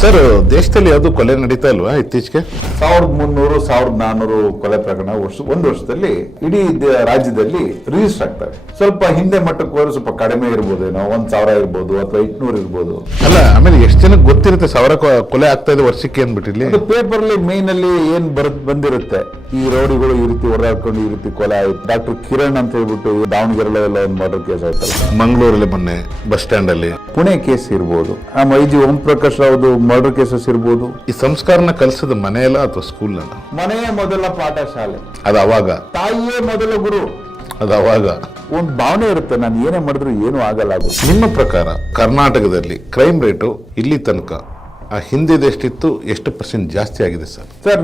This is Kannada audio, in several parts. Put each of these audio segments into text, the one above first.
ಸರ್, ದೇಶದಲ್ಲಿ ಯಾವುದು ಕೊಲೆ ನಡೀತಾ ಇಲ್ವಾ ಇತ್ತೀಚೆಗೆ? 1300 1400 ಕೊಲೆ ಪ್ರಕರಣ ಒಂದು ವರ್ಷದಲ್ಲಿ ಇಡೀ ರಾಜ್ಯದಲ್ಲಿ ರಿಜಿಸ್ಟರ್ ಆಗ್ತವೆ. ಸ್ವಲ್ಪ ಹಿಂದೆ ಮಟ್ಟಕ್ಕೆ ಹೋದ್ರೆ ಸ್ವಲ್ಪ ಕಡಿಮೆ ಇರ್ಬೋದೇನೋ, 1000 ಇರ್ಬೋದು ಅಥವಾ 800 ಇರ್ಬೋದು. ಅಲ್ಲ, ಆಮೇಲೆ ಎಷ್ಟು ಜನಕ್ಕೆ ಗೊತ್ತಿರುತ್ತೆ 1000 ಕೊಲೆ ಆಗ್ತಾ ಇದೆ ವರ್ಷಕ್ಕೆ ಅಂದ್ಬಿಟ್ಟಿಲ್ಲಿ? ಪೇಪರ್ ಅಲ್ಲಿ ಮೇನ್ ಅಲ್ಲಿ ಏನ್ ಬಂದಿರುತ್ತೆ, ಈ ರೌಡಿಗಳು ಈ ರೀತಿ ಹೊಡೆದಾಡ್ಕೊಂಡು ಈ ರೀತಿ ಕೊಲೆ ಆಯ್ತು. ಡಾಕ್ಟರ್ ಕಿರಣ್ ಅಂತ ಹೇಳ್ಬಿಟ್ಟು ದಾವಣಗೆರೆ ಎಲ್ಲ ಒಂದು ಮರ್ಡರ್ ಕೇಸ್ ಆಯ್ತಲ್ಲ, ಮಂಗಳೂರಲ್ಲಿ ಮೊನ್ನೆ ಬಸ್ ಸ್ಟ್ಯಾಂಡ್ ಅಲ್ಲಿ, ಪುಣೆ ಕೇಸ್ ಇರ್ಬೋದು, ನಮ್ಮ IG Om Prakash ರಾವ್ದು murder cases ಇರ್ಬೋದು. ಈ ಸಂಸ್ಕಾರನ ಕಲಿಸೋದು ಮನೆಯಲ್ಲ ಅಥವಾ ಸ್ಕೂಲ್? ಮನೆಯೇ ಮೊದಲ ಪಾಠ ಶಾಲೆ, ಅದು ಅವಾಗ. ತಾಯಿಯೇ ಮೊದಲ ಗುರು, ಅದು ಅವಾಗ. ಒಂದು ಭಾವನೆ ಇರುತ್ತೆ, ನಾನು ಏನೇ ಮಾಡಿದ್ರು ಏನೂ ಆಗಲ್ಲ. ನಿಮ್ಮ ಪ್ರಕಾರ ಕರ್ನಾಟಕದಲ್ಲಿ ಕ್ರೈಮ್ ರೇಟು ಇಲ್ಲಿ ತನಕ ಹಿಂದೆದೆಷ್ಟಿತ್ತು, ಎಷ್ಟು % ಜಾಸ್ತಿ ಆಗಿದೆ ಸರ್? ಸರ್,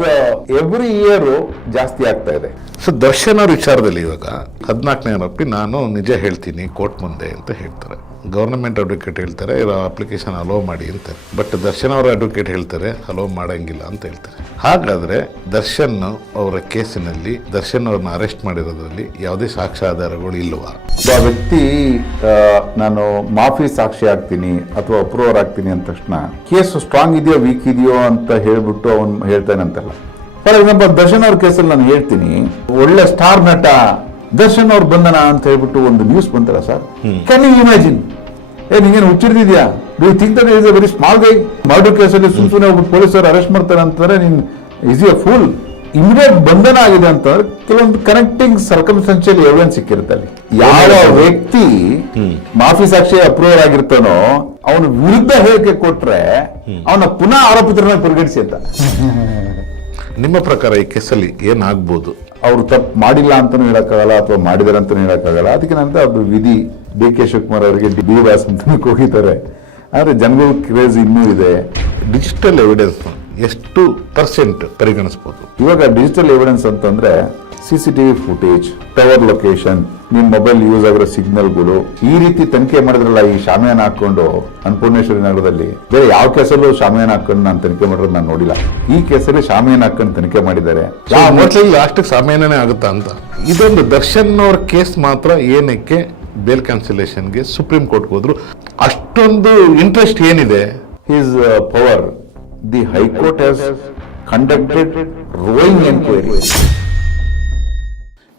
ಎವ್ರಿ ಇಯರ್ ಜಾಸ್ತಿ ಆಗ್ತಾ ಇದೆ. ಸೊ ದರ್ಶನ್ ಅವ್ರ ವಿಚಾರದಲ್ಲಿ ಇವಾಗ 14ನೇ ಆರೋಪಿ ನಾನು ನಿಜ ಹೇಳ್ತೀನಿ ಕೋರ್ಟ್ ಮುಂದೆ ಅಂತ ಹೇಳ್ತಾರೆ. ಗವರ್ನಮೆಂಟ್ ಅಡ್ವೊಕೇಟ್ ಹೇಳ್ತಾರೆ ಇರೋ ಅಪ್ಲಿಕೇಶನ್ ಅಲೋ ಮಾಡಿ ಅಂತಾರೆ. ಬಟ್ ದರ್ಶನ್ ಅವರ ಅಡ್ವೊಕೇಟ್ ಹೇಳ್ತಾರೆ ಅಲೋ ಮಾಡಂಗಿಲ್ಲ ಅಂತ ಹೇಳ್ತಾರೆ. ಹಾಗಾದ್ರೆ ದರ್ಶನ್ ಅವರ ಕೇಸಿನಲ್ಲಿ ದರ್ಶನ್ ಅವ್ರನ್ನ ಅರೆಸ್ಟ್ ಮಾಡಿರೋದ್ರಲ್ಲಿ ಯಾವುದೇ ಸಾಕ್ಷ್ಯಾಧಾರಗಳು ಇಲ್ವಾ? ಒಬ್ಬ ವ್ಯಕ್ತಿ ನಾನು ಮಾಫಿ ಸಾಕ್ಷಿ ಆಗ್ತೀನಿ ಅಥವಾ ಅಪ್ರೂವರ್ ಆಗ್ತೀನಿ ಅಂದ ತಕ್ಷಣ ಕೇಸ್ ಸ್ಟ್ರಾಂಗ್ ಇದೆಯೋ ವೀಕ್ ಇದೆಯೋ ಅಂತ ಹೇಳ್ಬಿಟ್ಟು ಅವನು ಹೇಳ್ತಾನಂತಲ್ಲ. ಫಾರ್ ಎಕ್ಸಾಂಪಲ್ ದರ್ಶನ್ ಅವ್ರ ಕೇಸಲ್ಲಿ ನಾನು ಹೇಳ್ತೀನಿ, ಒಳ್ಳೆ ಸ್ಟಾರ್ ನಟ ದರ್ಶನ್ ಅವ್ರು ಬಂದನ ಅಂತ ಹೇಳ್ಬಿಟ್ಟು ಒಂದು ನ್ಯೂಸ್ ಬಂತಲ್ಲ ಸರ್, ಕ್ಯಾನ್ ಯು ಇಮ್ಯಾಜಿನ್? ನಿಂಗೇನು ಹುಚ್ಚಿರ್ದಿದ್ಯಾ? Do you think that is a very small guy? Murder ಕೇಸಲ್ಲಿ ಸುಮ್ಮನೆ ಒಬ್ಬ ಪೊಲೀಸರು ಅರೆಸ್ಟ್ ಮಾಡ್ತಾರೆ ಅಂತಂದ್ರೆ ನೀನ್ ಈಸ್ ಎ ಫೂಲ್. ಇಮಿಡಿಯೇಟ್ ಬಂಧನ ಆಗಿದೆ ಅಂತಂದ್ರೆ ಕೆಲವೊಂದು ಕನೆಕ್ಟಿಂಗ್ ಸರ್ಕಮ್ಸ್ಟೆನ್ಷಿಯಲ್ ಎವಿಡೆನ್ಸ್ ಸಿಕ್ಕಿರುತ್ತೆ ಅಲ್ಲಿ. ಯಾವ ವ್ಯಕ್ತಿ ಮಾಫಿ ಸಾಕ್ಷಿ ಅಪ್ರೂವರ್ ಆಗಿರ್ತಾನೋ ಅವನ ವಿರುದ್ಧ ಹೇಳಿಕೆ ಕೊಟ್ರೆ ಅವನ ಪುನಃ ಆರೋಪಿತರನ್ನ ಪರಿಗಣಿಸಿ ಅಂತ. ನಿಮ್ಮ ಪ್ರಕಾರ ಈ ಕೇಸಲ್ಲಿ ಏನಾಗ್ಬೋದು? ಅವ್ರು ತಪ್ಪು ಮಾಡಿಲ್ಲ ಅಂತಾನೂ ಹೇಳಕ್ಕಾಗಲ್ಲ ಅಥವಾ ಮಾಡಿದಾರೆ ಅಂತಾನೂ ಹೇಳಕ್ಕಾಗಲ್ಲ. ಅದಕ್ಕೆ ನಂತರ ಅದು ವಿಧಿ. DK ಶಿವಕುಮಾರ್ ಅವರಿಗೆ ಡಿ ಬಾಸ್ ಅಂತ ಹೋಗಿದ್ದಾರೆ. ಆದ್ರೆ ಜನಗಳ ಕ್ರೇಜ್ ಇನ್ನೂ ಇದೆ. ಡಿಜಿಟಲ್ ಎವಿಡೆನ್ಸ್ ಎಷ್ಟು % ಪರಿಗಣಿಸಬಹುದು? ಇವಾಗ ಡಿಜಿಟಲ್ ಎವಿಡೆನ್ಸ್ ಅಂತಂದ್ರೆ CCTV ಫುಟೇಜ್, ಟವರ್ ಲೊಕೇಶನ್, ನಿಮ್ ಮೊಬೈಲ್ ಯೂಸ್ ಆಗಿರೋ ಸಿಗ್ನಲ್ಗಳು, ಈ ರೀತಿ ತನಿಖೆ ಮಾಡಿದ್ರಲ್ಲ ಈ ಶಾಮಿಯಾನ ಹಾಕೊಂಡು ಅನ್ನಪೂರ್ಣೇಶ್ವರಿ ನಗರದಲ್ಲಿ. ಬೇರೆ ಯಾವ ಕೇಸಲ್ಲೂ ಶಾಮಿಯಾನ ಹಾಕೊಂಡು ನಾನು ತನಿಖೆ ಮಾಡಿರೋದು ನಾನು ನೋಡಿಲ್ಲ. ಈ ಕೇಸಲ್ಲಿ ಶಾಮಿಯಾನ ಹಾಕೊಂಡು ತನಿಖೆ ಮಾಡಿದ್ದಾರೆ. ಲಾಸ್ಟಿಗೆ ಶಾಮಿಯಾನೇ ಆಗುತ್ತಾ ಅಂತ. ಇದೊಂದು ದರ್ಶನ್ ಅವ್ರ ಕೇಸ್ ಮಾತ್ರ ಏನಕ್ಕೆ ಬೇಲ್ ಕ್ಯಾನ್ಸಲೇಷನ್ಗೆ ಸುಪ್ರೀಂ ಕೋರ್ಟ್ ಹೋದ್ರು? ಅಷ್ಟೊಂದು ಇಂಟ್ರೆಸ್ಟ್ ಏನಿದೆ? His power. The High Court has conducted roving enquiry.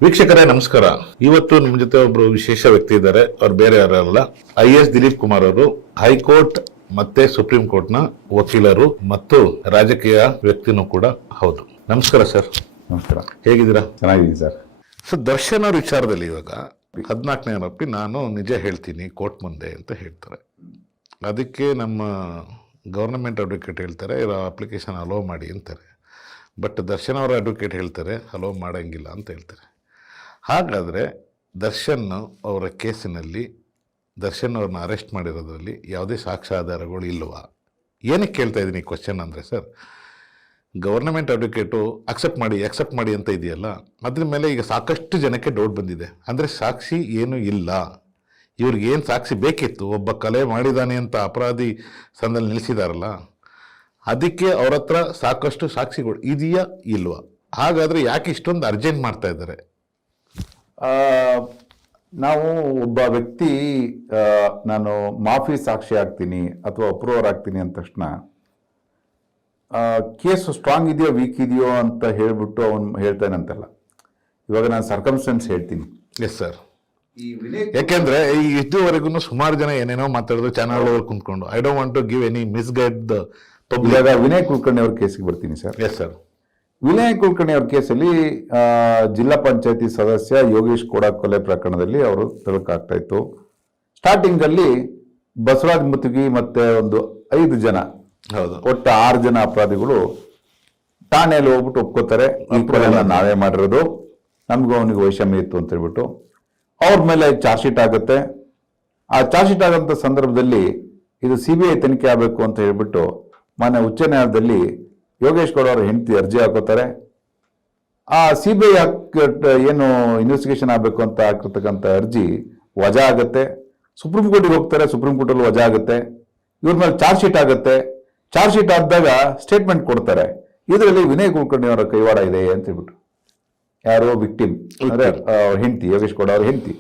ವೀಕ್ಷಕರೇ ನಮಸ್ಕಾರ. ಇವತ್ತು ನಿಮ್ಮ ಜೊತೆ ಒಬ್ರು ವಿಶೇಷ ವ್ಯಕ್ತಿ ಇದ್ದಾರೆ. ಅವ್ರು ಬೇರೆ ಯಾರಲ್ಲ, IAS ದಿಲೀಪ್ ಕುಮಾರ್ ಅವರು, ಹೈಕೋರ್ಟ್ ಮತ್ತೆ ಸುಪ್ರೀಂ ಕೋರ್ಟ್ ನ ವಕೀಲರು ಮತ್ತು ರಾಜಕೀಯ ವ್ಯಕ್ತಿನೂ ಕೂಡ ಹೌದು. ನಮಸ್ಕಾರ ಸರ್. ನಮಸ್ಕಾರ. ಹೇಗಿದ್ದೀರಾ? ಚೆನ್ನಾಗಿದ್ದೀನಿ ಸರ್. ಸೊ ದರ್ಶನ್ ಅವ್ರ ವಿಚಾರದಲ್ಲಿ ಇವಾಗ 14ನೇ ಆರೋಪಿ ನಾನು ನಿಜ ಹೇಳ್ತೀನಿ ಕೋರ್ಟ್ ಮುಂದೆ ಅಂತ ಹೇಳ್ತಾರೆ. ಅದಕ್ಕೆ ನಮ್ಮ ಗವರ್ನಮೆಂಟ್ ಅಡ್ವೊಕೇಟ್ ಹೇಳ್ತಾರೆ ಇರೋ ಅಪ್ಲಿಕೇಶನ್ ಅಲೋ ಮಾಡಿ ಅಂತಾರೆ. ಬಟ್ ದರ್ಶನ್ ಅವರ ಅಡ್ವೊಕೇಟ್ ಹೇಳ್ತಾರೆ ಅಲೋ ಮಾಡಂಗಿಲ್ಲ ಅಂತ ಹೇಳ್ತಾರೆ. ಹಾಗಾದರೆ ದರ್ಶನ್ ಅವರ ಕೇಸಿನಲ್ಲಿ ದರ್ಶನ್ ಅವ್ರನ್ನ ಅರೆಸ್ಟ್ ಮಾಡಿರೋದ್ರಲ್ಲಿ ಯಾವುದೇ ಸಾಕ್ಷ್ಯಾಧಾರಗಳು ಇಲ್ವಾ? ಏನಕ್ಕೆ ಕೇಳ್ತಾ ಇದ್ದೀನಿ ಕ್ವಶನ್ ಅಂದರೆ ಸರ್, ಗವರ್ನಮೆಂಟ್ ಅಡ್ವೊಕೇಟು ಅಕ್ಸೆಪ್ಟ್ ಮಾಡಿ ಅಂತ ಇದೆಯಲ್ಲ, ಅದ್ರ ಮೇಲೆ ಈಗ ಸಾಕಷ್ಟು ಜನಕ್ಕೆ ಡೌಟ್ ಬಂದಿದೆ. ಅಂದರೆ ಸಾಕ್ಷಿ ಏನೂ ಇಲ್ಲ, ಇವ್ರಿಗೆ ಏನು ಸಾಕ್ಷಿ ಬೇಕಿತ್ತು? ಒಬ್ಬ ಕೊಲೆ ಮಾಡಿದಾನೆ ಅಂತ ಅಪರಾಧಿ ಸಂದಲ್ಲಿ ನಿಲ್ಲಿಸಿದಾರಲ್ಲ, ಅದಕ್ಕೆ ಅವ್ರ ಹತ್ರ ಸಾಕಷ್ಟು ಸಾಕ್ಷಿಗಳು ಇದೆಯಾ ಇಲ್ವಾ? ಹಾಗಾದರೆ ಯಾಕೆ ಇಷ್ಟೊಂದು ಅರ್ಜೆಂಟ್ ಮಾಡ್ತಾ ಇದ್ದಾರೆ? ನಾವು ಒಬ್ಬ ವ್ಯಕ್ತಿ ನಾನು ಮಾಫಿ ಸಾಕ್ಷಿ ಆಗ್ತೀನಿ ಅಥವಾ ಅಪ್ರೂವರ್ ಆಗ್ತೀನಿ ಅಂದ ತಕ್ಷಣ ಕೇಸ್ ಸ್ಟ್ರಾಂಗ್ ಇದೆಯೋ ವೀಕ್ ಇದೆಯೋ ಅಂತ ಹೇಳ್ಬಿಟ್ಟು ಅವನು ಹೇಳ್ತಾನಂತಲ್ಲ. ಇವಾಗ ನಾನು ಸರ್ಕಮ್ಸ್ಟೆನ್ಸ್ ಹೇಳ್ತೀನಿ. Yes sir. ಯಾಕೆಂದ್ರೆ ಇದುವರೆಗೂ ಸುಮಾರು ಜನ ಏನೇನೋ ಮಾತಾಡೋದು ಚಾನಲ್ ಕುಂತ್ಕೊಂಡು. I don't want to give any misguide the public. ಇವಾಗ ವಿನಯ್ ಕುಲಕರ್ಣಿ ಅವ್ರ ಕೇಸಿಗೆ ಬರ್ತೀನಿ sir. Yes sir. Vinay Kulkarni ಅವ್ರ ಕೇಸಲ್ಲಿ ಜಿಲ್ಲಾ ಪಂಚಾಯತಿ ಸದಸ್ಯ ಯೋಗೇಶ್ ಕೋಡ ಕೊಲೆ ಪ್ರಕರಣದಲ್ಲಿ ಅವರು ತಳಕಾಗ್ತಾ ಇತ್ತು. ಸ್ಟಾರ್ಟಿಂಗ್ ಅಲ್ಲಿ ಬಸವರಾಜ್ ಮುತುಗಿ ಮತ್ತೆ ಒಂದು 5 ಜನ, ಹೌದು, ಒಟ್ಟು 6 ಜನ ಅಪರಾಧಿಗಳು ಠಾಣೆಯಲ್ಲಿ ಹೋಗ್ಬಿಟ್ಟು ಒಪ್ಕೋತಾರೆ, ಈ ಕೊಲೆನ ನಾವೇ ಮಾಡಿರೋದು, ನಮಗೂ ಅವನಿಗೆ ವೈಷಮ್ಯ ಇತ್ತು ಅಂತ ಹೇಳ್ಬಿಟ್ಟು ಅವ್ರ ಮೇಲೆ ಚಾರ್ಜ್ ಶೀಟ್ ಆಗುತ್ತೆ. ಆ ಚಾರ್ಜ್ ಶೀಟ್ ಆಗಂತ ಸಂದರ್ಭದಲ್ಲಿ ಇದು CBI ತನಿಖೆ ಆಗಬೇಕು ಅಂತ ಹೇಳ್ಬಿಟ್ಟು ಮಾನ್ಯ ಉಚ್ಚ ನ್ಯಾಯಾಲಯದಲ್ಲಿ ಯೋಗೇಶ್ ಗೌಡ ಅವರ ಹೆಂಡತಿ ಅರ್ಜಿ ಹಾಕೋತಾರೆ. ಆ CBI ಏನು ಇನ್ವೆಸ್ಟಿಗೇಷನ್ ಆಗಬೇಕು ಅಂತ ಹಾಕಿರ್ತಕ್ಕಂಥ ಅರ್ಜಿ ವಜಾ ಆಗುತ್ತೆ. ಸುಪ್ರೀಂ ಕೋರ್ಟಿಗೆ ಹೋಗ್ತಾರೆ, ಸುಪ್ರೀಂ ಕೋರ್ಟಲ್ಲಿ ವಜಾ ಆಗುತ್ತೆ. ಇವ್ರ ಮೇಲೆ ಚಾರ್ಜ್ ಶೀಟ್ ಆಗುತ್ತೆ. ಚಾರ್ಜ್ ಶೀಟ್ ಆದಾಗ ಸ್ಟೇಟ್ಮೆಂಟ್ ಕೊಡ್ತಾರೆ, ಇದರಲ್ಲಿ ವಿನಯ್ ಕುಲಕರ್ಣಿ ಅವರ ಕೈವಾಡ ಇದೆ ಅಂತ ಹೇಳ್ಬಿಟ್ಟು. ಯಾರೋ ವಿಕ್ಟಿಮ್ ಅಂದ್ರೆ ಅವ್ರ ಹೆಂಡತಿ, ಯೋಗೇಶ್ ಗೌಡ ಅವ್ರ ಹೆಂಡತಿ.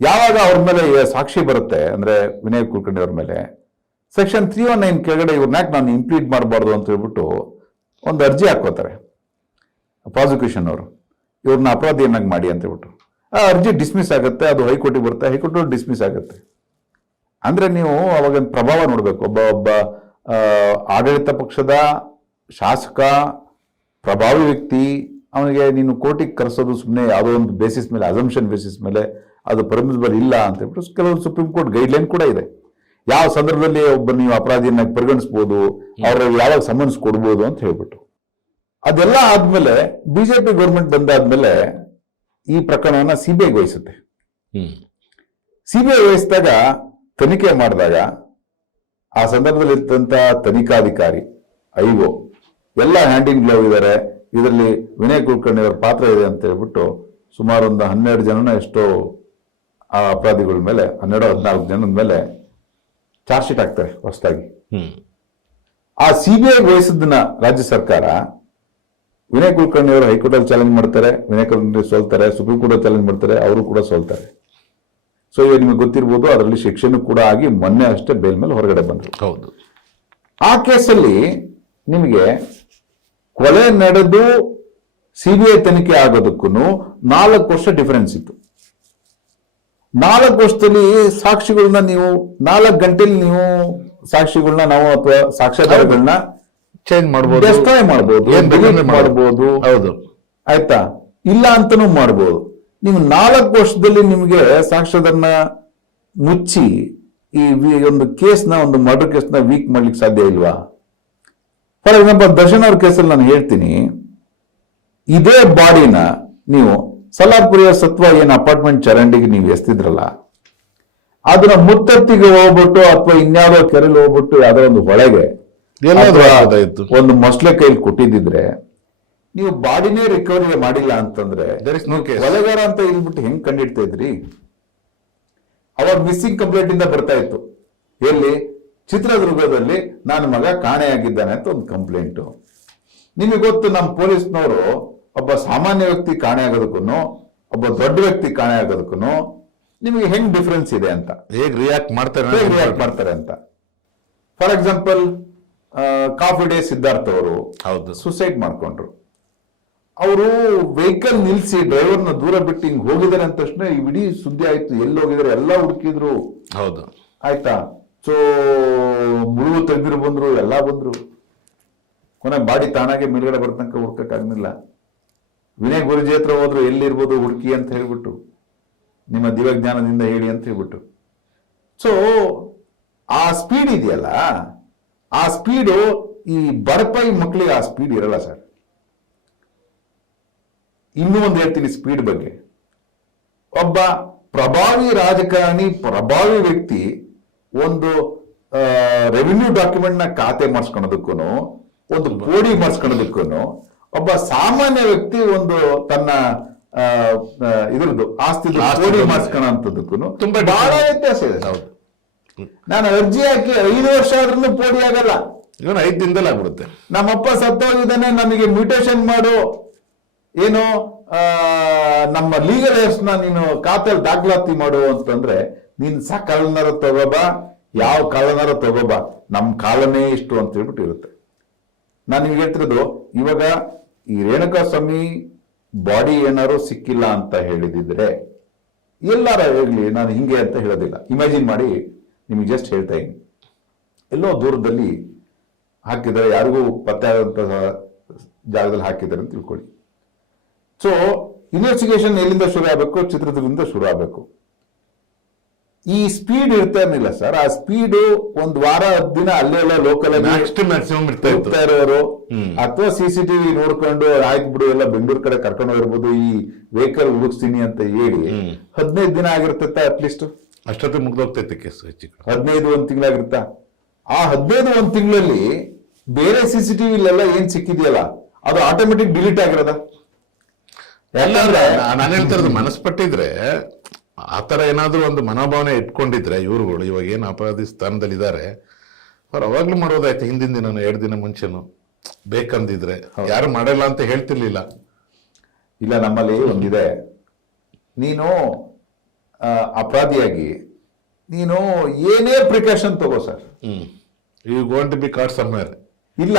ಯಾವಾಗ ಅವ್ರ ಮೇಲೆ ಸಾಕ್ಷಿ ಬರುತ್ತೆ ಅಂದ್ರೆ ವಿನಯ್ ಕುಲಕರ್ಣಿ ಅವ್ರ ಮೇಲೆ, ಸೆಕ್ಷನ್ 319 ಕೆಳಗಡೆ ಇವ್ರನ್ನ ಯಾಕೆ ನಾನು ಇಂಪ್ಲೀಡ್ ಮಾಡಬಾರ್ದು ಅಂತ ಹೇಳ್ಬಿಟ್ಟು ಒಂದು ಅರ್ಜಿ ಹಾಕೋತಾರೆ ಪ್ರಾಸಿಕ್ಯೂಷನ್ ಅವರು, ಇವ್ರನ್ನ ಅಪರಾಧಿಯನ್ನಾಗಿ ಮಾಡಿ ಅಂತ ಹೇಳ್ಬಿಟ್ಟು. ಆ ಅರ್ಜಿ ಡಿಸ್ಮಿಸ್ ಆಗುತ್ತೆ, ಅದು ಹೈಕೋರ್ಟಿಗೆ ಬರುತ್ತೆ, ಹೈಕೋರ್ಟ್ ಡಿಸ್ಮಿಸ್ ಆಗುತ್ತೆ. ಅಂದ್ರೆ ನೀವು ಅವಾಗ ಪ್ರಭಾವ ನೋಡ್ಬೇಕು. ಒಬ್ಬ ಆಡಳಿತ ಪಕ್ಷದ ಶಾಸಕ, ಪ್ರಭಾವಿ ವ್ಯಕ್ತಿ, ಅವನಿಗೆ ನೀನು ಕೋರ್ಟಿಗೆ ಕರೆಸೋದು ಸುಮ್ಮನೆ ಯಾವುದೋ ಒಂದು ಬೇಸಿಸ್ ಮೇಲೆ, ಅಸಂಪ್ಷನ್ ಬೇಸಿಸ್ ಮೇಲೆ ಅದು ಪರ್ಮಿಸಿಬಲ್ ಇಲ್ಲ ಅಂತ ಹೇಳ್ಬಿಟ್ಟು ಕೆಲವೊಂದು ಸುಪ್ರೀಂ ಕೋರ್ಟ್ ಗೈಡ್ಲೈನ್ ಕೂಡ ಇದೆ. ಯಾವ ಸಂದರ್ಭದಲ್ಲಿ ಒಬ್ಬ ನೀವು ಅಪರಾಧಿಯನ್ನಾಗಿ ಪರಿಗಣಿಸ್ಬೋದು, ಅವ್ರಿಗೆ ಯಾವಾಗ ಸಮನ್ಸ್ ಕೊಡ್ಬೋದು ಅಂತ ಹೇಳ್ಬಿಟ್ಟು. ಅದೆಲ್ಲ ಆದ್ಮೇಲೆ ಬಿಜೆಪಿ ಗೌರ್ಮೆಂಟ್ ಬಂದಾದ್ಮೇಲೆ ಈ ಪ್ರಕರಣವನ್ನ ಸಿಬಿಐಗೆ ವಹಿಸುತ್ತೆ. ಸಿಬಿಐ ವಹಿಸಿದಾಗ ತನಿಖೆ ಮಾಡಿದಾಗ ಆ ಸಂದರ್ಭದಲ್ಲಿ ಇರ್ತಂತ ತನಿಖಾಧಿಕಾರಿ ಐಒ ಎಲ್ಲ ಹ್ಯಾಂಡ್ ಇನ್ ಗ್ಲೌವ್ ಇದ್ದಾರೆ, ಇದರಲ್ಲಿ ವಿನಯ್ ಕುಲಕರ್ಣಿ ಅವರ ಪಾತ್ರ ಇದೆ ಅಂತ ಹೇಳ್ಬಿಟ್ಟು ಸುಮಾರು ಒಂದು 12 ಜನನ ಎಷ್ಟೋ ಆ ಅಪರಾಧಿಗಳ ಮೇಲೆ 12-14 ಜನದ ಮೇಲೆ ಚಾರ್ಜ್ ಶೀಟ್ ಹಾಕ್ತಾರೆ ಹೊಸದಾಗಿ. ಆ ಸಿಬಿಐ ವಹಿಸಿದ್ದನ್ನ ರಾಜ್ಯ ಸರ್ಕಾರ ವಿನಯ್ ಕುಲಕರ್ಣಿ ಅವರು ಹೈಕೋರ್ಟ್ ಅಲ್ಲಿ ಚಾಲೆಂಜ್ ಮಾಡ್ತಾರೆ, ವಿನಯ್ ಕುಲಕರ್ಣಿ ಸೋಲ್ತಾರೆ, ಸುಪ್ರೀಂ ಕೋರ್ಟ್ ಚಾಲೆಂಜ್ ಮಾಡ್ತಾರೆ, ಅವರು ಕೂಡ ಸೋಲ್ತಾರೆ. ಸೊ ಈಗ ನಿಮಗೆ ಗೊತ್ತಿರ್ಬೋದು, ಅದರಲ್ಲಿ ಶಿಕ್ಷೆನೂ ಕೂಡ ಆಗಿ ಮೊನ್ನೆ ಅಷ್ಟೇ ಬೇಲ್ ಮೇಲೆ ಹೊರಗಡೆ ಬಂದರು. ಹೌದು. ಆ ಕೇಸಲ್ಲಿ ನಿಮಗೆ ಕೊಲೆ ನಡೆದು ಸಿಬಿಐ ತನಿಖೆ ಆಗೋದಕ್ಕೂ 4 ವರ್ಷ ಡಿಫರೆನ್ಸ್ ಇತ್ತು. 4 ವರ್ಷದಲ್ಲಿ ಸಾಕ್ಷಿಗಳನ್ನ ನೀವು 4 ಗಂಟೆಲಿ ನೀವು ಸಾಕ್ಷಿಗಳನ್ನ ನಾವು ಅಥವಾ ಸಾಕ್ಷ್ಯಾಧಾರಗಳನ್ನ ಚೇಂಜ್ ಮಾಡ್ಬೋದು, ಡೆಸ್ಟ್ರಾಯ್ ಮಾಡ್ಬೋದು. ಹೌದು, ಆಯ್ತಾ, ಇಲ್ಲ ಅಂತಾನೂ ಮಾಡ್ಬೋದು. ನೀವು 4 ವರ್ಷದಲ್ಲಿ ನಿಮಗೆ ಸಾಕ್ಷ್ಯದನ್ನ ಮುಚ್ಚಿ ಈ ಒಂದು ಕೇಸ್ನ, ಒಂದು ಮರ್ಡರ್ ಕೇಸ್ನ ವೀಕ್ ಮಾಡ್ಲಿಕ್ಕೆ ಸಾಧ್ಯ ಇಲ್ವಾ? ಫಾರ್ ಎಕ್ಸಾಂಪಲ್ ದರ್ಶನ್ ಅವ್ರ ಕೇಸಲ್ಲಿ ನಾನು ಹೇಳ್ತೀನಿ, ಇದೇ ಬಾಡಿನ ನೀವು ಸಲಾರ್ಪುರಿಯ ಸತ್ವ ಏನು ಅಪಾರ್ಟ್ಮೆಂಟ್ ಚರಂಡಿಗೆ ನೀವು ಎಸ್ತಿದ್ರಲ್ಲ, ಅದನ್ನ ಮುತ್ತತ್ತಿಗೆ ಹೋಗ್ಬಿಟ್ಟು ಅಥವಾ ಇನ್ಯಾವುದೋ ಕೆರೆಯಲ್ಲಿ ಹೋಗ್ಬಿಟ್ಟು ಯಾವ್ದೋ ಒಂದು ಹೊಳೆಗೆ ಒಂದು ಮೊಸಳೆ ಕೈಲಿ ಕೊಟ್ಟಿದ್ದಿದ್ರೆ ನೀವು ಬಾಡಿನೇ ರಿಕವರಿ ಮಾಡಿಲ್ಲ ಅಂತಂದ್ರೆ ಕೊಲೆಗಾರ ಅಂತ ಹೇಳ್ಬಿಟ್ಟು ಹೆಂಗ್ ಕಂಡಿಡ್ತಾ ಇದ್ರಿ? ಅವಾಗ ಮಿಸ್ಸಿಂಗ್ ಕಂಪ್ಲೇಂಟ್ ಇಂದ ಬರ್ತಾ ಇತ್ತು. ಎಲ್ಲಿ? ಚಿತ್ರದುರ್ಗದಲ್ಲಿ ನನ್ನ ಮಗ ಕಾಣೆಯಾಗಿದ್ದಾನೆ ಅಂತ ಒಂದು ಕಂಪ್ಲೇಂಟು. ನಿಮಗೆ ಗೊತ್ತು, ನಮ್ಮ ಪೊಲೀಸ್ನವರು ಒಬ್ಬ ಸಾಮಾನ್ಯ ವ್ಯಕ್ತಿ ಕಾಣೆ ಆಗೋದಕ್ಕೂ ಒಬ್ಬ ದೊಡ್ಡ ವ್ಯಕ್ತಿ ಕಾಣೆ ಆಗೋದಕ್ಕೂ ನಿಮಗೆ ಹೆಂಗ್ ಡಿಫ್ರೆನ್ಸ್ ಇದೆ ಅಂತ, ಹೇಗೆ ರಿಯಾಕ್ಟ್ ಮಾಡ್ತಾರೆ ಅಂತ. For example coffee day Siddharth ಅವರು ಸುಸೈಡ್ ಮಾಡ್ಕೊಂಡ್ರು. ಅವರು ವೆಹಿಕಲ್ ನಿಲ್ಸಿ ಡ್ರೈವರ್ನ ದೂರ ಬಿಟ್ಟು ಹಿಂಗ್ ಹೋಗಿದ್ದಾರೆ ಅಂತ ತಕ್ಷಣ ಇಡೀ ಸುದ್ದಿ ಆಯ್ತು, ಎಲ್ಲಿ ಹೋಗಿದ್ದಾರೆ ಎಲ್ಲ ಹುಡುಕಿದ್ರು. ಹೌದು, ಆಯ್ತಾ. ಸೊ ಮುಳುಗು ತೆಗೆದಿರು ಬಂದ್ರು, ಎಲ್ಲ ಬಂದ್ರು. ಕೊನೆ ಬಾಡಿ ತಾನಾಗೆ ಮೇಲ್ಗಡೆ ಬರ್ತನಕ ಹುಡ್ಕಕ್ಕಾಗ್ಲಿಲ್ಲ. ವಿನಯ್ ಗುರುಜಿ ಹತ್ರ ಹೋದ್ರು, ಎಲ್ಲಿರ್ಬೋದು ಹುಡುಕಿ ಅಂತ ಹೇಳ್ಬಿಟ್ಟು, ನಿಮ್ಮ ದಿವ್ಯಜ್ಞಾನದಿಂದ ಹೇಳಿ ಅಂತ ಹೇಳ್ಬಿಟ್ಟು. ಸೊ ಆ ಸ್ಪೀಡ್ ಇದೆಯಲ್ಲ, ಆ ಸ್ಪೀಡು ಈ ಬಡಪಾಯಿ ಮಕ್ಕಳಿಗೆ ಆ ಸ್ಪೀಡ್ ಇರಲ್ಲ ಸರ್. ಇನ್ನೂ ಒಂದು ಹೇಳ್ತೀನಿ ಸ್ಪೀಡ್ ಬಗ್ಗೆ. ಒಬ್ಬ ಪ್ರಭಾವಿ ರಾಜಕಾರಣಿ, ಪ್ರಭಾವಿ ವ್ಯಕ್ತಿ ಒಂದು ರೆವಿನ್ಯೂ ಡಾಕ್ಯುಮೆಂಟ್ ನ ಖಾತೆ ಮಾಡಿಸ್ಕೊಳೋದಕ್ಕೂ, ಒಂದು ಕೋಡಿ ಮಾಡಿಸ್ಕೊಳೋದಕ್ಕೂ, ಒಬ್ಬ ಸಾಮಾನ್ಯ ವ್ಯಕ್ತಿ ಒಂದು ತನ್ನ ಇದ್ರದ್ದು ಆಸ್ತಿ ಕೋಡಿ ಮಾಡಿಸ್ಕೊಳ್ಳೋಂಥದ್ದಕ್ಕೂ ತುಂಬಾ ಬಹಳ ವ್ಯತ್ಯಾಸ ಇದೆ. ಹೌದು, ನಾನು ಅರ್ಜಿ ಹಾಕಿ 5 ವರ್ಷ ಆದ್ರೂ ಪೋಡಿ ಆಗಲ್ಲ. ಇವನು 5 ದಿನದಲ್ಲಿ ಆಗ್ಬಿಡುತ್ತೆ. ನಮ್ಮಪ್ಪ ಸತ್ತೋಗಿದ್ದಾನೆ, ನನಗೆ ಮ್ಯೂಟೇಶನ್ ಮಾಡು, ಏನು ನಮ್ಮ ಲೀಗಲ್ ಏರ್ಸ್ ನ ನೀನು ಖಾತೆಯಲ್ಲಿ ದಾಖಲಾತಿ ಮಾಡು ಅಂತಂದ್ರೆ, ನೀನ್ ಕಳ್ಳನರ ತಗೋಬ, ಯಾವ ಕಳ್ಳನರ ತಗೋಬ, ನಮ್ ಕಾಲನೇ ಇಷ್ಟು ಅಂತ ಹೇಳ್ಬಿಟ್ಟು ಇರುತ್ತೆ. ನಾನು ನಿಮ್ಗೆ ಹೇಳ್ತಿರೋದು, ಇವಾಗ ಈ ರೇಣುಕಾ ಸ್ವಾಮಿ ಬಾಡಿ ಏನಾರು ಸಿಕ್ಕಿಲ್ಲ ಅಂತ ಹೇಳಿದಿದ್ರೆ ಎಲ್ಲಾರ ಹೇಳಿ, ನಾನು ಹಿಂಗೆ ಅಂತ ಹೇಳೋದಿಲ್ಲ. ಇಮ್ಯಾಜಿನ್ ಮಾಡಿ ನಿಮಗೆ ಜಸ್ಟ್ ಹೇಳ್ತಾ ಇದ್ದೀನಿ, ಎಲ್ಲೋ ದೂರದಲ್ಲಿ ಹಾಕಿದ್ದಾರೆ, ಯಾರಿಗೂ ಪತ್ತೆ ಆದಂತಹ ಜಾಗದಲ್ಲಿ ಹಾಕಿದ್ದಾರೆ ಅಂತ ತಿಳ್ಕೊಳ್ಳಿ. ಸೊ ಇನ್ವೆಸ್ಟಿಗೇಷನ್ ಎಲ್ಲಿಂದ ಶುರು ಆಗಬೇಕು? ಚಿತ್ರದುರ್ಗದಿಂದ ಶುರು ಆಗಬೇಕು. ಈ ಸ್ಪೀಡ್ ಇರ್ತಾ ಇರಲಿಲ್ಲ ಸರ್. ಆ ಸ್ಪೀಡ್ 1 ವಾರ 10 ದಿನ ಅಲ್ಲೆಲ್ಲ ಲೋಕಲ್ ಮ್ಯಾಕ್ಸಿಮಮ್ ಇರ್ತಾ ಇರೋರು, ಅಥವಾ CCTV ನೋಡ್ಕೊಂಡು ಆಯ್ತು ಬಿಡು ಎಲ್ಲ ಬೆಂಗಳೂರು ಕಡೆ ಕರ್ಕೊಂಡು ಹೋಗಿರ್ಬೋದು, ಈ ವೆಹಿಕಲ್ ಹುಡುಕ್ಸ್ತೀನಿ ಅಂತ ಹೇಳಿ 15 ದಿನ ಆಗಿರ್ತೈತೆ ಅಟ್ಲೀಸ್ಟ್. ಅಷ್ಟೊತ್ತಿಗೆ ಮುಗ್ದೋಗ್ತೈತೆ ಕೇಸು. 15 1 ತಿಂಗಳಾಗಿರುತ್ತ. ಆ 15 1 ತಿಂಗಳಲ್ಲಿ ಬೇರೆ CCTV ಇಲ್ಲೆಲ್ಲ ಏನ್ ಸಿಕ್ಕಿದೆಯಲ್ಲ ಅದು ಆಟೋಮೆಟಿಕ್ ಡಿಲೀಟ್ ಆಗಿರೋದ? ಯಾಕಂದ್ರೆ ನಾನು ಹೇಳ್ತಿರೋದು, ಮನಸ್ಪಟ್ಟಿದ್ರೆ ಆತರ ಏನಾದ್ರೂ ಒಂದು ಮನೋಭಾವನೆ ಇಟ್ಕೊಂಡಿದ್ರೆ ಇವ್ರುಗಳು ಇವಾಗ ಏನು ಅಪರಾಧಿ ಸ್ಥಾನದಲ್ಲಿ ಇದ್ದಾರೆ, ಅವ್ರು ಅವಾಗ್ಲೂ ಮಾಡೋದಾಯ್ತು. ಹಿಂದಿನ ದಿನ 2 ದಿನ ಮುಂಚೆನು ಬೇಕಂದಿದ್ರೆ ಯಾರು ಮಾಡಲ್ಲ ಅಂತ ಹೇಳ್ತಿರ್ಲಿಲ್ಲ. ಇಲ್ಲ, ನಮ್ಮಲ್ಲಿ ಒಂದಿದೆ, ನೀನು ಅಪರಾಧಿಯಾಗಿ ನೀನು ಏನೇ ಪ್ರಿಕಾಷನ್ ತಗೋ sir, you going to be caught somewhere. ಇಲ್ಲ,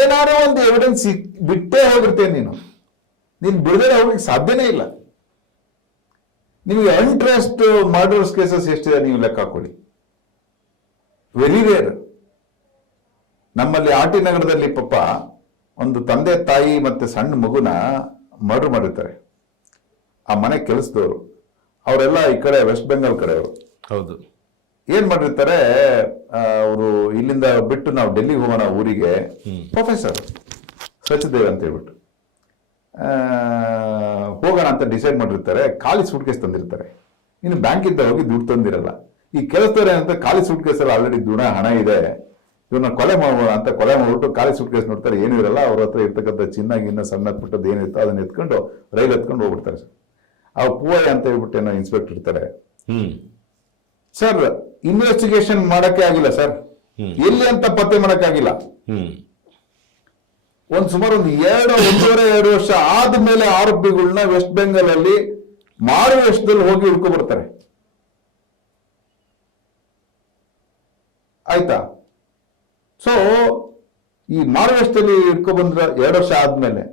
ಏನಾದ್ರು ಒಂದು ಎವಿಡೆನ್ಸ್ ಬಿಟ್ಟೇ ಹೋಗಿರ್ತೇನೆ ನೀನು ಬಿಡದೆ ಹೋಗ್ಲಿಕ್ಕೆ ಸಾಧ್ಯನೇ ಇಲ್ಲ. ನಿಮಗೆ ಅನ್ಟ್ರೇಸ್ಡ್ ಮರ್ಡರ್ಸ್ ಕೇಸಸ್ ಎಷ್ಟಿದೆ ನೀವು ಲೆಕ್ಕ ಹಾಕೊಳ್ಳಿ. Very rare. ನಮ್ಮಲ್ಲಿ ಆರ್ ಟಿ ನಗರದಲ್ಲಿ ಪಾಪ ಒಂದು ತಂದೆ ತಾಯಿ ಮತ್ತೆ ಸಣ್ಣ ಮಗುನ ಮರ್ಡರ್ ಮಾಡಿರ್ತಾರೆ. ಆ ಮನೆ ಕೆಲಸದವರು ಅವರೆಲ್ಲ ಈ ಕಡೆ ವೆಸ್ಟ್ ಬೆಂಗಾಲ್ ಕಡೆಯವರು. ಹೌದು. ಏನ್ ಮಾಡಿರ್ತಾರೆ, ಅವರು ಇಲ್ಲಿಂದ ಬಿಟ್ಟು ನಾವು ಡೆಲ್ಲಿಗೆ ಹೋಗೋಣ ಊರಿಗೆ, ಪ್ರೊಫೆಸರ್ ಸಚ್ದೇವ್ ಅಂತ ಹೇಳ್ಬಿಟ್ಟು ಹೋಗೋಣ ಅಂತ ಡಿಸೈಡ್ ಮಾಡಿರ್ತಾರೆ. ಖಾಲಿ ಸೂಟ್ ಕೇಸ್ ತಂದಿರ್ತಾರೆ. ಇನ್ನು ಬ್ಯಾಂಕಿಂದ ಹೋಗಿ ದುಡ್ಡು ತಂದಿರಲ್ಲ. ಈ ಕೆಲಸದವ್ರು ಏನಂತ ಖಾಲಿ ಸೂಟ್ ಕೇಸಲ್ಲಿ ಆಲ್ರೆಡಿ ಹಣ ಇದೆ, ಇವ್ರನ್ನ ಕೊಲೆ ಮಾಡೋಣ ಅಂತ ಕೊಲೆ ಮಾಡ್ಬಿಟ್ಟು ಖಾಲಿ ಸೂಟ್ ಕೇಸ್ ನೋಡ್ತಾರೆ, ಏನೂ ಇರಲ್ಲ. ಅವ್ರ ಹತ್ರ ಇರ್ತಕ್ಕಂಥ ಚಿನ್ನ ಗಿನ್ನ ಸಣ್ಣ ಪುಟ್ಟದ್ದು ಏನಿರ್ತೋ ಅದನ್ನ ಎತ್ಕೊಂಡು ರೈಲ್ ಎತ್ಕೊಂಡು ಹೋಗ್ಬಿಡ್ತಾರೆ ಸರ್. ಅವ್ರು ಪೂವಯ್ಯ ಅಂತ ಹೇಳ್ಬಿಟ್ಟು ಏನೋ ಇನ್ಸ್ಪೆಕ್ಟರ್ ಇರ್ತಾರೆ. ಸರ್ ಇನ್ವೆಸ್ಟಿಗೇಷನ್ ಮಾಡಕ್ಕೆ ಆಗಿಲ್ಲ ಸರ್, ಎಲ್ಲಿ ಅಂತ ಪತ್ತೆ ಮಾಡಕ್ಕಾಗಿಲ್ಲ. ಸುಮಾರು ಒಂದು 1.5 ವರ್ಷ ಆದ್ಮೇಲೆ ಆರೋಪಿಗಳನ್ನ ವೆಸ್ಟ್ ಬೆಂಗಾಲ್ ಅಲ್ಲಿ ಮಾರು ವೇಷದಲ್ಲಿ ಹೋಗಿ ಹಿಡ್ಕೊಂಡ್ ಬರ್ತಾರೆ. ಆಯ್ತಾ? ಸೊ ಈ ಮಾರು ವೇಷದಲ್ಲಿ ಹಿಡ್ಕೊಂಡ್ ಬಂದ್ರ 2 ವರ್ಷ ಆದ್ಮೇಲೆ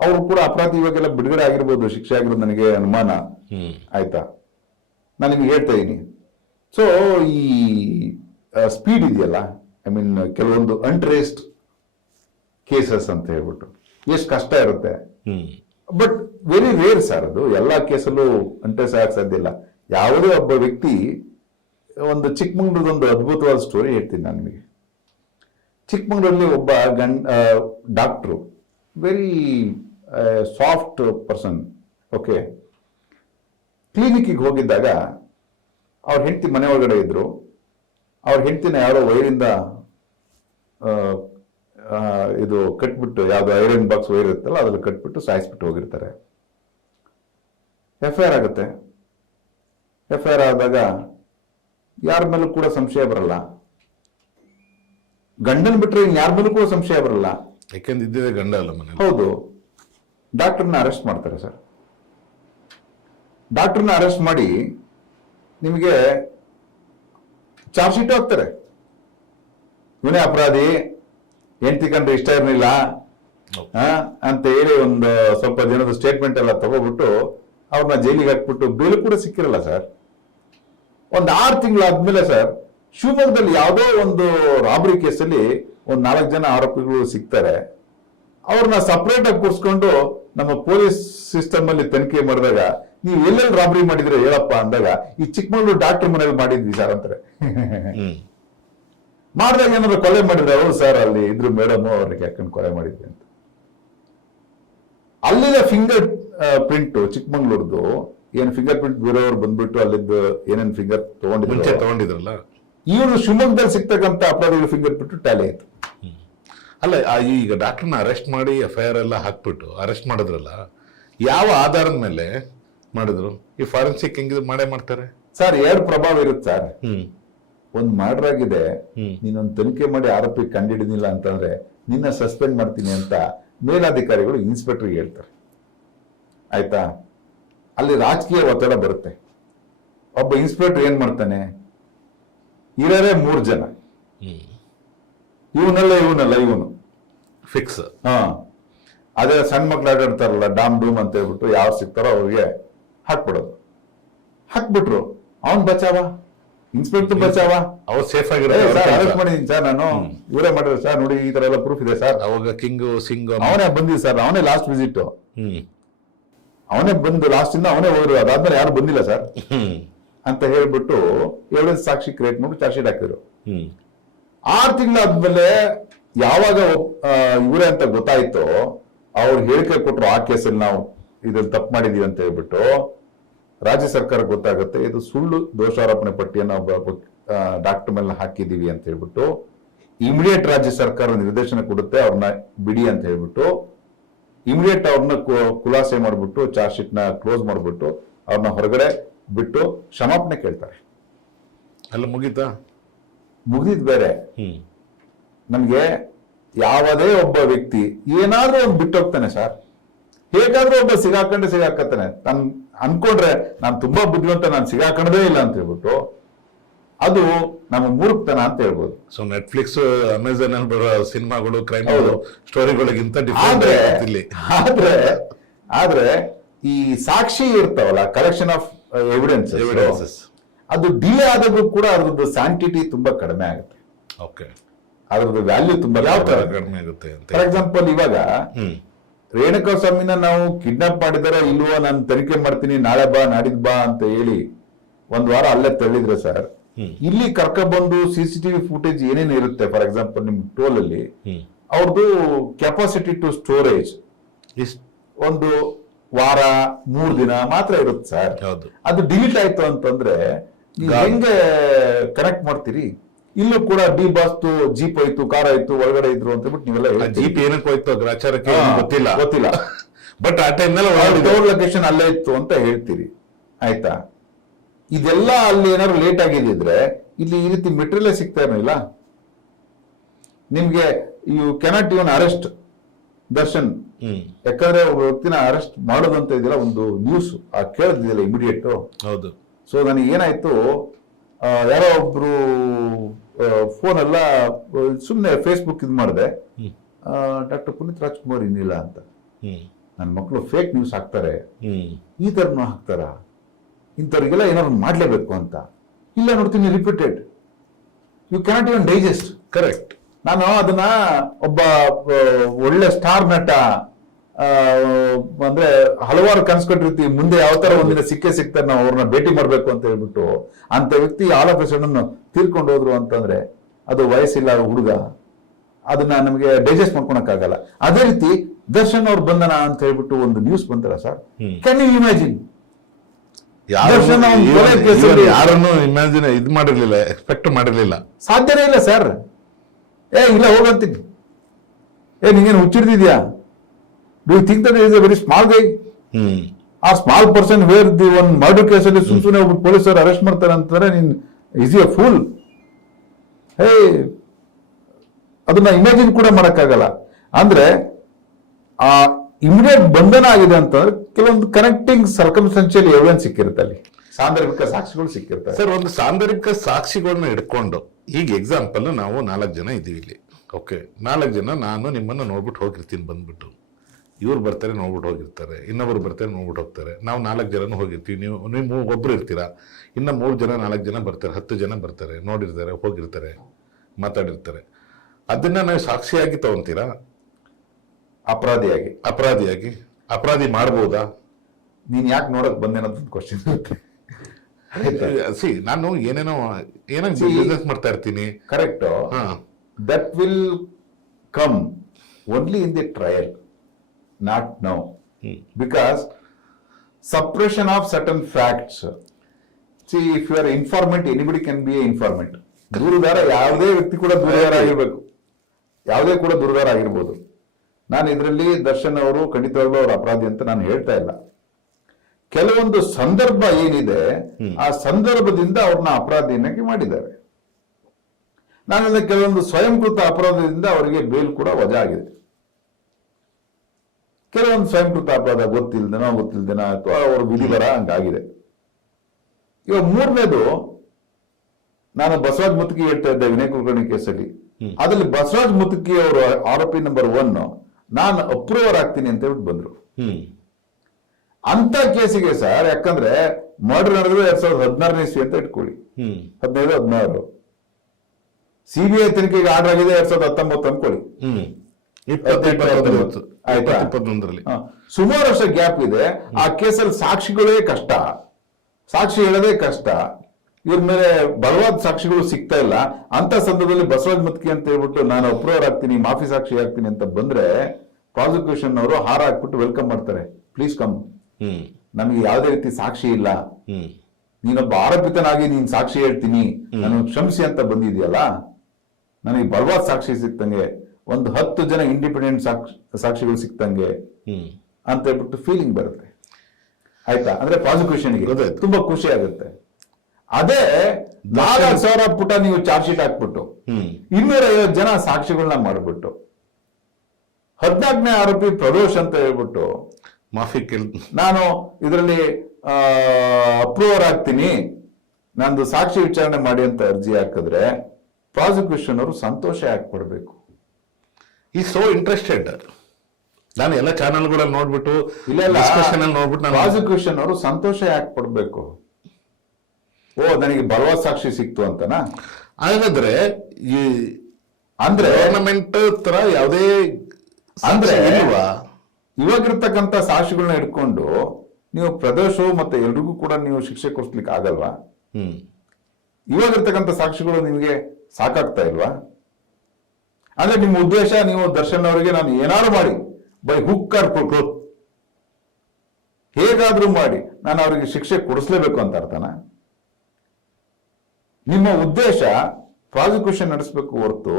ಅವರು ಕೂಡ ಅಪರಾಧಿ ಇವಾಗೆಲ್ಲ ಬಿಡುಗಡೆ ಆಗಿರ್ಬೋದು, ಶಿಕ್ಷೆ ಆಗಿರೋದು ನನಗೆ ಅನುಮಾನ. ಆಯ್ತಾ? ನಾನು ನಿಮ್ಗೆ ಹೇಳ್ತಾ ಇದ್ದೀನಿ. ಸೊ ಈ ಸ್ಪೀಡ್ ಇದೆಯಲ್ಲ, ಐ ಮೀನ್ ಕೆಲವೊಂದು ಅನ್ಟ್ರೇಸ್ಡ್ ಕೇಸಸ್ ಅಂತ ಹೇಳ್ಬಿಟ್ಟು ಎಷ್ಟು ಕಷ್ಟ ಇರುತ್ತೆ. ಬಟ್ ವೆರಿ ರೇರ್ ಸರ್ ಅದು. ಎಲ್ಲಾ ಕೇಸಲ್ಲೂ ಅನ್ಟ್ರೇಸ್ ಆಗಕ್ಕೆ ಸಾಧ್ಯ ಇಲ್ಲ. ಯಾವುದೇ ಒಬ್ಬ ವ್ಯಕ್ತಿ ಒಂದು ಚಿಕ್ಕಮಂಗ್ಳೂರದೊಂದು ಅದ್ಭುತವಾದ ಸ್ಟೋರಿ ಹೇಳ್ತೀನಿ ನಾನು ನಿಮಗೆ. ಚಿಕ್ಕಮಂಗ್ಳೂರಲ್ಲಿ ಒಬ್ಬ doctor, very soft person. Okay, ಕ್ಲಿನಿಕ್ಕಿಗೆ ಹೋಗಿದ್ದಾಗ ಅವ್ರ ಹೆಂಡತಿ ಮನೆ ಒಳಗಡೆ ಇದ್ರು. ಅವ್ರ ಹೆಂಡತಿನ ಯಾರೋ ವೈರಿಂದ ಇದು ಕಟ್ಬಿಟ್ಟು, ಯಾವ್ದು ಐರನ್ ಬಾಕ್ಸ್ ವೈರ್ ಇರುತ್ತಲ್ಲ ಅದ್ರಲ್ಲಿ ಕಟ್ಬಿಟ್ಟು ಸಾಯಿಸ್ಬಿಟ್ಟು ಹೋಗಿರ್ತಾರೆ. FIR ಆಗುತ್ತೆ. FIR ಆದಾಗ ಯಾರ ಮೇಲೂ ಕೂಡ ಸಂಶಯ ಬರಲ್ಲ. ಗಂಡನ್ ಬಿಟ್ರೆ ಯಾರ ಮೇಲೂ ಕೂಡ ಸಂಶಯ ಬರಲ್ಲ, ಯಾಕೆಂದ್ರೆ ಇದ್ದಿದೆ ಗಂಡ ಅಲ್ಲ ಮನೆ. ಹೌದು. ಡಾಕ್ಟರ್ನ ಅರೆಸ್ಟ್ ಮಾಡ್ತಾರೆ ಸರ್. ಡಾಕ್ಟರ್ನ ಅರೆಸ್ಟ್ ಮಾಡಿ ನಿಮಗೆ ಚಾರ್ಜ್ ಶೀಟ್ ಹಾಕ್ತಾರೆ. ಇವನೇ ಅಪರಾಧಿ, ಹೆಂಡತಿ ಕಂಡ್ರೆ ಇಷ್ಟ ಇರಲಿಲ್ಲ ಅಂತ ಹೇಳಿ ಒಂದು ಸ್ವಲ್ಪ ಜನದ ಸ್ಟೇಟ್ಮೆಂಟ್ ಎಲ್ಲ ತಗೋಬಿಟ್ಟು ಅವ್ರನ್ನ ಜೈಲಿಗೆ ಹಾಕ್ಬಿಟ್ಟು ಬೇಲು ಕೂಡ ಸಿಕ್ಕಿರಲ್ಲ ಸರ್. ಒಂದು 6 ತಿಂಗಳಾದ್ಮೇಲೆ ಸರ್ ಶಿವಮೊಗ್ಗದಲ್ಲಿ ಯಾವುದೋ ಒಂದು ರಾಬರಿ ಕೇಸಲ್ಲಿ ಒಂದು 4 ಜನ ಆರೋಪಿಗಳು ಸಿಗ್ತಾರೆ. ಅವ್ರನ್ನ ಸಪರೇಟ್ ಆಗಿ ಕೂರಿಸ್ಕೊಂಡು ನಮ್ಮ ಪೊಲೀಸ್ ಸಿಸ್ಟಮ್ ಅಲ್ಲಿ ತನಿಖೆ ಮಾಡಿದಾಗ, ನೀವು ಎಲ್ಲೆಲ್ಲಿ ರಾಬರಿ ಮಾಡಿದ್ರೆ ಹೇಳಪ್ಪ ಅಂದಾಗ, ಈ ಚಿಕ್ಕಮಗಳೂರು ಡಾಕ್ಟರ್ ಮನೇಲಿ ಮಾಡಿದ್ವಿ ಸರ್ ಅಂತಾರೆ. ಮಾಡಿದಾಗ ಏನಾದ್ರು ಕೊಲೆ ಮಾಡಿದ್ರೆ, ಹೌದು ಸರ್ ಅಲ್ಲಿ ಇದ್ರು ಮೇಡಮ್ ಅವ್ರಿಗೆ ಯಾಕಂಡ್ ಕೊಲೆ ಮಾಡಿದ್ವಿ ಅಂತ. ಅಲ್ಲಿನ ಫಿಂಗರ್ ಪ್ರಿಂಟ್ ಚಿಕ್ಕಮಂಗ್ಳೂರ್ದು ಏನ್ ಫಿಂಗರ್ ಪ್ರಿಂಟ್ ಬ್ಯೂರೋ ಅವ್ರು ಬಂದ್ಬಿಟ್ಟು ಅಲ್ಲಿದ್ದು ಏನೇನ್ ಫಿಂಗರ್ ತಗೊಂಡಿದ್ರಲ್ಲ, ಇವರು ಶಿವಮೊಗ್ಗದಲ್ಲಿ ಸಿಗ್ತಕ್ಕಂಥ ಅಪರಾಧಿಗಳ ಫಿಂಗರ್ ಪ್ರಿಂಟ್ ಟ್ಯಾಲಿ ಆಯ್ತು. ಅಲ್ಲ, ಈಗ ಡಾಕ್ಟರ್ನ ಅರೆಸ್ಟ್ ಮಾಡಿ FIR ಎಲ್ಲ ಹಾಕ್ಬಿಟ್ಟು ಅರೆಸ್ಟ್ ಮಾಡಿದ್ರಲ್ಲ, ಯಾವ ಆಧಾರದ ಮೇಲೆ ಮಾಡಿದ್ರು? ಈ ಫಾರೆನ್ಸಿಕ್ ಹೆಂಗಿದ್ರು ಮಾಡೇ ಮಾಡ್ತಾರೆ ಸರ್. 2 ಪ್ರಭಾವ ಇರುತ್ತೆ ಸರ್. ಒಂದು ಮರ್ಡರ್ ಆಗಿದೆ, ನೀನೊಂದು ತನಿಖೆ ಮಾಡಿ ಆರೋಪಿ ಕಂಡಿಡಿದಿಲ್ಲ ಅಂತಂದ್ರೆ ನಿನ್ನ ಸಸ್ಪೆಂಡ್ ಮಾಡ್ತೀನಿ ಅಂತ ಮೇಲಾಧಿಕಾರಿಗಳು ಇನ್ಸ್ಪೆಕ್ಟರ್ಗೆ ಹೇಳ್ತಾರೆ. ಆಯ್ತಾ? ಅಲ್ಲಿ ರಾಜಕೀಯ ಒತ್ತಡ ಬರುತ್ತೆ. ಒಬ್ಬ ಇನ್ಸ್ಪೆಕ್ಟರ್ ಏನ್ ಮಾಡ್ತಾನೆ, ಇರೋರೇ 3 ಜನ, ಇವನು ಫಿಕ್ಸ್. ಅದೇ ಸಣ್ಣ ಮಕ್ಳು ಆಟಾಡ್ತಾರಲ್ಲ ಡಾಮ್ ಡೂಮ್ ಅಂತ ಹೇಳ್ಬಿಟ್ಟು, ಯಾರು ಸಿಗ್ತಾರೋ ಅವ್ರಿಗೆ ಹಾಕ್ಬಿಡೋದು. ಹಾಕ್ಬಿಟ್ರು, ಅವನ್ ಬಚಾವ, ಇನ್ಸ್ಪೆಕ್ಟರ್ ಬಚಾವ, ಅವ್ರು ಸೇಫ್ ಅರೆಸ್ಟ್ ಮಾಡಿದೀನಿ ಸರ್ ನಾನು, ಇವರೇ ಮಾಡಿದ್ರು ಸರ್, ನೋಡಿ ಈ ತರ ಎಲ್ಲ ಪ್ರೂಫ್ ಇದೆ ಸರ್. ಅವಾಗ ಕಿಂಗು ಸಿಂಗು ಅವನೇ ಬಂದಿದ್ದು ಸರ್, ಅವನೇ ಲಾಸ್ಟ್ ವಿಸಿಟ್, ಅವನೇ ಬಂದು ಲಾಸ್ಟ್ ಇಂದ ಅವನೇ ಹೋದ್ರು, ಅದಾದ್ಮೇಲೆ ಯಾರು ಬಂದಿಲ್ಲ ಸರ್ ಅಂತ ಹೇಳ್ಬಿಟ್ಟು ಎವಿಡೆನ್ಸ್ ಸಾಕ್ಷಿ ಕ್ರಿಯೇಟ್ ಮಾಡಿ ಚಾರ್ಜ್ ಶೀಟ್ ಹಾಕಿದ್ರು. 6 ತಿಂಗಳಾದ್ಮೇಲೆ ಯಾವಾಗ ಇವರೇ ಅಂತ ಗೊತ್ತಾಯ್ತು, ಅವ್ರು ಹೇಳಿಕೆ ಕೊಟ್ರು ಆ ಕೇಸಲ್ಲಿ ನಾವು ಇದ್ರಲ್ಲಿ ತಪ್ಪು ಮಾಡಿದೀವಿ ಅಂತ ಹೇಳ್ಬಿಟ್ಟು, ರಾಜ್ಯ ಸರ್ಕಾರ ಗೊತ್ತಾಗುತ್ತೆ ಇದು ಸುಳ್ಳು ದೋಷಾರೋಪಣೆ ಪಟ್ಟಿಯನ್ನು ಒಬ್ಬ ಡಾಕ್ಟರ್ ಮೇಲೆ ಹಾಕಿದೀವಿ ಅಂತ ಹೇಳ್ಬಿಟ್ಟು ಇಮಿಡಿಯೇಟ್ ರಾಜ್ಯ ಸರ್ಕಾರ ನಿರ್ದೇಶನ ಕೊಡುತ್ತೆ, ಅವ್ರನ್ನ ಬಿಡಿ ಅಂತ ಹೇಳ್ಬಿಟ್ಟು ಇಮಿಡಿಯೇಟ್ ಅವ್ರನ್ನ ಖುಲಾಸೆ ಮಾಡ್ಬಿಟ್ಟು ಚಾರ್ಜ್ ಶೀಟ್ ನ ಕ್ಲೋಸ್ ಮಾಡ್ಬಿಟ್ಟು ಅವ್ರನ್ನ ಹೊರಗಡೆ ಬಿಟ್ಟು ಕ್ಷಮಾಪಣೆ ಕೇಳ್ತಾರೆ. ಅಲ್ಲ ಮುಗಿತಾ? ಮುಗಿದ್ ಬೇರೆ. ನಮ್ಗೆ ಯಾವುದೇ ಒಬ್ಬ ವ್ಯಕ್ತಿ ಏನಾದ್ರೂ ಒಂದು ಬಿಟ್ಟು ಹೋಗ್ತಾನೆ ಸರ್, ಹೇಗಾದ್ರೂ ಒಬ್ಬ ಸಿಗಾಕತ್ತಾನೆ. ನಾನು ಅನ್ಕೊಂಡ್ರೆ ನಾನು ತುಂಬಾ ಬುದ್ಧಿವಂತ, ನಾನು ಸಿಗಾಕಣದೇ ಇಲ್ಲ ಅಂತ ಹೇಳ್ಬಿಟ್ಟು ಅದು ನಮ್ಮ ಮೂರ್ಖತನ ಅಂತ ಹೇಳ್ಬೋದು. ಸೊ ನೆಟ್ಫ್ಲಿಕ್ಸ್, ಅಮೆಝಾನ್ ಅಲ್ಲಿ ಬರೋ ಸಿನಿಮಾಗಳು, ಕ್ರೈಮ್ ಹೌದು. ಸ್ಟೋರಿಗಳಿಗಿಂತ ಡಿಫ್ರೆಂಟ್ ಆದ್ರೆ ಆದ್ರೆ ಆದ್ರೆ ಈ ಸಾಕ್ಷಿ ಇರ್ತಾವಲ್ಲ, ಕಲೆಕ್ಷನ್ ಆಫ್ ಎವಿಡೆನ್ಸಸ್, ಎವಿಡೆನ್ಸಸ್. ಅದು ಡಿಲೇ ಆದಾಗೂ ಕೂಡ ಅದ್ರದ್ದು ಸ್ಯಾಂಟಿಟಿ ತುಂಬಾ ಕಡಿಮೆ ಆಗುತ್ತೆ, ಓಕೆ, ಅದ್ರದ್ದು ವ್ಯಾಲ್ಯೂ ತುಂಬಾ ಯಾವ ತರ ಕಡಿಮೆ. ಕಡಿಮೆ ಆಗುತ್ತೆ ಅಂತ? ಫಾರ್ ಎಕ್ಸಾಂಪಲ್, ಇವಾಗ ಹ್ಮ್ ರೇಣುಕಾ ಸ್ವಾಮಿನ ನಾವು ಕಿಡ್ನಾಪ್ ಮಾಡಿದಾರೋ ಇಲ್ವೋ ನಾನು ತನಿಖೆ ಮಾಡ್ತೀನಿ, ನಾಳೆ ಬಾ ನಾಡಿದ್ ಬಾ ಅಂತ ಹೇಳಿ ಒಂದ್ ವಾರ ಅಲ್ಲೇ ತಳ್ಳಿದ್ರೆ ಸರ್, ಇಲ್ಲಿ ಕರ್ಕೊಬಂದು CCTV ಫುಟೇಜ್ ಏನೇನು ಇರುತ್ತೆ, ಫಾರ್ ಎಕ್ಸಾಂಪಲ್ ನಿಮ್ ಟೋಲ್ ಅಲ್ಲಿ ಅವ್ರದ್ದು ಕೆಪಾಸಿಟಿ ಟು ಸ್ಟೋರೇಜ್ ಒಂದು ವಾರ 3 ದಿನ ಮಾತ್ರ ಇರುತ್ತೆ ಸರ್. ಹೌದು. ಅದು ಡಿಲೀಟ್ ಆಯ್ತು ಅಂತಂದ್ರೆ ನೀವು ಹೆಂಗೆ ಕನೆಕ್ಟ್ ಮಾಡ್ತೀರಿ? ಇಲ್ಲೂ ಕೂಡ ಡಿ ಬಾಸ್ತು ಜೀಪ್ ಆಯ್ತು, ಕಾರ್ ಆಯ್ತು, ಒಳಗಡೆ ಇದ್ರು ಅಂತ ಬಿಟ್ಟು ನೀವೆಲ್ಲ ಜೀಪ್ ಏನಕ್ಕೆ ಹೋಯ್ತು ಗ್ರಾಚಾರಕ್ಕೆ ಗೊತ್ತಿಲ್ಲ ಗೊತ್ತಿಲ್ಲ ಬಟ್ ಆ ಟೈಮ್ ಟೋಲ್ ಲೊಕೇಶನ್ ಅಲ್ಲೇ ಇತ್ತು ಅಂತ ಹೇಳ್ತೀರಿ, ಆಯ್ತಾ? ಇದೆಲ್ಲ ಅಲ್ಲಿ ಏನಾದ್ರು ಲೇಟ್ ಆಗಿದ್ರೆ ಇಲ್ಲಿ ಈ ರೀತಿ ಮೆಟೀರಿಯಲ್ ಸಿಗ್ತಾ ಇರಲಿಲ್ಲ ನಿಮ್ಗೆ. You cannot even arrest Darshan, ಯಾಕಂದ್ರೆ ಒಬ್ಬ ವ್ಯಕ್ತಿನ ಅರೆಸ್ಟ್ ಮಾಡೋದಂತ ಇದೆಯಲ್ಲ ಒಂದು ನ್ಯೂಸ್ ಕೇಳಿದಿಲ್ಲ ಇಮಿಡಿಯೇಟ್. ಹೌದು. ಸೊ ನನಗೆ ಏನಾಯ್ತು, ಯಾರೋ ಒಬ್ರು ಫೋನ್ ಎಲ್ಲ ಸುಮ್ಮನೆ ಫೇಸ್ಬುಕ್ ಇದು ಮಾಡಿದೆ, ಡಾಕ್ಟರ್ ಪುನೀತ್ ರಾಜ್ಕುಮಾರ್ ಇನ್ನಿಲ್ಲ ಅಂತ. ನನ್ನ ಮಕ್ಕಳು ಫೇಕ್ ನ್ಯೂಸ್ ಹಾಕ್ತಾರೆ, ಈ ಥರನೂ ಹಾಕ್ತಾರ, ಇಂಥವ್ರಿಗೆಲ್ಲ ಏನಾದ್ರು ಮಾಡಲೇಬೇಕು ಅಂತ. ಇಲ್ಲ ನೋಡ್ತೀನಿ repeated, you cannot even digest. Correct. ನಾನು ಅದನ್ನ ಒಬ್ಬ ಒಳ್ಳೆ ಸ್ಟಾರ್ ನಟ ಅಂದ್ರೆ ಹಲವಾರು ಕನ್ಸ್ಕೊಂಡಿರ್ತೀವಿ, ಮುಂದೆ ಯಾವ ತರ ಒಂದಿನ ಸಿಗ್ತಾರೆ, ನಾವು ಅವ್ರನ್ನ ಭೇಟಿ ಮಾಡ್ಬೇಕು ಅಂತ ಹೇಳ್ಬಿಟ್ಟು, ಅಂತ ವ್ಯಕ್ತಿ ಆಲ್ ಆಫ್ ಎ ಸಡನ್ ತೀರ್ಕೊಂಡು ಹೋದ್ರು ಅಂತಂದ್ರೆ ಅದು ವಯಸ್ಸಿಲ್ಲ ಹುಡುಗ, ಅದನ್ನ ನಮಗೆ ಡೈಜೆಸ್ಟ್ ಮಾಡ್ಕೊಳಕ್ಕಾಗಲ್ಲ. ಅದೇ ರೀತಿ ದರ್ಶನ್ ಅವ್ರು ಬಂದನ ಅಂತ ಹೇಳ್ಬಿಟ್ಟು ಒಂದು ನ್ಯೂಸ್ ಬಂತಲ್ಲ ಸರ್, ಕ್ಯಾನ್ ಯು ಇಮ್ಯಾಜಿನ್? ಯಾರನ್ನು ಇಮ್ಯಾಜಿನ್ ಇದು ಮಾಡಿರ್ಲಿಲ್ಲ, ಎಕ್ಸ್ಪೆಕ್ಟ್ ಮಾಡಿರ್ಲಿಲ್ಲ, ಸಾಧ್ಯನೇ ಇಲ್ಲ ಸರ್. ಇಲ್ಲ ಹೋಗಂತೀನಿ, ನಿಂಗೇನು ಹುಚ್ಚಿಡ್ದಿದ್ಯಾ? Do you think that is a very small guy? ಆ ಸ್ಮಾಲ್ ಪರ್ಸನ್ ವೇರ್ ದಿ ಒಂದು ಮರ್ಡರ್ ಕೇಸಲ್ಲಿ ಸುಮ್ಮನೆ ಒಬ್ಬ ಪೊಲೀಸರು ಅರೆಸ್ಟ್ ಮಾಡ್ತಾರೆ ಅಂತಂದ್ರೆ ನೀನ್ ಇಸ್ ಎ ಫೂಲ್. ಅದನ್ನ ಇಮ್ಯಾಜಿನ್ ಕೂಡ ಮಾಡಕ್ಕಾಗಲ್ಲ. ಅಂದ್ರೆ ಆ ಇಮಿಡಿಯೇಟ್ ಬಂಧನ ಆಗಿದೆ ಅಂತಂದ್ರೆ ಕೆಲವೊಂದು ಕನೆಕ್ಟಿಂಗ್ ಸರ್ಕಮ್ಸ್ಟೆನ್ಷಿಯಲ್ ಎವಿಡೆನ್ಸ್ ಸಿಕ್ಕಿರುತ್ತೆ, ಅಲ್ಲಿ ಸಾಂದರ್ಭಿಕ ಸಾಕ್ಷಿಗಳು ಸಿಕ್ಕಿರ್ತವೆ ಸರ್. ಒಂದು ಸಾಂದರ್ಭಿಕ ಸಾಕ್ಷಿಗಳನ್ನ ಹಿಡ್ಕೊಂಡು, ಈಗ ಎಕ್ಸಾಂಪಲ್ ನಾವು 4 ಜನ ಇದ್ದೀವಿ ಇಲ್ಲಿ, ಓಕೆ, 4 ಜನ ನಾನು ನಿಮ್ಮನ್ನ ನೋಡ್ಬಿಟ್ಟು ಹೋಗಿರ್ತೀನಿ, ಬಂದ್ಬಿಟ್ಟು ಇವ್ರು ಬರ್ತಾರೆ ನೋಡ್ಬಿಟ್ಟು ಹೋಗಿರ್ತಾರೆ, ಇನ್ನೊಬ್ರು ಬರ್ತಾರೆ ನೋಡ್ಬಿಟ್ಟು ಹೋಗ್ತಾರೆ, ನಾವು 4 ಜನನೂ ಹೋಗಿರ್ತೀವಿ, ನೀವು ಒಬ್ರು ಇರ್ತೀರಾ, ಇನ್ನು 3 ಜನ 4 ಜನ ಬರ್ತಾರೆ, 10 ಜನ ಬರ್ತಾರೆ, ನೋಡಿರ್ತಾರೆ, ಹೋಗಿರ್ತಾರೆ, ಮಾತಾಡಿರ್ತಾರೆ. ಅದನ್ನ ನಾವು ಸಾಕ್ಷಿಯಾಗಿ ತಗೊಂತೀರಾ? ಅಪರಾಧಿಯಾಗಿ ಅಪರಾಧಿ ಮಾಡ್ಬೋದಾ? ನೀನ್ ಯಾಕೆ ನೋಡಕ್ ಬಂದೇನಂತ ಕ್ವಶನ್ ಸಿ, ನಾನು ಏನೋ ಬಿಸ್ನೆಸ್ ಮಾಡ್ತಾ ಇರ್ತೀನಿ. Correct. That will come only in the trial, not now, because suppression of certain facts. See, if you are informant, anybody can be a informant. ದೂರುದಾರ ಯಾವುದೇ ವ್ಯಕ್ತಿ ಕೂಡ ದೂರುದಾರ ಆಗಿರ್ಬೇಕು, ಯಾವುದೇ ಕೂಡ ದೂರುದಾರ ಆಗಿರ್ಬೋದು. ನಾನು ಇದರಲ್ಲಿ ದರ್ಶನ್ ಅವರು ಖಂಡಿತವಾಗ್ಲೂ ಅವರು ಅಪರಾಧಿ ಅಂತ ನಾನು ಹೇಳ್ತಾ ಇಲ್ಲ. ಕೆಲವೊಂದು ಸಂದರ್ಭ ಏನಿದೆ, ಆ ಸಂದರ್ಭದಿಂದ ಅವ್ರನ್ನ ಅಪರಾಧಿಯನ್ನಾಗಿ ಮಾಡಿದ್ದಾರೆ. ನಾನೆಲ್ಲ ಕೆಲವೊಂದು ಸ್ವಯಂಕೃತ ಅಪರಾಧದಿಂದ ಅವರಿಗೆ ಬೇಲ್ ಕೂಡ ವಜಾ ಆಗಿದೆ. ಕೆಲವೊಂದು ಸ್ವಯಂಕೃತ ಅಪರಾಧ ಗೊತ್ತಿಲ್ದೇನೋ ಅಥವಾ ಅವ್ರ ವಿಧಿವರ ಹಂಗಾಗಿದೆ. ಇವಾಗ 3ನೇದು, ನಾನು ಬಸವರಾಜ್ ಮುತ್ಕಿ ಹೇಳ್ತಾ ಇದ್ದೆ ವಿನಯ್ ಕುಲಕರ್ಣಿ ಕೇಸಲ್ಲಿ, ಅದ್ರಲ್ಲಿ ಬಸವರಾಜ್ ಮುತ್ಕಿ ಅವರು ಆರೋಪಿ ನಂಬರ್ 1, ನಾನು ಅಪ್ರೂವರ್ ಆಗ್ತೀನಿ ಅಂತ ಹೇಳ್ಬಿಟ್ಟು ಬಂದ್ರು. ಅಂತ ಕೇಸಿಗೆ ಸರ್, ಯಾಕಂದ್ರೆ ಮರ್ಡರ್ ನಡೆದ್ರೆ 2016ನೇ ಇಸ್ವಿ ಅಂತ ಇಟ್ಕೊಳ್ಳಿ, 15-16, CBI ತನಿಖೆಗೆ ಆರ್ಡರ್ ಆಗಿದೆ 2019 ಅನ್ಕೊಳ್ಳಿ, 2021 ಸುಮಾರು ವರ್ಷ ಗ್ಯಾಪ್ ಇದೆ. ಆ ಕೇಸಲ್ಲಿ ಸಾಕ್ಷಿಗಳೇ ಕಷ್ಟ, ಸಾಕ್ಷಿ ಹೇಳೋದೇ ಕಷ್ಟ, ಇವ್ರ ಮೇಲೆ ಬಲವಾದ ಸಾಕ್ಷಿಗಳು ಸಿಗ್ತಾ ಇಲ್ಲ. ಅಂತ ಸಂದರ್ಭದಲ್ಲಿ ಬಸವರಾಜ್ ಮುತ್ಕಿ ಅಂತ ಹೇಳ್ಬಿಟ್ಟು ನಾನು ಅಪ್ರೂವರ್ ಆಗ್ತೀನಿ, ಮಾಫಿ ಸಾಕ್ಷಿ ಆಗ್ತೀನಿ ಅಂತ ಬಂದ್ರೆ ಪ್ರಾಸಿಕ್ಯೂಷನ್ ಅವರು ಹಾರ ಹಾಕ್ಬಿಟ್ಟು ವೆಲ್ಕಮ್ ಮಾಡ್ತಾರೆ, ಪ್ಲೀಸ್ ಕಮ್, ನಮಗೆ ಯಾವುದೇ ರೀತಿ ಸಾಕ್ಷಿ ಇಲ್ಲ, ನೀನೊಬ್ಬ ಆರೋಪಿತನಾಗಿ ನೀನ್ ಸಾಕ್ಷಿ ಹೇಳ್ತೀನಿ, ನಾನು ಕ್ಷಮಿಸಿ ಅಂತ ಬಂದಿದೆಯಲ್ಲ, ನನಗೆ ಬಲವಾದ ಸಾಕ್ಷಿ ಸಿಕ್ತಂಗೆ, ಒಂದು 10 ಜನ ಇಂಡಿಪೆಂಡೆಂಟ್ ಸಾಕ್ಷಿಗಳು ಸಿಕ್ತಂಗೆ ಅಂತ ಹೇಳ್ಬಿಟ್ಟು ಫೀಲಿಂಗ್ ಬರುತ್ತೆ, ಆಯ್ತಾ? ಅಂದ್ರೆ ಪ್ರಾಸಿಕ್ಯೂಷನ್ಗೆ ತುಂಬಾ ಖುಷಿ ಆಗುತ್ತೆ. ಅದೇ 4,000 ಪುಟ ನೀವು ಚಾರ್ಜ್ ಶೀಟ್ ಹಾಕ್ಬಿಟ್ಟು 250 ಜನ ಸಾಕ್ಷಿಗಳನ್ನ ಮಾಡ್ಬಿಟ್ಟು 14ನೇ ಆರೋಪಿ ಪ್ರದೋಷ್ ಅಂತ ಹೇಳ್ಬಿಟ್ಟು ಮಾಫಿ ನಾನು ಇದರಲ್ಲಿ ಅಪ್ರೂವರ್ ಆಗ್ತೀನಿ, ನಂದು ಸಾಕ್ಷಿ ವಿಚಾರಣೆ ಮಾಡಿ ಅಂತ ಅರ್ಜಿ ಹಾಕಿದ್ರೆ ಪ್ರಾಸಿಕ್ಯೂಷನ್ ಅವರು ಸಂತೋಷ ಯಾಕೆ ಪಡ್ಬೇಕು? ಈ ಸೋ ಇಂಟ್ರೆಸ್ಟೆಡ್. ನಾನು ಎಲ್ಲ ಚಾನೆಲ್ಗಳಲ್ಲಿ ನೋಡ್ಬಿಟ್ಟು ಇಲ್ಲ ಡಿಸ್ಕಷನ್ ಅಲ್ಲಿ ನೋಡ್ಬಿಟ್ಟು ನಾನು ಪ್ರಾಸಿಕ್ಯೂಷನ್ ಅವರು ಸಂತೋಷ ಯಾಕೆ ಪಡ್ಬೇಕು? ಓ ನನಗೆ ಬಲವಾದ ಸಾಕ್ಷಿ ಸಿಕ್ತು ಅಂತನಾ? ಹಾಗಾದ್ರೆ ಈ ಅಂದ್ರೆ ಗವರ್ನಮೆಂಟ್ ತರ ಯಾವುದೇ ಅಂದ್ರೆ ಇಲ್ವಾ? ಇವಾಗಿರ್ತಕ್ಕಂಥ ಸಾಕ್ಷಿಗಳನ್ನ ಇಟ್ಕೊಂಡು ನೀವು ಪ್ರದೋಷವು ಮತ್ತೆ ಎಲ್ರಿಗೂ ಕೂಡ ನೀವು ಶಿಕ್ಷೆ ಕೊಡಿಸ್ಲಿಕ್ಕೆ ಆಗಲ್ವಾ? ಇವಾಗಿರ್ತಕ್ಕಂಥ ಸಾಕ್ಷಿಗಳು ನಿಮಗೆ ಸಾಕಾಗ್ತಾ ಇಲ್ವಾ? ಅಂದ್ರೆ ನಿಮ್ಮ ಉದ್ದೇಶ ನೀವು ದರ್ಶನ್ ಅವರಿಗೆ ನಾನು ಏನಾದ್ರು ಮಾಡಿ ಬೈ ಹುಕ್ ಆರ್ ಕ್ರೂಕ್ ಹೇಗಾದ್ರೂ ಮಾಡಿ ನಾನು ಅವರಿಗೆ ಶಿಕ್ಷೆ ಕೊಡಿಸ್ಲೇಬೇಕು ಅಂತ ಅರ್ಥನಾ? ನಿಮ್ಮ ಉದ್ದೇಶ ಪ್ರಾಸಿಕ್ಯೂಷನ್ ನಡೆಸಬೇಕು ಹೊರತು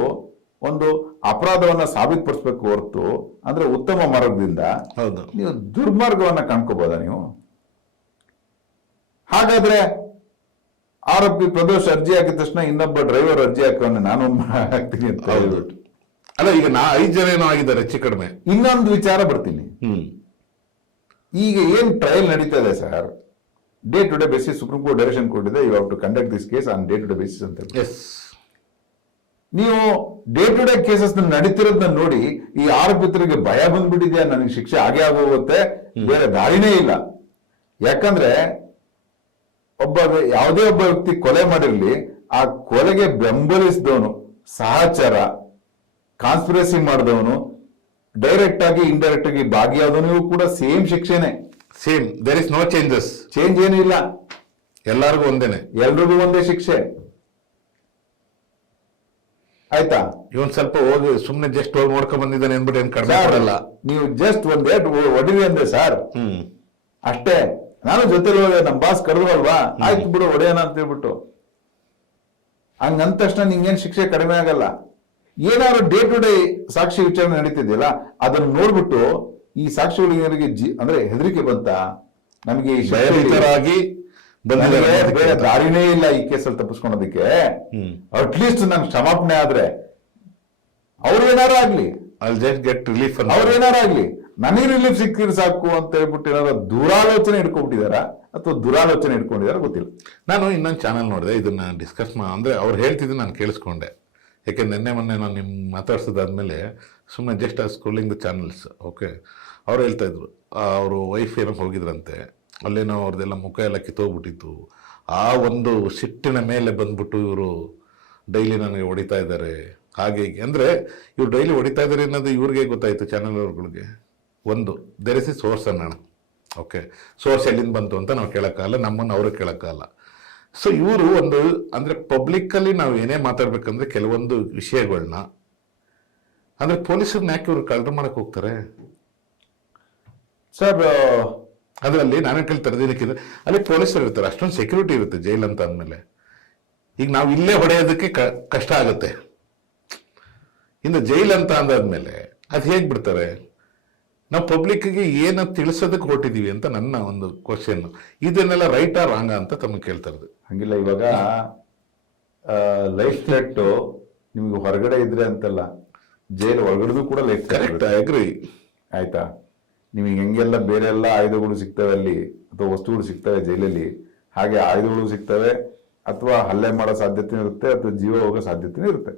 ಒಂದು ಅಪರಾಧವನ್ನ ಸಾಬೀತುಪಡಿಸಬೇಕು ಹೊರತು ಅಂದ್ರೆ ಉತ್ತಮ ಮಾರ್ಗದಿಂದ ಹೌದು. ನೀವು ದುರ್ಮಾರ್ಗವನ್ನ ಕಾಣ್ಕೋಬೋದಾ ನೀವು? ಹಾಗಾದ್ರೆ ಆರೋಪಿ ಪ್ರದೋಷ್ ಅರ್ಜಿ ಹಾಕಿದ ತಕ್ಷಣ ಇನ್ನೊಬ್ಬ ಡ್ರೈವರ್ ಅರ್ಜಿ ಹಾಕೋನ್ನ ನಾನು ಹಾಕ್ತೀನಿ ಅಂತ ಹೌದು. ಹೇಳ್ಬಿಟ್ಟು ಅಲ್ಲ, ಈಗ 5 ಜನ ಏನೋ ಆಗಿದ್ದಾರೆ ಹೆಚ್ಚು ಕಡಿಮೆ. ಇನ್ನೊಂದು ವಿಚಾರ ಬರ್ತೀನಿ. ಈಗ ಏನ್ ಟ್ರಯಲ್ ನಡೀತಾ ಇದೆ sir, day to day basis supreme court direction ಕೊಟ್ಟಿದೆ, you have to conduct this case on day to day basis ಅಂತ ಹೇಳಿ. ನೀವು ಡೇ ಟು ಡೇ ಕೇಸಸ್ ನಡೀತಿರೋದನ್ನ ನೋಡಿ ಈ ಆರೋಪಿತರಿಗೆ ಭಯ ಬಂದ್ಬಿಟ್ಟಿದ್ಯಾ, ನನಗೆ ಶಿಕ್ಷೆ ಆಗೇ ಆಗೋಗುತ್ತೆ, ಬೇರೆ ದಾರಿನೇ ಇಲ್ಲ. ಯಾಕಂದ್ರೆ ಯಾವುದೇ ಒಬ್ಬ ವ್ಯಕ್ತಿ ಕೊಲೆ ಮಾಡಿರ್ಲಿ, ಆ ಕೊಲೆಗೆ ಬೆಂಬಲಿಸಿದವನು, ಸಹಚರ, ಕಾನ್ಸ್ಪಿರಸಿ ಮಾಡಿದವನು, ಡೈರೆಕ್ಟ್ ಆಗಿ ಇಂಡೈರೆಕ್ಟ್ ಆಗಿ ಭಾಗಿಯಾದವನಿಗೂ ಕೂಡ ಸೇಮ್ ಶಿಕ್ಷೆನೆ. Same, there is no changes. Change ಏನೂ ಇಲ್ಲ, ಎಲ್ಲರಿಗೂ ಒಂದೇನೆ, ಎಲ್ರಿಗೂ ಒಂದೇ ಶಿಕ್ಷೆ. ಆಯ್ತಾ? ಇವನ್ ಸ್ವಲ್ಪ ಹೋಗಿ ಸುಮ್ನೆ ಜಸ್ಟ್ ಹೋಗಿ ನೋಡ್ಕೊಂಡ್ ಬಂದಿದ್ದಾನೆ ಅನ್ಬಿಟ್ಟು ಏನ್ ಕಡಿಮೆ ಕೊಡಲ್ಲ. ನೀವು ಜಸ್ಟ್ ಒಂದ್ ಏಟ್ ಹೊಡಿರಿ ಅಂದೆ ಸರ್, ಅಷ್ಟೇ. ನಾನು ಜೊತೆಲಿ ನಮ್ಮ ಬಾಸ್ ಕರೆದ್ರಲ್ವಾ, ಆಯ್ತು ಬಿಡು ಹೊಡೆಯೋಣ ಅಂತ ಹೇಳ್ಬಿಟ್ಟು ಹಂಗಂದ ತಕ್ಷಣ ನಿಂಗೇನ್ ಶಿಕ್ಷೆ ಕಡಿಮೆ ಆಗಲ್ಲ. ಏನಾದ್ರು ಡೇ ಟು ಡೇ ಸಾಕ್ಷಿ ವಿಚಾರಣೆ ನಡೀತಿದೆಯಲ್ಲ, ಅದನ್ನ ನೋಡ್ಬಿಟ್ಟು ಈ ಸಾಕ್ಷಿಗಳಿಗೆ ಅಂದ್ರೆ ಹೆದರಿಕೆ ಬಂತ, ನಮಗೆ ಭಯಭೀತರಾಗಿ ಬೇರೆ ದಾರಿನೇ ಇಲ್ಲ ಈ ಕೇಸಲ್ಲಿ ತಪ್ಪಿಸ್ಕೊಳೋದಕ್ಕೆ, ಅಟ್ಲೀಸ್ಟ್ ನನ್ ಕ್ಷಮಾಪಣೆ ಆದ್ರೆ ಅವ್ರೇನಾರು ಆಗ್ಲಿ, I'll just get relief ಅಂತ. ಅವ್ರೇನಾರು ಆಗ್ಲಿ, ನನಗೆ ರಿಲೀಫ್ ಸಿಕ್ಕಿದ್ರೆ ಸಾಕು ಅಂತ ಹೇಳ್ಬಿಟ್ಟು ಏನಾದ್ರು ದೂರಾಲೋಚನೆ ಇಟ್ಕೊಂಡ್ಬಿಟ್ಟಿದಾರ ಅಥವಾ ದುರಾಲೋಚನೆ ಇಟ್ಕೊಂಡಿದಾರ ಗೊತ್ತಿಲ್ಲ. ನಾನು ಇನ್ನೊಂದು ಚಾನಲ್ ನೋಡಿದೆ, ಇದನ್ನ ಡಿಸ್ಕಸ್ ಅಂದ್ರೆ ಅವ್ರು ಹೇಳ್ತಿದ್ದು ನಾನು ಕೇಳಿಸ್ಕೊಂಡೆ. ಯಾಕೆಂದ್ರೆ ಮೊನ್ನೆ ನಾನು ನಿಮ್ಮ ಮಾತಾಡ್ಸೋದಾದ್ಮೇಲೆ ಸುಮ್ಮನೆ ಜಸ್ಟ್ ಆ ಸ್ಕ್ರೋಲಿಂಗ್ ದ ಚಾನಲ್ಸ್. ಓಕೆ, ಅವ್ರು ಹೇಳ್ತಾ ಇದ್ರು ಅವರು ವೈಫ್ ಏನೋ ಹೋಗಿದ್ರಂತೆ, ಅಲ್ಲೇನೋ ಅವ್ರದ್ದೆಲ್ಲ ಮುಖ ಎಲ್ಲ ಕಿತ್ತೋಗ್ಬಿಟ್ಟಿತ್ತು. ಆ ಒಂದು ಸಿಟ್ಟಿನ ಮೇಲೆ ಬಂದ್ಬಿಟ್ಟು ಇವರು ಡೈಲಿ ನನಗೆ ಹೊಡಿತಾ ಇದ್ದಾರೆ ಹಾಗೆ ಹೀಗೆ. ಅಂದರೆ ಇವ್ರು ಡೈಲಿ ಹೊಡಿತಾ ಇದ್ದಾರೆ ಅನ್ನೋದು ಇವ್ರಿಗೆ ಗೊತ್ತಾಯಿತು, ಚಾನಲ್ ಅವ್ರುಗಳಿಗೆ. ಒಂದು ದೇರ್ ಇಸ್ ಎ ಸೋರ್ಸ್ ಅನ್ನೋಣ. ಓಕೆ, ಸೋರ್ಸ್ ಎಲ್ಲಿಂದ ಬಂತು ಅಂತ ನಾವು ಕೇಳೋಕ್ಕಾಗಲ್ಲ, ನಮ್ಮನ್ನು ಅವರು ಕೇಳೋಕ್ಕಾಗಲ್ಲ. ಸೊ ಇವರು ಒಂದು ಅಂದರೆ ಪಬ್ಲಿಕ್ಕಲ್ಲಿ ನಾವು ಏನೇ ಮಾತಾಡ್ಬೇಕಂದ್ರೆ ಕೆಲವೊಂದು ವಿಷಯಗಳನ್ನ ಅಂದರೆ ಪೊಲೀಸರನ್ನ ಯಾಕೆ ಇವ್ರು ಕಳ್ರ ಮಾಡಕ್ಕೆ ಹೋಗ್ತಾರೆ ಸರ್? ಅದರಲ್ಲಿ ನಾನೇ ಕೇಳ್ತಾರೆ ಏನಕ್ಕಿದ್ರೆ ಅಲ್ಲಿ ಪೊಲೀಸರು ಇರ್ತಾರೆ, ಅಷ್ಟೊಂದು ಸೆಕ್ಯೂರಿಟಿ ಇರುತ್ತೆ ಜೈಲ್ ಅಂತ ಅಂದಮೇಲೆ. ಈಗ ನಾವು ಇಲ್ಲೇ ಹೊಡೆಯೋದಕ್ಕೆ ಕಷ್ಟ ಆಗುತ್ತೆ, ಇನ್ನು ಜೈಲ್ ಅಂತ ಅಂದಾದ್ಮೇಲೆ ಅದು ಹೇಗೆ ಬಿಡ್ತಾರೆ? ನಾವು ಪಬ್ಲಿಕ್ಗೆ ಏನು ತಿಳಿಸೋದಕ್ಕೆ ಹೊರಟಿದೀವಿ ಅಂತ ನನ್ನ ಒಂದು ಕ್ವಶನ್. ಇದನ್ನೆಲ್ಲ ರೈಟಾ ರಾಂಗ ಅಂತ ತಮಗೆ ಕೇಳ್ತಾ ಇರೋದು. ಹಂಗಿಲ್ಲ, ಇವಾಗ ಲೈಫ್ ಥ್ರೆಟ್ ನಿಮ್ಗೆ ಹೊರಗಡೆ ಇದ್ರೆ ಅಂತಲ್ಲ, ಜೈಲ್ ಒಳಗಡೆದು ಕೂಡ ಲೈಫ್ ಕರೆಕ್ಟ್, ಅಗ್ರಿ. ಆಯ್ತಾ? ನಿಮಗೆ ಹೆಂಗೆಲ್ಲ ಬೇರೆ ಎಲ್ಲ ಆಯುಧಗಳು ಸಿಗ್ತವೆ ಅಲ್ಲಿ ಅಥವಾ ವಸ್ತುಗಳು ಸಿಗ್ತವೆ ಜೈಲಲ್ಲಿ, ಹಾಗೆ ಆಯುಧಗಳು ಸಿಗ್ತವೆ, ಅಥವಾ ಹಲ್ಲೆ ಮಾಡೋ ಸಾಧ್ಯತೆ ಇರುತ್ತೆ, ಅಥವಾ ಜೀವ ಹೋಗೋ ಸಾಧ್ಯತೆ ಇರುತ್ತೆ.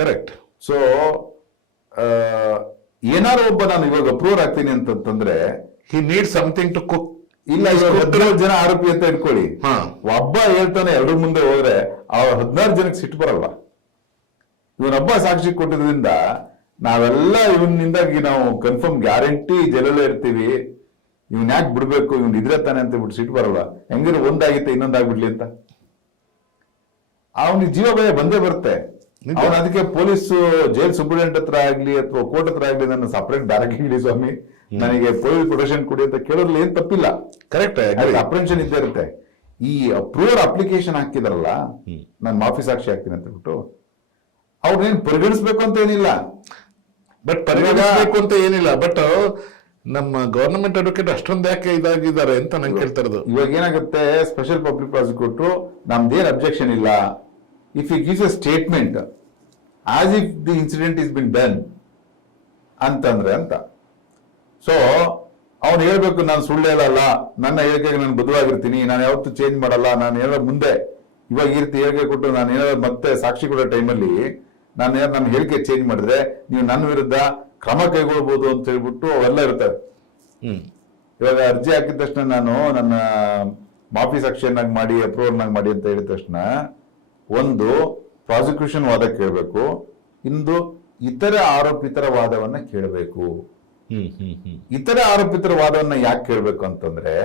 ಕರೆಕ್ಟ್. ಸೊ ಏನಾರು ಒಬ್ಬ ನಾನು ಇವಾಗ ಅಪ್ರೂವರ್ ಆಗ್ತೀನಿ ಅಂತಂದ್ರೆ he need something to cook. ಇಲ್ಲ, ಇವಾಗ 16 ಜನ ಆರೋಪಿ ಅಂತ ಇಟ್ಕೊಳ್ಳಿ, ಹಾ, ಒಬ್ಬ ಹೇಳ್ತಾನೆ ಎಲ್ರ ಮುಂದೆ ಹೋದ್ರೆ ಆ 16 ಜನಕ್ಕೆ ಸಿಟ್ಟು ಬರಲ್ವಾ? ಇವನೊಬ್ಬ ಸಾಕ್ಷಿ ಕೊಟ್ಟಿದ್ರಿಂದ ನಾವೆಲ್ಲ ಇವನಿಂದಾಗಿ ನಾವು ಕನ್ಫರ್ಮ್ ಗ್ಯಾರಂಟಿ ಜೈಲಲ್ಲೇ ಇರ್ತೀವಿ, ಇವನ್ ಯಾಕೆ ಬಿಡ್ಬೇಕು, ಇವನ್ ಇದ್ರೆ ತಾನೆ ಅಂತ ಬಿಟ್ಟು ಸಿಟ್ಟು ಬರಲ್ವಾ? ಹೆಂಗಿರೋ ಒಂದಾಗಿತ್ತೆ ಇನ್ನೊಂದಾಗ್ಬಿಡ್ಲಿ ಅಂತ ಅವನಿಗೆ ಜೀವ ಭಯ ಬಂದೇ ಬರುತ್ತೆ. ಅವನು ಅದಕ್ಕೆ ಪೊಲೀಸ್ ಜೈಲ್ ಸೂಪರಿಂಟೆಂಡೆಂಟ್ ಹತ್ರ ಆಗ್ಲಿ ಅಥವಾ ಕೋರ್ಟ್ ಹತ್ರ ಆಗ್ಲಿ ನನ್ನ ಸಪರೇಟ್ ಬ್ಯಾರಕ್ ಇಡಿ ಸ್ವಾಮಿ, ನನಗೆ ಪೊಲೀಸ್ ಪ್ರೊಟೆಕ್ಷನ್ ಕೊಡಿ ಅಂತ ಕೇಳೋದ್ರಲ್ಲಿ ಏನ್ ತಪ್ಪಿಲ್ಲ. ಕರೆಕ್ಟ್, ಅಪ್ರೆನ್ಷನ್ ಇದ್ದೇ ಇರುತ್ತೆ. ಈ ಅಪ್ರೂವರ್ ಅಪ್ಲಿಕೇಶನ್ ಹಾಕಿದಾರಲ್ಲ, ನಾನು ಮಾಫಿ ಸಾಕ್ಷಿ ಹಾಕ್ತೀನಿ ಅಂತ ಬಿಟ್ಟು ಅವ್ರನ್ನೇನು ಪರಿಗಣಿಸ್ಬೇಕು ಅಂತ ಏನಿಲ್ಲ, ಬಟ್ ಪರಿಗಣಿಸಬೇಕು ಅಂತ ಏನಿಲ್ಲ. ಬಟ್ ನಮ್ಮ ಗವರ್ನಮೆಂಟ್ ಅಡ್ವೊಕೇಟ್ ಅಷ್ಟೊಂದು ಯಾಕೆ ಇದಾಗಿದ್ದಾರೆ ಅಂತ ನಂಗೆ ಕೇಳ್ತಾ ಇರೋದು. ಇವಾಗ ಏನಾಗುತ್ತೆ, ಸ್ಪೆಷಲ್ ಪಬ್ಲಿಕ್ ಪ್ರಾಸಿಕ್ಯೂಟರ್ ನಮ್ದೇನ್ ಅಬ್ಜೆಕ್ಷನ್ ಇಲ್ಲ, if you gives a statement as if the incident is been done ಅಂತಂದ್ರೆ ಅಂತ. ಸೊ ಅವ್ನು ಹೇಳ್ಬೇಕು, ನಾನು ಸುಳ್ಳು ಹೇಳಲ್ಲ, ನನ್ನ ಹೇಳಿಕೆಗೆ ನಾನು ಬದ್ಧವಾಗಿರ್ತೀನಿ, ನಾನು ಯಾವತ್ತೂ ಚೇಂಜ್ ಮಾಡಲ್ಲ, ನಾನು ಹೇಳೋ ಮುಂದೆ ಇವಾಗ ಈ ರೀತಿ ಹೇಳಿಕೆ ಕೊಟ್ಟು ನಾನು ಏನಾದ್ರು ಮತ್ತೆ ಸಾಕ್ಷಿ ಕೊಡೋ ಟೈಮಲ್ಲಿ ನನ್ನ ಹೇಳಿಕೆ ಚೇಂಜ್ ಮಾಡಿದ್ರೆ ನೀವು ನನ್ನ ವಿರುದ್ಧ ಕ್ರಮ ಕೈಗೊಳ್ಬಹುದು ಅಂತ ಹೇಳ್ಬಿಟ್ಟು ಅವೆಲ್ಲ ಇರ್ತವೆ. ಇವಾಗ ಅರ್ಜಿ ಹಾಕಿದ ತಕ್ಷಣ ನಾನು ನನ್ನ ಮಾಫಿ ಸಾಕ್ಷಿಯನ್ನಾಗಿ ಮಾಡಿ ಅಪ್ರೂವಲ್ನಾಗಿ ಮಾಡಿ ಅಂತ ಹೇಳಿದ ತಕ್ಷಣ ಒಂದು ಪ್ರಾಸಿಕ್ಯೂಷನ್ ವಾದ ಕೇಳಬೇಕು, ಇಂದು ಇತರೆ ಆರೋಪಿತರ ವಾದವನ್ನ ಕೇಳಬೇಕು. ಇತರೆ ಆರೋಪಿತರ ವಾದವನ್ನ ಯಾಕೆ ಕೇಳಬೇಕು ಅಂತಂದ್ರೆ,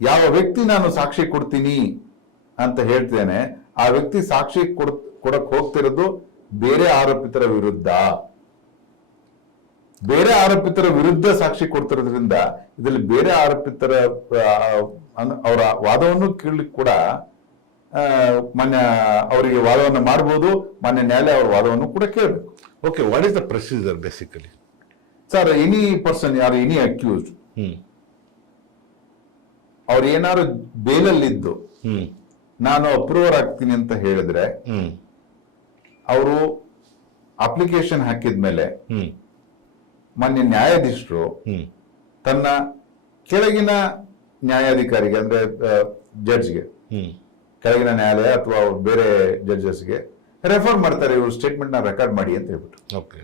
ಯಾವ ವ್ಯಕ್ತಿ ನಾನು ಸಾಕ್ಷಿ ಕೊಡ್ತೀನಿ ಅಂತ ಹೇಳ್ತೇನೆ ಆ ವ್ಯಕ್ತಿ ಸಾಕ್ಷಿ ಕೊಡಕ್ ಹೋಗ್ತಿರೋದು ಬೇರೆ ಆರೋಪಿತರ ವಿರುದ್ಧ. ಬೇರೆ ಆರೋಪಿತರ ವಿರುದ್ಧ ಸಾಕ್ಷಿ ಕೊಡ್ತಿರೋದ್ರಿಂದ ಇದರಲ್ಲಿ ಬೇರೆ ಆರೋಪಿತರ ಅವರ ವಾದವನ್ನು ಕೇಳಲಿಕ್ಕೆ ಕೂಡ ಮಾನ್ಯ ಅವರಿಗೆ ವಾದವನ್ನು ಮಾಡಬಹುದು, ಮಾನ್ಯ ನ್ಯಾಯಾಲಯ ಅವರ ವಾದವನ್ನು ಕೂಡ ಕೇಳಬೇಕು. Okay, what is the procedure basically? Sir, any person, ಯಾರು ಎನಿ ಅಕ್ಯೂಸ್ಡ್, ಅವ್ರು ಏನಾದ್ರು ಬೇಲಲ್ಲಿದ್ದು ನಾನು ಅಪ್ರೂವರ್ ಆಗ್ತೀನಿ ಅಂತ ಹೇಳಿದ್ರೆ ಅವರು ಅಪ್ಲಿಕೇಶನ್ ಹಾಕಿದ್ಮೇಲೆ ಮಾನ್ಯ ನ್ಯಾಯಾಧೀಶರು ತನ್ನ ಕೆಳಗಿನ ನ್ಯಾಯಾಧಿಕಾರಿಗೆ ಅಂದ್ರೆ ಜಡ್ಜ್ಗೆ, ಕೆಳಗಿನ ನ್ಯಾಯಾಲಯ ಅಥವಾ ಬೇರೆ ಜಡ್ಜಸ್ಗೆ ರೆಫರ್ ಮಾಡ್ತಾರೆ, ಇವರು ಸ್ಟೇಟ್ಮೆಂಟ್ ನ ರೆಕಾರ್ಡ್ ಮಾಡಿ ಅಂತ ಹೇಳ್ಬಿಟ್ಟು. ಓಕೆ,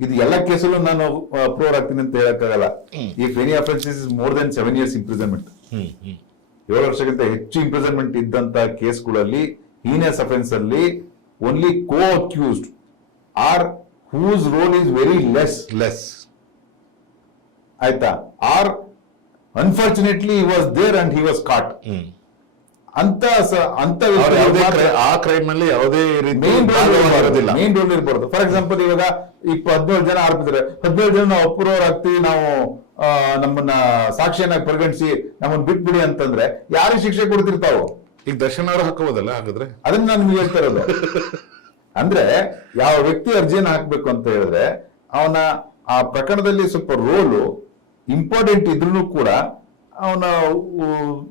ಇದು ಎಲ್ಲ ಕೇಸಲ್ಲೂ ನಾನು ಅಪ್ರೂವರ್ ಆಗ್ತೀನಿ ಅಂತ ಹೇಳಕ್ಕಾಗಲ್ಲ. If any offence is more than 7 years imprisonment, 7 ವರ್ಷಕ್ಕಿಂತ ಹೆಚ್ಚು ಇಂಪ್ರಿಸನ್ಮೆಂಟ್ ಇದ್ದಂತ ಕೇಸ್ಗಳಲ್ಲಿ ಹೀನಿಯಸ್ ಅಫೆನ್ಸ್ ಅಲ್ಲಿ only co accused are whose role is very less, ಆಯ್ತಾ, or unfortunately he was there and he was caught. ಅಂತ ಆ ಕ್ರೈಮ್ ಅಲ್ಲಿ ಯಾವುದೇ ಮೇನ್ ರೋಲ್ ಇರಬಾರ್ದು. ಫಾರ್ ಎಕ್ಸಾಂಪಲ್, ಇವಾಗ 17 ಜನ ಆರೋಪಿತಾರೆ, 17 ಜನ ನಾವು ಅಪ್ರೂವರ್ ಆಗ್ತೀವಿ, ನಾವು ನಮ್ಮನ್ನ ಸಾಕ್ಷಿಯನ್ನಾಗಿ ಪರಿಗಣಿಸಿ ನಮ್ಮನ್ನ ಬಿಟ್ಬಿಡಿ ಅಂತಂದ್ರೆ ಯಾರಿಗೆ ಶಿಕ್ಷೆ ಕೊಡ್ತಿರ್ತಾವೋ? ಈಗ ದರ್ಶನ್ ಅವರು ಹಾಕೋಬೋದಲ್ಲ ಹಾಗಾದ್ರೆ? ಅದನ್ನ ನಾನು ನಿಮ್ಗೆ ಹೇಳ್ತಾ ಇರೋದು. ಅಂದ್ರೆ ಯಾವ ವ್ಯಕ್ತಿ ಅರ್ಜಿಯನ್ನು ಹಾಕ್ಬೇಕು ಅಂತ ಹೇಳಿದ್ರೆ ಅವನ ಆ ಪ್ರಕರಣದಲ್ಲಿ ಸ್ವಲ್ಪ ರೋಲು ಇಂಪಾರ್ಟೆಂಟ್ ಇದ್ರೂ ಕೂಡ ಅವನ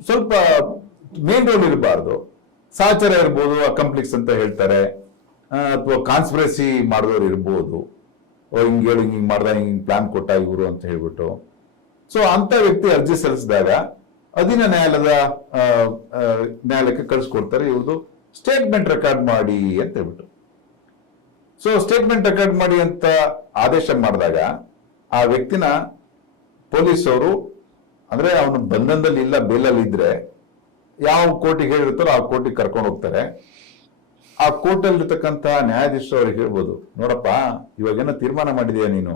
ಸ್ವಲ್ಪ ಮೇನ್ ರೋಲ್ ಇರಬಾರ್ದು. ಸಹಚರ ಇರ್ಬೋದು, ಅಕಂಪ್ಲಿಕ್ಸ್ ಅಂತ ಹೇಳ್ತಾರೆ, ಅಥವಾ ಕಾನ್ಸ್ಪಿರಸಿ ಮಾಡಿದವರು ಇರ್ಬೋದು, ಹಿಂಗ್ ಹೇಳಿ ಹಿಂಗ್ ಮಾಡ್ದ, ಹಿಂಗ್ ಪ್ಲಾನ್ ಕೊಟ್ಟ ಇವರು ಅಂತ ಹೇಳ್ಬಿಟ್ಟು. ಸೊ ಅಂತ ವ್ಯಕ್ತಿ ಅರ್ಜಿ ಸಲ್ಲಿಸಿದಾಗ ಅಧೀನ ನ್ಯಾಯಾಲಯಕ್ಕೆ ಕಳಿಸ್ಕೊಡ್ತಾರೆ, ಇವ್ರದ್ದು ಸ್ಟೇಟ್ಮೆಂಟ್ ರೆಕಾರ್ಡ್ ಮಾಡಿ ಅಂತ ಹೇಳ್ಬಿಟ್ಟು. ಸೊ ಸ್ಟೇಟ್ಮೆಂಟ್ ರೆಕಾರ್ಡ್ ಮಾಡಿ ಅಂತ ಆದೇಶ ಮಾಡಿದಾಗ ಆ ವ್ಯಕ್ತಿನ ಪೊಲೀಸವರು, ಅಂದ್ರೆ ಅವನು ಬಂಧನದಲ್ಲಿ ಇಲ್ಲ, ಬೇಲಲ್ಲಿ ಇದ್ರೆ ಯಾವ ಕೋರ್ಟಿಗೆ ಹೇಳಿರ್ತಾರೋ ಆ ಕೋರ್ಟಿಗೆ ಕರ್ಕೊಂಡು ಹೋಗ್ತಾರೆ. ಆ ಕೋರ್ಟಲ್ಲಿ ಇರ್ತಕ್ಕಂಥ ನ್ಯಾಯಾಧೀಶರು ಅವ್ರಿಗೆ ಹೇಳ್ಬೋದು, ನೋಡಪ್ಪ ಇವಾಗೇನೋ ತೀರ್ಮಾನ ಮಾಡಿದೀಯ ನೀನು,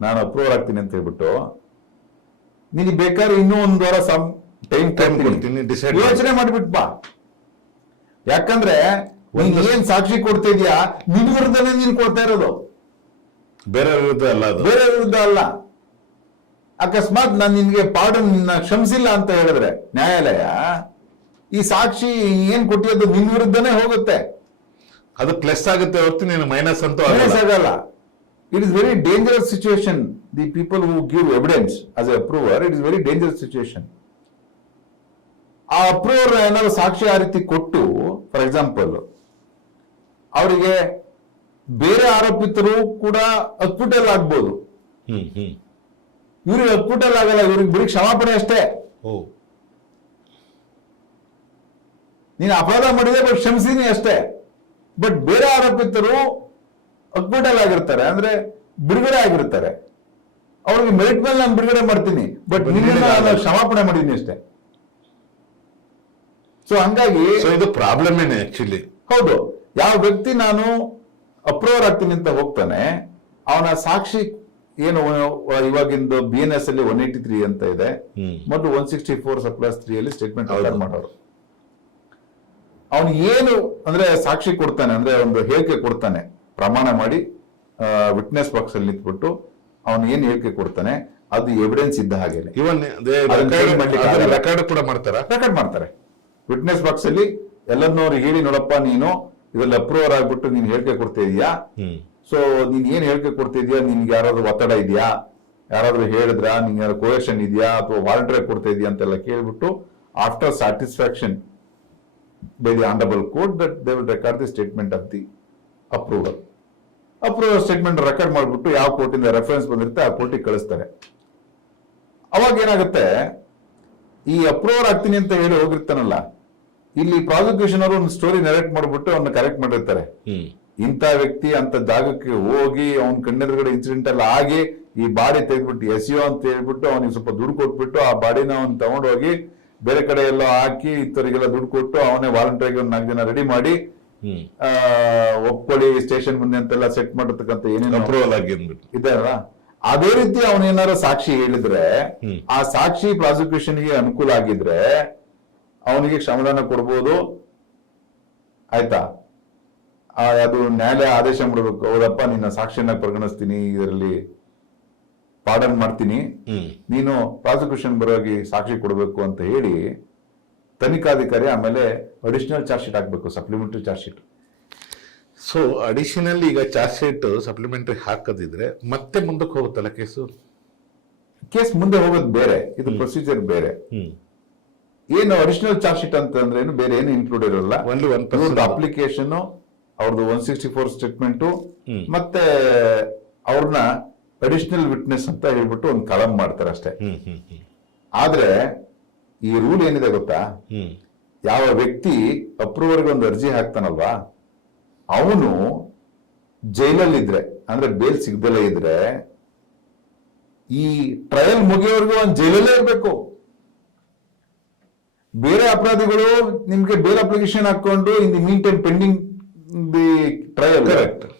ನಾನು ಅಪ್ರೂವರ್ ಆಗ್ತೀನಿ ಅಂತ ಹೇಳ್ಬಿಟ್ಟು, ನೀನು ಬೇಕಾದ್ರೆ ಇನ್ನೂ 1 ವಾರ ಟೈಮ್ ಕೊಡ್ತೀನಿ, ಯೋಚನೆ ಮಾಡಿಬಿಟ್ಟು ಬಾ. ಯಾಕಂದ್ರೆ ನೀನ್ ಏನ್ ಸಾಕ್ಷಿ ಕೊಡ್ತಾ ಇದೀಯಾ ನಿನ್ ವಿರುದ್ಧನೇ ನೀನ್ ಕೊಡ್ತಾ ಇರೋದು, ಬೇರೆ ವಿರುದ್ಧ ಅಲ್ಲ, ಬೇರೆ ವಿರುದ್ಧ ಅಲ್ಲ. ಅಕಸ್ಮಾತ್ ನಾನು ನಿನ್ಗೆ ಪಾರ್ಡನ್ ಕ್ಷಮಿಸಿಲ್ಲ ಅಂತ ಹೇಳಿದ್ರೆ ನ್ಯಾಯಾಲಯ, ಈ ಸಾಕ್ಷಿ ಏನ್ ಕೊಟ್ಟಿರೋದು ನಿನ್ ವಿರುದ್ಧನೇ ಹೋಗುತ್ತೆ, ಅದು ಪ್ಲಸ್ ಆಗುತ್ತೆ ಹೊರತು ನೀನು ಮೈನಸ್ ಅಂತೂ ಆಗಲ್ಲ. It is very dangerous situation. The people who give evidence as A approver, it is very dangerous situation. ಆ ಅಪ್ರೂವರ್ ಏನಾದ್ರು ಸಾಕ್ಷಿ ಆ ರೀತಿ ಕೊಟ್ಟು, ಫಾರ್ ಎಕ್ಸಾಂಪಲ್, ಅವರಿಗೆ ಬೇರೆ ಆರೋಪಿತರು ಕೂಡ ಅಕ್ವಿಟಲ್ ಆಗ್ಬೋದು, ಇವ್ರಿಗೆ ಅಕ್ವಿಟಲ್ ಆಗಲ್ಲ, ಇವ್ರಿಗೆ ಬರೀ ಕ್ಷಮಾಪಣೆ ಅಷ್ಟೇ. ನೀನು ಅಪರಾಧ ಮಾಡಿದೆ ಬಟ್ ಕ್ಷಮಿಸಿನಿ ಅಷ್ಟೇ. ಬಟ್ ಬೇರೆ ಆರೋಪಿತರು ಅಕ್ವಿಟಲ್ ಆಗಿರ್ತಾರೆ, ಅಂದ್ರೆ ಬಿಡುಗಡೆ ಆಗಿರ್ತಾರೆ. ಅವ್ರಿಗೆ ಮೆರಿಟ್ ಮೇಲೆ ನಾನು ಬಿಡುಗಡೆ ಮಾಡ್ತೀನಿ, ಬಟ್ ನಿನ್ನ ಕ್ಷಮಾಪಣೆ ಮಾಡಿದೀನಿ ಅಷ್ಟೇ. ಸೊ ಹಂಗಾಗಿ ಇದು ಪ್ರಾಬ್ಲಮ್ ಏನೇ ಆಕ್ಚುಲಿ. ಹೌದು, ಯಾವ ವ್ಯಕ್ತಿ ನಾನು ಅಪ್ರೂವರ್ ಆಗ್ತೀನಿ ಅಂತ ಹೋಗ್ತಾನೆ, ಅವನ ಸಾಕ್ಷಿ ಏನು ಇವಾಗಿಂದು BNS ಅಲ್ಲಿ 183 ಅಂತ ಇದೆ, ಮೊದಲು 164/3 ಅಲ್ಲಿ ಸ್ಟೇಟ್ಮೆಂಟ್ ಆರ್ಡರ್ ಮಾಡೋರು. ಅವನು ಏನು ಅಂದ್ರೆ ಸಾಕ್ಷಿ ಕೊಡ್ತಾನೆ, ಅಂದ್ರೆ ಒಂದು ಹೇಳಿಕೆ ಕೊಡ್ತಾನೆ, ಪ್ರಮಾಣ ಮಾಡಿ ವಿಟ್ನೆಸ್ ಬಾಕ್ಸ್ ಅಲ್ಲಿ ನಿಂತ್ಬಿಟ್ಟು ಅವನು ಏನ್ ಹೇಳಿಕೆ ಕೊಡ್ತಾನೆ ಅದು ಎವಿಡೆನ್ಸ್ ಇದ್ದ ಹಾಗೆ ರೆಕಾರ್ಡ್ ಕೂಡ ಮಾಡ್ತಾರೆ. ರೆಕಾರ್ಡ್ ಮಾಡ್ತಾರೆ ವಿಟ್ನೆಸ್ ಬಾಕ್ಸ್ ಅಲ್ಲಿ ಎಲ್ಲರನ್ನೂ ಅವ್ರಿಗೆ ಹೇಳಿ, ನೋಡಪ್ಪ ನೀನು ಇದ್ರಲ್ಲಿ ಅಪ್ರೂವರ್ ಆಗ್ಬಿಟ್ಟು ನೀನ್ ಹೇಳಿಕೆ ಕೊಡ್ತಾ ಇದೀಯಾ, ಸೊ ನೀನ್ ಏನ್ ಹೇಳಿಕೆ ಕೊಡ್ತಾ ಇದೀಯಾ, ನಿನ್ಗೆ ಯಾರಾದ್ರೂ ಒತ್ತಡ ಇದೆಯಾ, ಯಾರಾದ್ರೂ ಹೇಳಿದ್ರ, ನಿನ್ಗೆ ಕೋಯರ್ಷನ್ ಇದೆಯಾ ಅಥವಾ ವಾಲಂಟರಿ ಕೊಡ್ತಾ ಇದೆಯಾ ಅಂತೆಲ್ಲ ಕೇಳ್ಬಿಟ್ಟು, after satisfaction by the honourable court that they will record the statement of the approver. Approver statement record ಮಾಡ್ಬಿಟ್ಟು ಯಾವ ಕೋರ್ಟಿಂದ ರೆಫರೆನ್ಸ್ ಬಂದಿರುತ್ತೆ ಆ ಕೋರ್ಟಿಗೆ ಕಳಿಸ್ತಾರೆ. ಅವಾಗ ಏನಾಗುತ್ತೆ, ಈ ಅಪ್ರೂವರ್ ಆಗ್ತೀನಿ ಅಂತ ಹೇಳಿ ಹೋಗಿರ್ತಾನಲ್ಲ ಇಲ್ಲಿ ಪ್ರಾಸಿಕ್ಯೂಷನ್ ಅವರು ಒಂದು ಸ್ಟೋರಿ ನರೇಟ್ ಮಾಡ್ಬಿಟ್ಟು ಅವನ್ನ ಕರೆಕ್ಟ್ ಮಾಡಿರ್ತಾರೆ. ಇಂಥ ವ್ಯಕ್ತಿ ಅಂತ ಜಾಗಕ್ಕೆ ಹೋಗಿ ಅವನ ಕಣ್ಣೆದುರುಗಡೆ ಇನ್ಸಿಡೆಂಟ್ ಎಲ್ಲ ಆಗಿ ಈ ಬಾಡಿ ತೆಗೆದ್ಬಿಟ್ಟು ಎಸಿಯೋ ಅಂತ ಹೇಳ್ಬಿಟ್ಟು ಅವನಿಗೆ ಸ್ವಲ್ಪ ದುಡ್ಡು ಕೊಟ್ಬಿಟ್ಟು ಆ ಬಾಡಿನ ಅವ್ನು ತಗೊಂಡೋಗಿ ಬೇರೆ ಕಡೆ ಎಲ್ಲ ಹಾಕಿ ಇತ್ತವರಿಗೆಲ್ಲ ದುಡ್ಡು ಕೊಟ್ಟು ಅವನೇ ವಾಲಂಟಿಯರ್ಗೆ ಒಂದು 4 ಜನ ರೆಡಿ ಮಾಡಿ ಒಪ್ಕೊಳ್ಳಿ ಸ್ಟೇಷನ್ ಮುಂದೆ ಅಂತೆಲ್ಲ ಸೆಟ್ ಮಾಡಿರ್ತಕ್ಕಂಥ ಏನೇನು ಅಪ್ರೂವಲ್ ಆಗಿ ಇದೆಯಲ್ಲ, ಅದೇ ರೀತಿ ಅವನೇನಾರ ಸಾಕ್ಷಿ ಹೇಳಿದ್ರೆ ಆ ಸಾಕ್ಷಿ ಪ್ರಾಸಿಕ್ಯೂಷನ್ಗೆ ಅನುಕೂಲ ಆಗಿದ್ರೆ ಅವನಿಗೆ ಕ್ಷಮದಾನ ಕೊಡ್ಬೋದು. ಆಯ್ತಾ, ಅದು ನ್ಯಾಯಾಲಯ ಆದೇಶ ಮಾಡಬೇಕು, ಹೌದಪ್ಪ ನಿನ್ನ ಸಾಕ್ಷಿಯನ್ನ ಪರಿಗಣಿಸ್ತೀನಿ, ಇದರಲ್ಲಿ ಪಾರ್ಡನ್ ಮಾಡ್ತೀನಿ, ನೀನು ಪ್ರಾಸಿಕ್ಯೂಷನ್ ಬರೋಗಿ ಸಾಕ್ಷಿ ಕೊಡಬೇಕು ಅಂತ ಹೇಳಿ ತನಿಖಾಧಿಕಾರಿ ಆಮೇಲೆ ಅಡಿಷನಲ್ ಚಾರ್ಜ್ ಶೀಟ್ ಹಾಕ್ಬೇಕು, supplementary charge sheet. So additional ಈಗ ಚಾರ್ಜ್ ಶೀಟ್ ಸಪ್ಲಿಮೆಂಟರಿ ಹಾಕದಿದ್ರೆ ಮತ್ತೆ ಮುಂದಕ್ಕೆ ಹೋಗುತ್ತಲ್ಲ ಕೇಸ್ ಮುಂದೆ ಹೋಗೋದು ಬೇರೆ, ಇದು ಪ್ರೊಸೀಜರ್ ಬೇರೆ. ಏನು ಅಡಿಷನಲ್ ಚಾರ್ಜ್ ಶೀಟ್ ಅಂತಂದ್ರೆ ಏನು ಬೇರೆ ಏನು ಇನ್ಕ್ಲೂಡ್ ಇರೋಲ್ಲ. Only 1% ಅಪ್ಲಿಕೇಶನ್, ಅವ್ರದ್ದು 164 ಸ್ಟೇಟ್ಮೆಂಟು, ಮತ್ತೆ ಅವ್ರನ್ನ ಅಡಿಷನಲ್ ವಿಟ್ನೆಸ್ ಅಂತ ಹೇಳ್ಬಿಟ್ಟು ಒಂದು ಕಲಂ ಮಾಡ್ತಾರೆ ಅಷ್ಟೇ. ಆದ್ರೆ ಈ ರೂಲ್ ಏನಿದೆ ಗೊತ್ತಾ, ಯಾವ ವ್ಯಕ್ತಿ ಅಪ್ರೂವರ್ಗೆ ಒಂದು ಅರ್ಜಿ ಹಾಕ್ತಾನಲ್ವಾ, ಅವನು ಜೈಲಲ್ಲಿದ್ರೆ ಅಂದ್ರೆ ಬೇಲ್ ಸಿಗದಲ್ಲೇ ಇದ್ರೆ ಈ ಟ್ರಯಲ್ ಮುಗಿಯೋವರೆಗೂ ಒಂದು ಜೈಲಲ್ಲೇ ಇರಬೇಕು. ಬೇರೆ ಅಪರಾಧಿಗಳು ನಿಮ್ಗೆ ಬೇಲ್ ಅಪ್ಲಿಕೇಶನ್ ಹಾಕೊಂಡು in the mean time pending the trial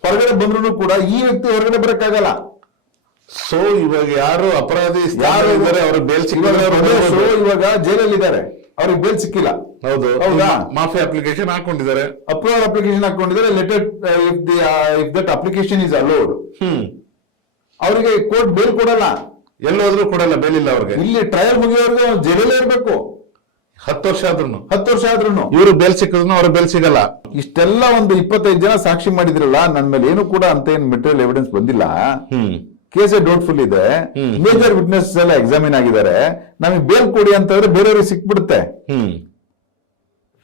ಹೊರಗಡೆ ಬಂದ್ರು ಕೂಡ ಈ ವ್ಯಕ್ತಿ ಹೊರಗಡೆ ಬರಕ್ಕಾಗಲ್ಲ. ಸೊ ಇವಾಗ ಯಾರು ಅಪರಾಧಿ ಯಾರು ಇದ್ದಾರೆ ಅವರು ಬೇಲ್ ಸಿಕ್ಕಿದ್ರೆ ಇವಾಗ ಜೈಲಲ್ಲಿ ಇದ್ದಾರೆ, ಅವ್ರಿಗೆ ಬೇಲ್ ಸಿಕ್ಕಿಲ್ಲ. ಹೌದು, ಹೌದಾ, ಮಾಫಿ ಅಪ್ಲಿಕೇಶನ್ ಹಾಕೊಂಡಿದ್ದಾರೆ, ಅಪ್ರೂವಲ್ ಅಪ್ಲಿಕೇಶನ್ ಹಾಕೊಂಡಿದ್ದಾರೆ. Letter if that application is allowed, ಅವರಿಗೆ ಕೋರ್ಟ್ ಬೇಲ್ ಕೊಡಲ್ಲ, ಎಲ್ಲೋದ್ರೂ ಕೊಡಲ್ಲ, ಬೇಲ್ ಇಲ್ಲ ಅವ್ರಿಗೆ. ಇಲ್ಲಿ ಟ್ರಯಲ್ ಮುಗಿಯೋವರೆಗೂ ಜೈಲಲ್ಲೇ ಇರಬೇಕು 10 ವರ್ಷ ಆದ್ರೂ. 10 ವರ್ಷ ಆದ್ರೂ ಇವರು ಬೇಲ್ ಸಿಕ್ಕಿದ್ರು ಅವ್ರ ಬೇಲ್ ಸಿಗಲ್ಲ. ಇಷ್ಟೆಲ್ಲ ಒಂದು 25 ಜನ ಸಾಕ್ಷಿ ಮಾಡಿದ್ರಲ್ಲ, ನನ್ ಮೇಲೆ ಏನು ಕೂಡ ಅಂತ ಏನ್ ಮೆಟೀರಿಯಲ್ ಎವಿಡೆನ್ಸ್ ಬಂದಿಲ್ಲ, ಕೇಸೇ ಡೌಟ್ಫುಲ್ ಇದೆ, ಮೇಜರ್ ವಿಟ್ನೆಸ್ ಎಲ್ಲ ಎಕ್ಸಾಮಿನ್ ಆಗಿದ್ದಾರೆ, ನಮಗೆ ಬೇಲ್ ಕೊಡಿ ಅಂತಂದ್ರೆ ಬೇರೆಯವ್ರಿಗೆ ಸಿಕ್ಬಿಡುತ್ತೆ.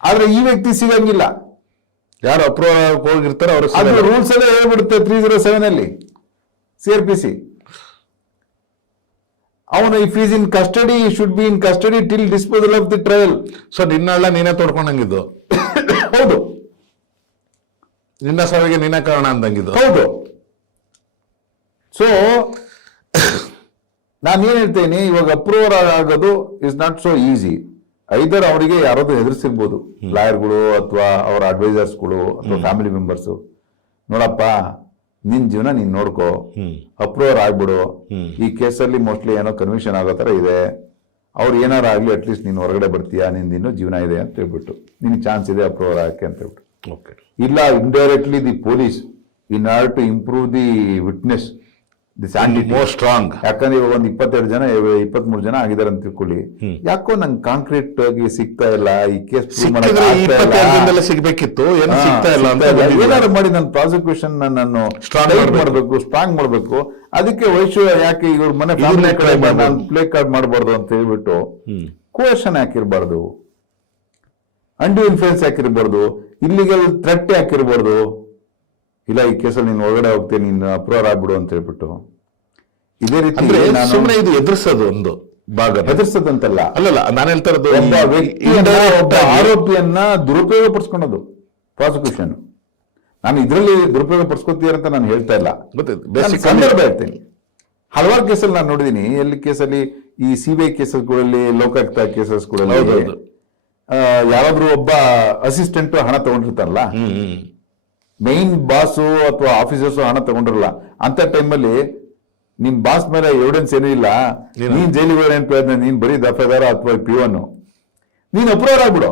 ಆದ್ರೆ ಈ ವ್ಯಕ್ತಿ ಸಿಗಂಗಿಲ್ಲ. ಯಾರು ಅಪ್ರೂವಲ್ ಹೋಗಿರ್ತಾರೆ ಅವರು ಅದು ರೂಲ್ಸ್ ಎಲ್ಲ ಹೇಳ್ಬಿಡುತ್ತೆ 307 ಅಲ್ಲಿ CRPC. ಅವನು if is in custody should be in custody till disposal of the trial. So ನಿನ್ನೆಲ್ಲ ನೀನೇ ತೋಡ್ಕೊಂಡಂಗಿದ್ದು. ಹೌದು, ನಿನ್ನ ಸಾವಿಗೆ ನಿನ್ನ ಕಾರಣ ಅಂದಂಗಿದ್ದು. ಹೌದು. ಸೊ ನಾನೇನ್ ಹೇಳ್ತೇನೆ, ಇವಾಗ ಅಪ್ರೂವರ್ ಆಗೋದು ಇಸ್ ನಾಟ್ ಸೋ ಈಸಿ. ಐದರ್ ಅವರಿಗೆ ಯಾರಾದ್ರೂ ಹೆದರ್ಸಿರ್ಬೋದು, ಲಾಯರ್ಗಳು ಅಥವಾ ಅವರ ಅಡ್ವೈಸರ್ಸ್ಗಳು ಅಥವಾ ಫ್ಯಾಮಿಲಿ ಮೆಂಬರ್ಸ್, ನೋಡಪ್ಪ ನಿನ್ ಜೀವನ ನೀನ್ ನೋಡ್ಕೋ, ಅಪ್ರೂವರ್ ಆಗ್ಬಿಡು, ಈ ಕೇಸಲ್ಲಿ ಮೋಸ್ಟ್ಲಿ ಏನೋ ಕನ್ವಿಷನ್ ಆಗೋ ತರ ಇದೆ, ಅವ್ರು ಏನಾರ ಆಗ್ಲಿ ಅಟ್ಲೀಸ್ಟ್ ನೀನು ಹೊರಗಡೆ ಬರ್ತೀಯಾ, ನಿಂದಿನ್ನೂ ಜೀವನ ಇದೆ ಅಂತ ಹೇಳ್ಬಿಟ್ಟು ನಿನ್ಗೆ ಚಾನ್ಸ್ ಇದೆ ಅಪ್ರೂವರ್ ಆಗಕ್ಕೆ ಅಂತ ಹೇಳ್ಬಿಟ್ಟು. ಇಲ್ಲ indirectly the police in order to improve the witness the sanctity more strong. ಯಾಕಂದ್ರೆ ಇವಾಗ ಒಂದು 22 ಜನ 23 ಜನ ಆಗಿದ್ದಾರೆ ಅಂತ ತಿಳ್ಕೊಳ್ಳಿ, ಯಾಕೋ ನಂಗೆ ಕಾಂಕ್ರೀಟ್ ಆಗಿ ಸಿಗ್ತಾ ಇಲ್ಲ, ಈ ಕೇಸ್ ಸಿಗ್ಬೇಕಿತ್ತು, ಏನು ಸಿಗ್ತಾ ಇಲ್ಲ ಅಂತ ಏನಾದ್ರು ಮಾಡಿ ನನ್ನ ಪ್ರಾಸಿಕ್ಯೂಷನ್ ನಾನು ಸ್ಟ್ರಾಂಗ್ ಮಾಡ್ಬೇಕು. ಅದಕ್ಕೆ ವೈಶ್ವ ಯಾಕೆ ಇವ್ರ ಮನೆ ನಾನು ಪ್ಲೇ ಕಾರ್ಡ್ ಮಾಡಬಾರ್ದು ಅಂತ ಹೇಳ್ಬಿಟ್ಟು ಕೋಯಷನ್ ಹಾಕಿರ್ಬಾರ್ದು, ಅಂಡು ಇನ್ಫ್ಲೂಯೆನ್ಸ್ ಹಾಕಿರ್ಬಾರ್ದು, ಇಲ್ಲಿಗಲ್ ಥ್ರೆಟ್ ಹಾಕಿರ್ಬಾರ್ದು. ಇಲ್ಲ ಈ ಕೇಸಲ್ಲಿ ನೀನು ಒಳಗಡೆ ಹೋಗ್ತೀನಿ, ನೀನು ಅಪ್ರೂವರ್ ಆಗ್ಬಿಡು ಅಂತ ಹೇಳ್ಬಿಟ್ಟು. ಇದೇ ರೀತಿ ಸುಮ್ಮನೆ ಇದು ಎದುರಿಸೋದು ಒಂದು ಭಾಗ, ಹೆದರ್ಸದಂತಲ್ಲ, ಅಲ್ಲಲ್ಲ ನಾನು ಹೇಳ್ತಾ ಇರೋದು ಒಬ್ಬ ಆರೋಪಿಯನ್ನ ದುರುಪಯೋಗ ಪಡಿಸ್ಕೊಳೋದು ಪ್ರಾಸಿಕ್ಯೂಷನ್. ನಾನು ಇದರಲ್ಲಿ ದುರುಪಯೋಗ ಪಡಿಸ್ಕೊತೀರ ಅಂತ ನಾನು ಹೇಳ್ತಾ ಇಲ್ಲ, ಸಂದರ್ಭ ಹೇಳ್ತೇನೆ. ಹಲವಾರು ಕೇಸಲ್ಲಿ ನಾನು ನೋಡಿದೀನಿ, ಎಲ್ಲಿ ಕೇಸಲ್ಲಿ ಈ CBI ಕೇಸಸ್ಗಳಲ್ಲಿ, ಲೋಕಾಯುಕ್ತ ಕೇಸಸ್ಗಳಲ್ಲಿ ಯಾರಾದ್ರೂ ಒಬ್ಬ ಅಸಿಸ್ಟೆಂಟ್ ಹಣ ತಗೊಂಡಿರ್ತಾರಲ್ಲ, ಮೈನ್ ಬಾಸು ಅಥವಾ ಆಫೀಸರ್ಸು ಹಣ ತಗೊಂಡಿರಲ್ಲ, ಅಂತ ಟೈಮಲ್ಲಿ ನಿನ್ ಬಾಸ್ ಮೇಲೆ ಎವಿಡೆನ್ಸ್ ಏನೂ ಇಲ್ಲ, ನೀನ್ ಜೈಲಿಗೆ ಹೋಗಿ ಪ್ರಯತ್ನ, ನೀನ್ ಬರೀ ದಫೇದಾರ ಅಥವಾ PON, ನೀನ್ ಅಪ್ರೂವರ್ ಆಗ್ಬಿಡು.